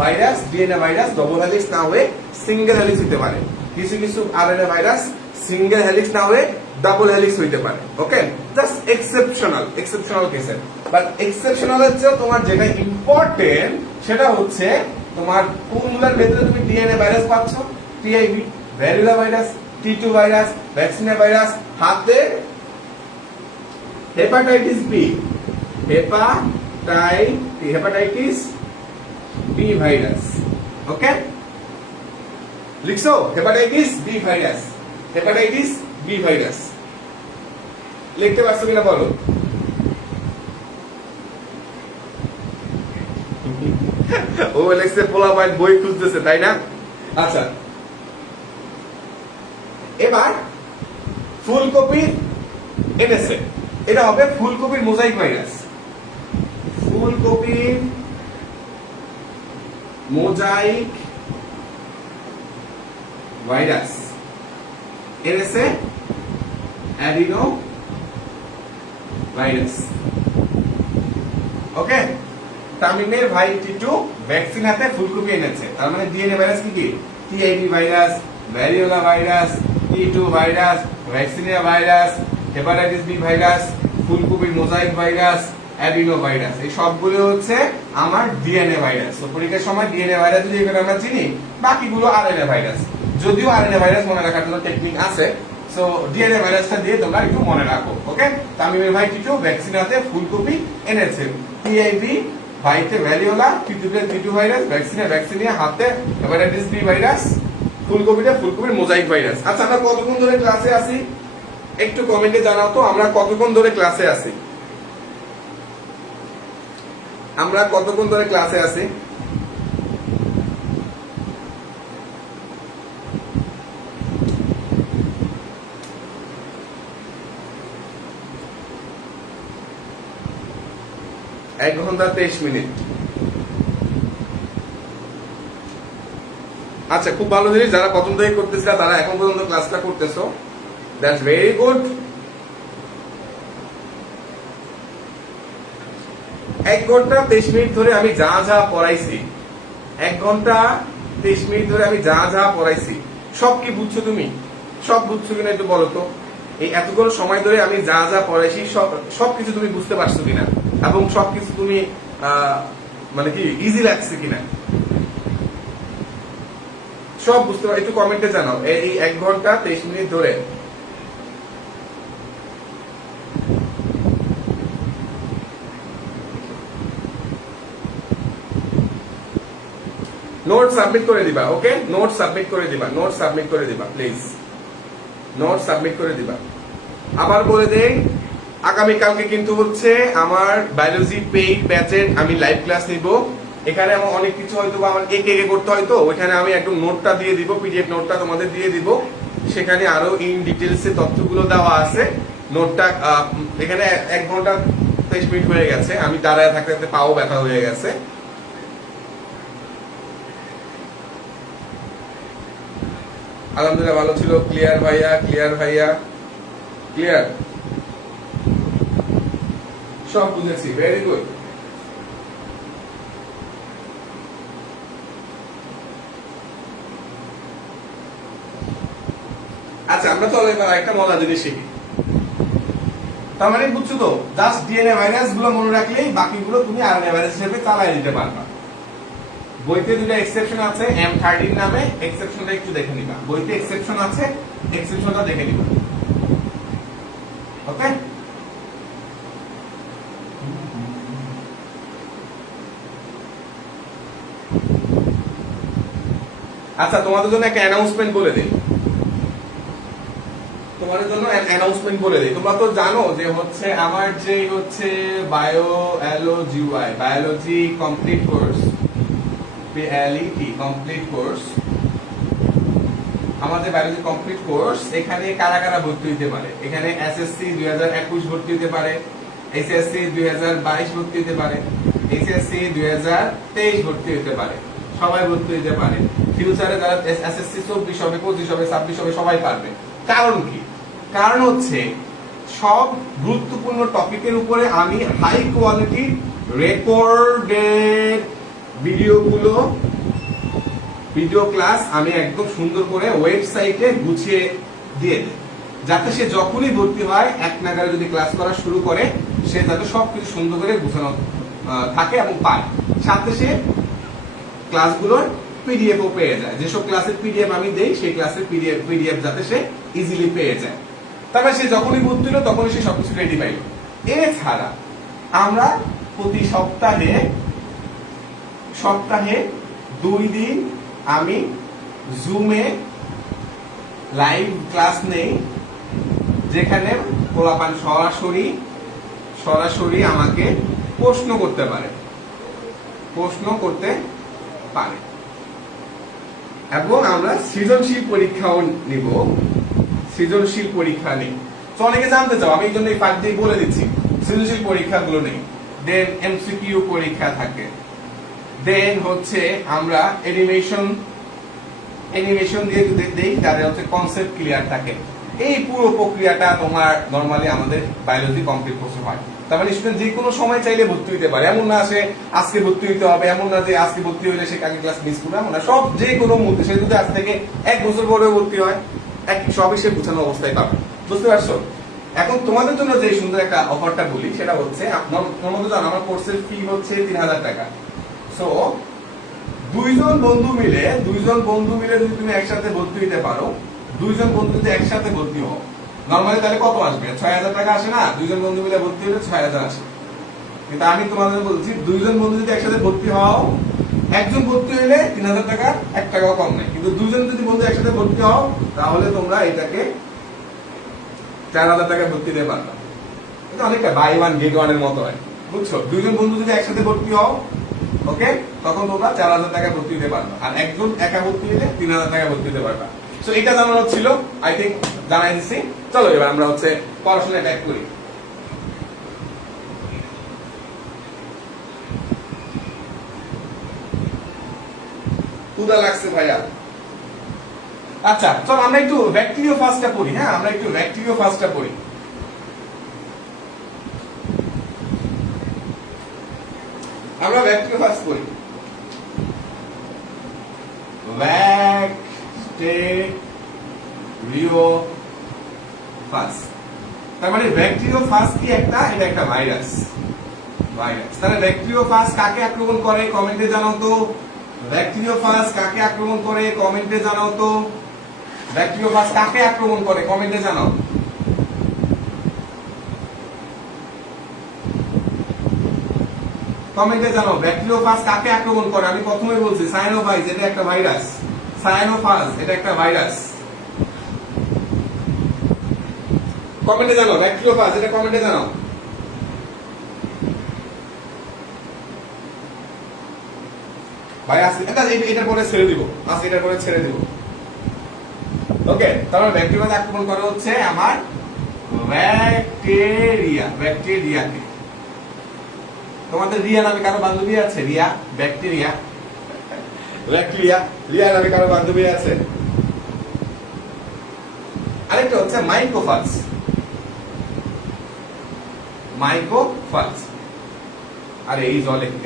virus, DNA virus double helix না হয়ে সিঙ্গেল হেলিক্স হতে পারে, কিছু কিছু আরএনএ ভাইরাস সিঙ্গেল হেলিক্স না হয়ে ডাবল হেলিক্স হইতে পারে। ওকে, জাস্ট এক্সেপশনাল কেসে। বাট এক্সেপশনাল হচ্ছে তোমার যেটা ইম্পর্টেন্ট সেটা হচ্ছে তোমার কোনগুলোর ভেতরে তুমি ডিএনএ ভাইরাস পাচ্ছ, TIV, variola virus, T two virus, ভ্যাকসিনে ভাইরাস, হাতে hepatitis B, hepatitis B virus. Okay, লিখছো hepatitis B virus, hepatitis B virus. লিখতে পারছো কিনা বলো? ও লেখছে পোলাপাইন বই খুঁজতেছে, তাই না? আচ্ছা, এবার ফুলকপি এনেছে, এটা হবে ফুলকপির মোজাইক ভাইরাস। ফুলকপির মোজাইক ভাইরাস এনেছে অ্যাডিনো ভাইরাস। ওকে, তামিমের ভাই টিটু ভ্যাকসিন হাতে ফুলকপি এনেছে, তার মানে ডিএনএ ভাইরাস কি? TIV virus, variola virus, T two virus, vaccinia virus, hepatitis B virus, ফুলকপির মোজাইক ভাইরাস, অ্যাডিনো ভাইরাস। এই সবগুলো হচ্ছে আমার ডিএনএ ভাইরাস। তো পরীক্ষার সময় ডিএনএ ভাইরাস যদি এখানে আমরা চিনি, বাকিগুলো আরএনএ ভাইরাস। যদিও আরএনএ ভাইরাস মনে রাখার জন্য টেকনিক আছে, সো ডিএনএ ভাইরাসটা দিয়ে তোমরা একটু মনে রাখো। ওকে, তামিমের ভাই টিটু ভ্যাকসিন হাতে ফুলকপি এনেছেন, টিআইভি ভাইতে ভ্যারিওলা, টি2 ভাইরাস, ভ্যাকসিনিয়া হাতে হেপাটাইটিস বি ভাইরাস, ফুলকপিটা ফুলকপির মোজাইক ভাইরাস। আচ্ছা, আমরা কতক্ষণ ধরে ক্লাসে আছি একটু কমেন্টে জানাও তো, আমরা কতক্ষণ ধরে ক্লাসে আছি? আমরা কতক্ষণ ধরে ক্লাসে আছি? এক ঘন্টা 23 মিনিট। আচ্ছা, খুব ভালো জিনিস, যারা প্রথম থেকে করতেছিল তারা এখন পর্যন্ত ক্লাসটা করতেছো, দ্যাটস ভেরি গুড। 1 ঘন্টা 23 মিনিট ধরে আমি যা যা পড়াইছি, 1 ঘন্টা 23 মিনিট ধরে আমি যা যা পড়াইছি, সব কি বুঝছো তুমি? সব বুঝছো কিনা একটু বলো তো। এই এতগুলো সময় ধরে আমি যা যা পড়াইছি সবকিছু তুমি বুঝতে পারছো কিনা, এবং সবকিছু তুমি মানে কি ইজি লাগছে কিনা, সব বুঝতে পারো? একটু কমেন্টে জানাও এই 1 ঘন্টা 23 মিনিট ধরে। নোট সাবমিট করে দিবা। ওকে, নোট সাবমিট করে দিবা, নোট সাবমিট করে দিবা প্লিজ, নোট সাবমিট করে দিবা। আবার বলে দেই, আগামীকালকে কিন্তু হচ্ছে আমার বায়োলজি পেইড ব্যাচের আমি লাইভ ক্লাস নিব এখানে আমার অনেক কিছু হয়তো বা আমার একে একে করতে হয়, তো ওইখানে আমি একদম নোটটা দিয়ে দিব, পিডিএফ নোটটা তোমাদের দিয়ে দিব। সেখানে আরো ইন ডিটেলসে তথ্যগুলো দেওয়া আছে। নোটটা এখানে 1 ঘন্টা 23 মিনিট হয়ে গেছে, আমি দাঁড়ায় থাকতে থাকতে পাও ব্যথা হয়ে গেছে। আলহামদুলিল্লাহ ভালো ছিল। ক্লিয়ার ভাইয়া, ক্লিয়ার ভাইয়া, ক্লিয়ার, সব বুঝেছি, ভেরি গুড। আচ্ছা, আমরা চলো এবার একটা মজার জিনিস শিখি। তার মানে বুঝছো তো, জাস্ট ডিএনএ ভাইরাস গুলো মনে রাখলেই বাকিগুলো তুমি আরএনএ ভাইরাস হিসেবে চালাই দিতে পারবা। বইতে দুটো এক্সেপশন আছে M13 নামে, এক্সেপশনটা একটু দেখে নিবা। বইতে এক্সেপশন আছে, এক্সেপশনটা দেখে নিবা। ওকে, আচ্ছা তোমাদের জন্য একটা অ্যানাউন্সমেন্ট বলে দিই। তোমাদের জন্য অ্যানাউন্সমেন্ট বলে দিই। তোমরা তো জানো যে হচ্ছে আমার যে হচ্ছে biology complete course, PLET complete course, আমাদের বায়োলজি কমপ্লিট কোর্স, এখানে কারা কারা ভর্তি হতে পারে? এখানে SSC 2021 ভর্তি হতে পারে, SSC 2022 ভর্তি হতে পারে, SSC 2023 ভর্তি হতে পারে, সবাই ভর্তি হতে পারে। ফিউচারে যারা SSC 24 হবে, 25 হবে, 26 হবে, সবাই পারবে। কারণ কি? কারণ হচ্ছে সব গুরুত্বপূর্ণ টপিকের উপরে আমি high quality recorded video class আমি একদম সুন্দর করে ওয়েবসাইটে গুছিয়ে দিয়ে দেয়, যাতে সে যখনই ভর্তি হয় এক নাগারে যদি ক্লাস করা শুরু করে সে যাতে সবকিছু সুন্দর করে গুছানো থাকে এবং পায়। সাথে সে ক্লাসগুলোর পিডিএফও পেয়ে যায়। যেসব ক্লাসের পিডিএফ আমি দেই সেই ক্লাসের পিডিএফ যাতে সে ইজিলি পেয়ে যায়। তারপরে সে যখনই ভর্তি হলো তখনই সে সবকিছু রেডি পাইল। এছাড়া আমরা প্রতি সপ্তাহে 2 দিন আমি জুমে লাইভ ক্লাস নেই, যেখানে পোলাপান সরাসরি আমাকে প্রশ্ন করতে পারে এবং আমরা সৃজনশীল পরীক্ষাও নিব। সৃজনশীল পরীক্ষা নেই, তো অনেকে জানতে চাও, আমি এই জন্য এই ফাঁক দিয়ে বলে দিচ্ছি, সৃজনশীল পরীক্ষাগুলো নেই। দেন MCQ পরীক্ষা থাকে। দেন হচ্ছে আমরা অ্যানিমেশন দিয়ে দেই, যাদের হচ্ছে কনসেপ্ট ক্লিয়ার থাকে। এই পুরো প্রক্রিয়াটা তোমার নরমালি আমাদের বায়োলজি কমপ্লিট কোর্সে হয়। তার মানে স্টুডেন্ট যে কোনো সময় চাইলে ভর্তি হতে পারে, এমন না সে আজকে ভর্তি হতে হবে, এমন না যে আজকে ভর্তি হলে সে কালকে ক্লাস মিস করবে, এমন না। সব যে কোনো মুহূর্তে, সে যদি আজ থেকে 1 বছর পরেও ভর্তি হয়, সবই সে গুছানো অবস্থায় পাবে। বুঝতে পারছো? এখন তোমাদের জন্য যে সুন্দর একটা অফারটা বলি, সেটা হচ্ছে তোমাদের জানো আমার কোর্সের ফি হচ্ছে 3000 টাকা। সো 2 জন বন্ধু মিলে যদি তুমি একসাথে ভর্তি হতে পারো, 2 জন বন্ধু যদি একসাথে ভর্তি হও, নরমালি তাহলে কত আসবে? 6000 টাকা আসে না? 2 জন বন্ধু মিলে ভর্তি হলে 6000 আসে। কিন্তু আমি তোমাদের বলছি, 2 জন বন্ধু যদি একসাথে ভর্তি হও, একজন ভর্তি হইলে 3000 টাকা 1 টাকাও কম নাই। কিন্তু 2 জন যদি বন্ধু একসাথে ভর্তি হও, তাহলে তোমরা এটাকে 4000 টাকা ভর্তি দিতে পারবে। এটা অনেকটা বাই ওয়ান গেট ওয়ান এর মতো হয়, বুঝছো? 2 জন বন্ধু যদি একসাথে ভর্তি হও, ওকে, তখন তোমরা 4000 টাকা ভর্তি দিতে পারবে। আর একজন একা ভর্তি হলে 3000 টাকা ভর্তি দিতে পারবে। সো এটা জানানো ছিল, আই থিঙ্ক জানাই দিচ্ছি। চলো এবার আমরা হচ্ছে পড়াশোনায় ব্যাক করি। ক্ষুধা লাগছে ভাইয়া। আচ্ছা চল আমরা একটু ব্যাকটেরিওফাজটা পড়ি। হ্যাঁ, আমরা একটু ব্যাকটেরিওফাজটা পড়ি। আমরা ব্যাকটেরিওফাজ পড়ি। ব্যাকটেরিওফাজ তার মানে ব্যাকটেরিওফাজ কি? এটা একটা ভাইরাস। তাহলে ব্যাকটেরিওফাজ কাকে আক্রমণ করে কমেন্টে জানাও তো। ব্যাকটেরিওফাজ কাকে আক্রমণ করে কমেন্টে জানাও তো। ব্যাকটেরিওফাজ কাকে আক্রমণ করে কমেন্টে জানাও। কমেন্টে জানাও ব্যাকটেরিওফাজ কাকে আক্রমণ করে। আমি প্রথমে বলছি সায়ানোফাইজ, এটা একটা ভাইরাস। সায়ানোফাজ এটা একটা ভাইরাস। কমেন্টে জানাও ব্যাকটেরিওফাজ, এটা কমেন্টে জানাও। ভাই আজকে এটার পরে ছেড়ে দিব, আজকে এটার পরে ছেড়ে দিব। ওকে, তাহলে ব্যাকটেরিয়া আক্রমণ করে হচ্ছে আমার ব্যাকটেরিয়াকে। তোমাদের রিয়া নামে কারো বান্ধবী আছে? রিয়া, ব্যাকটেরিয়া, রিয়া নামে কারো বান্ধবী আছে? আরেকটা হচ্ছে মাইক্রোফাজ। আরে এই জলে কি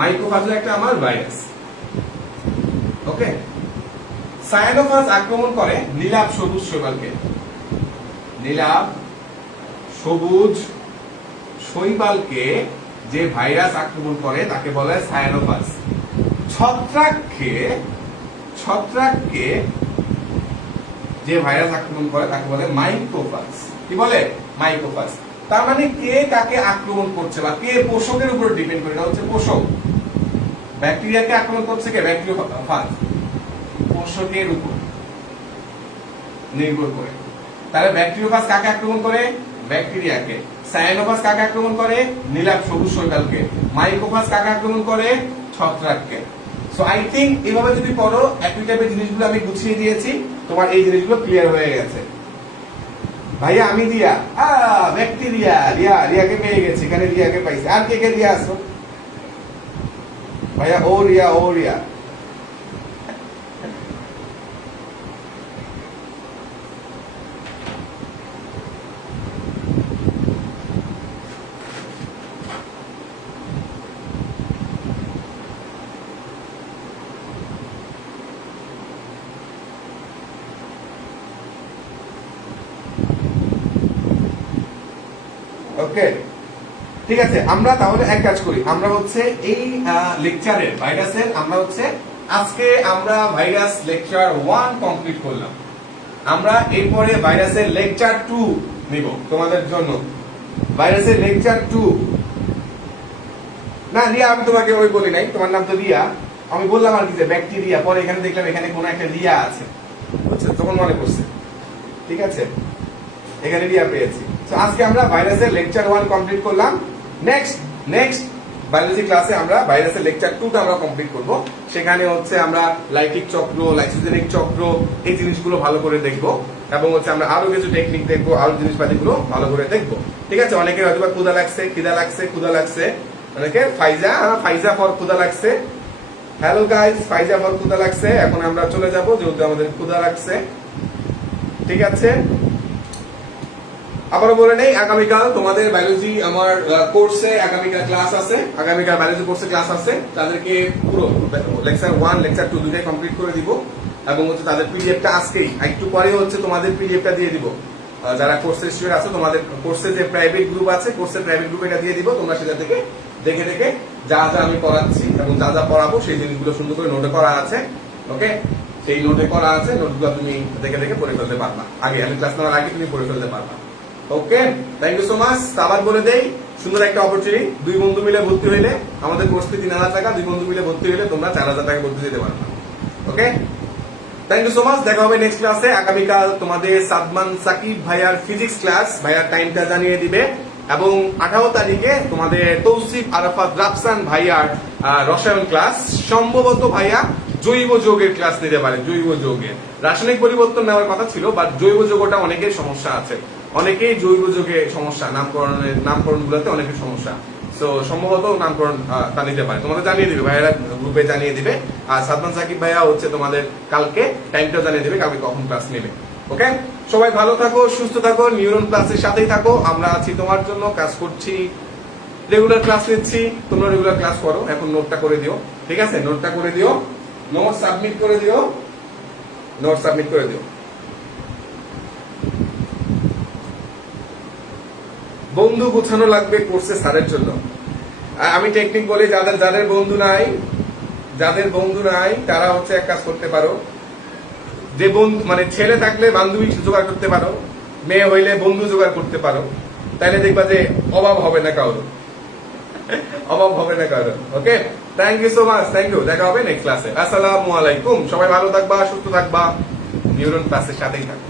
মাইক্রোফাজ একটা আমার ভাইরাস। ওকে, সায়ানোফাজ আক্রমণ করে নীলাভ সবুজ শৈবালকে। নীলাভ সবুজ শৈবালকে যে ভাইরাস আক্রমণ করে তাকে বলে সায়ানোফাজ। ছত্রাককে যে ভাইরাস আক্রমণ করে তাকে বলে মাইক্রোফাজ। কি বলে? মাইক্রোফাজ। তার মানে কে কাকে আক্রমণ করছে বা কে পোষকের উপর ডিপেন্ড করে, এটা হচ্ছে পোষক। ব্যাকটেরিয়াকে আক্রমণ করছে কে? ব্যাকটেরিওফাজ পোষকের উপর নির্ভর করে। তাহলে ব্যাকটেরিওফাজ কাকে আক্রমণ করে? ব্যাকটেরিয়াকে। সায়ানোফাজ কাকে আক্রমণ করে? নীলাভ সবুজ শৈবালকে। মাইক্রোফাজ কাকে আক্রমণ করে? ছত্রাককে। সো আই থিংক এভাবে যদি পড়ো, একই টাইপের জিনিসগুলো আমি গুছিয়ে দিয়েছি, তোমার এই জিনিসগুলো ক্লিয়ার হয়ে গেছে। ভাইয়া আমি রিয়া, ব্যাকটেরিয়া, রিয়াকে পেয়ে গেছি, এখানে রিয়াকে পাইছি। আর কে কে রিয়া আসো ভাইয়া? ও রিয়া। ওকে, ঠিক আছে। আমরা তাহলে এক কাজ করি, আমরা হচ্ছে এই লেকচারের ভাইরাসের আমরা হচ্ছে আজকে আমরা ভাইরাস লেকচার 1 কমপ্লিট করলাম। আমরা এরপরে ভাইরাসের লেকচার 2 নিব তোমাদের জন্য। ভাইরাসের লেকচার 2 না রিয়া, আমি তোমাকে ওই বলি নাই, তোমার নাম তো রিয়া। আমি বললাম আর কি যে ব্যাকটেরিয়া, পরে এখানে দেখলাম এখানে কোনো একটা রিয়া আছে, বুঝছো? তখন মনে করছে, ঠিক আছে, এখানে রিয়া পেয়েছি। তো আজকে আমরা ভাইরাসের লেকচার 1 কমপ্লিট করলাম। নেক্সট বায়োলজি ক্লাসে আমরা ভাইরাসের লেকচার 2টা আমরা কমপ্লিট করব। সেখানে হচ্ছে আমরা লাইটিক চক্র, লাইসোজেনিক চক্র, এই জিনিসগুলো ভালো করে দেখব, এবং হচ্ছে আমরা আরো কিছু টেকনিক দেখবো, আরো জিনিসপাতিগুলো ভালো করে দেখবো। ঠিক আছে? অনেকের হয়তো ক্ষুধা লাগছে, অনেকে ফাইজা ফর ক্ষুধা লাগছে। হ্যালো গাইস, ফাইজা ফর ক্ষুধা লাগছে। এখন আমরা চলে যাব, যেহেতু আমাদের ক্ষুধা লাগছে। ঠিক আছে, আবারও বলে নেই, আগামীকাল তোমাদের বায়োলজি আমার কোর্সে আগামীকাল ক্লাস আছে, আগামীকাল বায়োলজি কোর্সে ক্লাস আছে। তাদেরকে পুরো লেকচার 1 লেকচার 2 দুটাই কমপ্লিট করে দিব, এবং হচ্ছে তাদের পিডিএফটা আজকেই, একটু পরে হচ্ছে তোমাদের পিডিএফটা দিয়ে দিব। যারা কোর্সের স্টুডেন্ট আছে, তোমাদের কোর্সের যে প্রাইভেট গ্রুপ আছে, কোর্সের প্রাইভেট গ্রুপে এটা দিয়ে দিব। তোমরা সেটা থেকে দেখে যা আমি পড়াচ্ছি এবং যা পড়াবো সেই জিনিসগুলো সুন্দর করে নোটে করা আছে। ওকে, সেই নোটে করা আছে, নোটগুলো তুমি দেখে পড়ে ফেলতে পারবা। আগে আমি ক্লাস নেওয়ার আগে তুমি পড়ে ফেলতে পারবা। ওকে, থ্যাংক ইউ সো মাচ। আবার বলে দেই, সুন্দর একটা অপরচুনিটি, 2 বন্ধু মিলে ভর্তি হইলে, আমাদের কোর্স ফি 3000 টাকা, 2 বন্ধু মিলে ভর্তি হইলে তোমরা 4000 টাকা ভর্তি দিতে পারবে। ওকে, থ্যাংক ইউ সো মাচ। দেখা হবে নেক্সট ক্লাসে। আগামীকাল তোমাদের সাদমান সাকিব ভাইয়ার ফিজিক্স ক্লাস, ভাইয়ার টাইমটা জানিয়ে দিবে, এবং 18 তারিখে তোমাদের তৌসিফ আরাফাত রাফসান ভাইয়ার রসায়ন ক্লাস। সম্ভবত ভাইয়া জৈব যৌগের ক্লাস নিতে পারে, জৈব যৌগের। রাসায়নিক পরিবর্তন নেওয়ার কথা ছিল, বাট জৈব যৌগটা অনেকের সমস্যা আছে, অনেকেই জৈব যৌগে সমস্যা, নামকরণ গুলোতে অনেকের সমস্যা। তো সম্ভবত নামকরণ তা নিতে পারে, তোমাদের জানিয়ে দিবে, ভাইয়ারা গ্রুপে জানিয়ে দিবে। আর সাদমান সাকিব ভাইয়া হচ্ছে তোমাদের কালকে টাইমটা জানিয়ে দিবে, কালকে কখন ক্লাস নেবে। ওকে, সবাই ভালো থাকো, সুস্থ থাকো, নিউরন ক্লাসের সাথেই থাকো। আমরা আছি তোমার জন্য, কাজ করছি, রেগুলার ক্লাস নিচ্ছি। তোমরা রেগুলার ক্লাস করো। এখন নোটটা করে দিও, ঠিক আছে? নোটটা করে দিও, নোট সাবমিট করে দিও, নোট সাবমিট করে দিও। বন্ধু গোছানো লাগবে কোর্সে স্যারের জন্য। আমি টেকনিক বলি, যাদের বন্ধু নাই তারা হচ্ছে এক কাজ করতে পারো, যে বন্ধু মানে ছেলে থাকলে বান্ধবী জোগাড় করতে পারো, মেয়ে হইলে বন্ধু জোগাড় করতে পারো, তাইলে দেখবা যে অভাব হবে না কারো। Okay, thank you so much, thank you. দেখা হবে নেক্সট ক্লাসে। আসসালামু আলাইকুম। সবাই ভালো থাকবা, সুস্থ থাকবা, নিউরন ক্লাসের সাথেই থাকবা।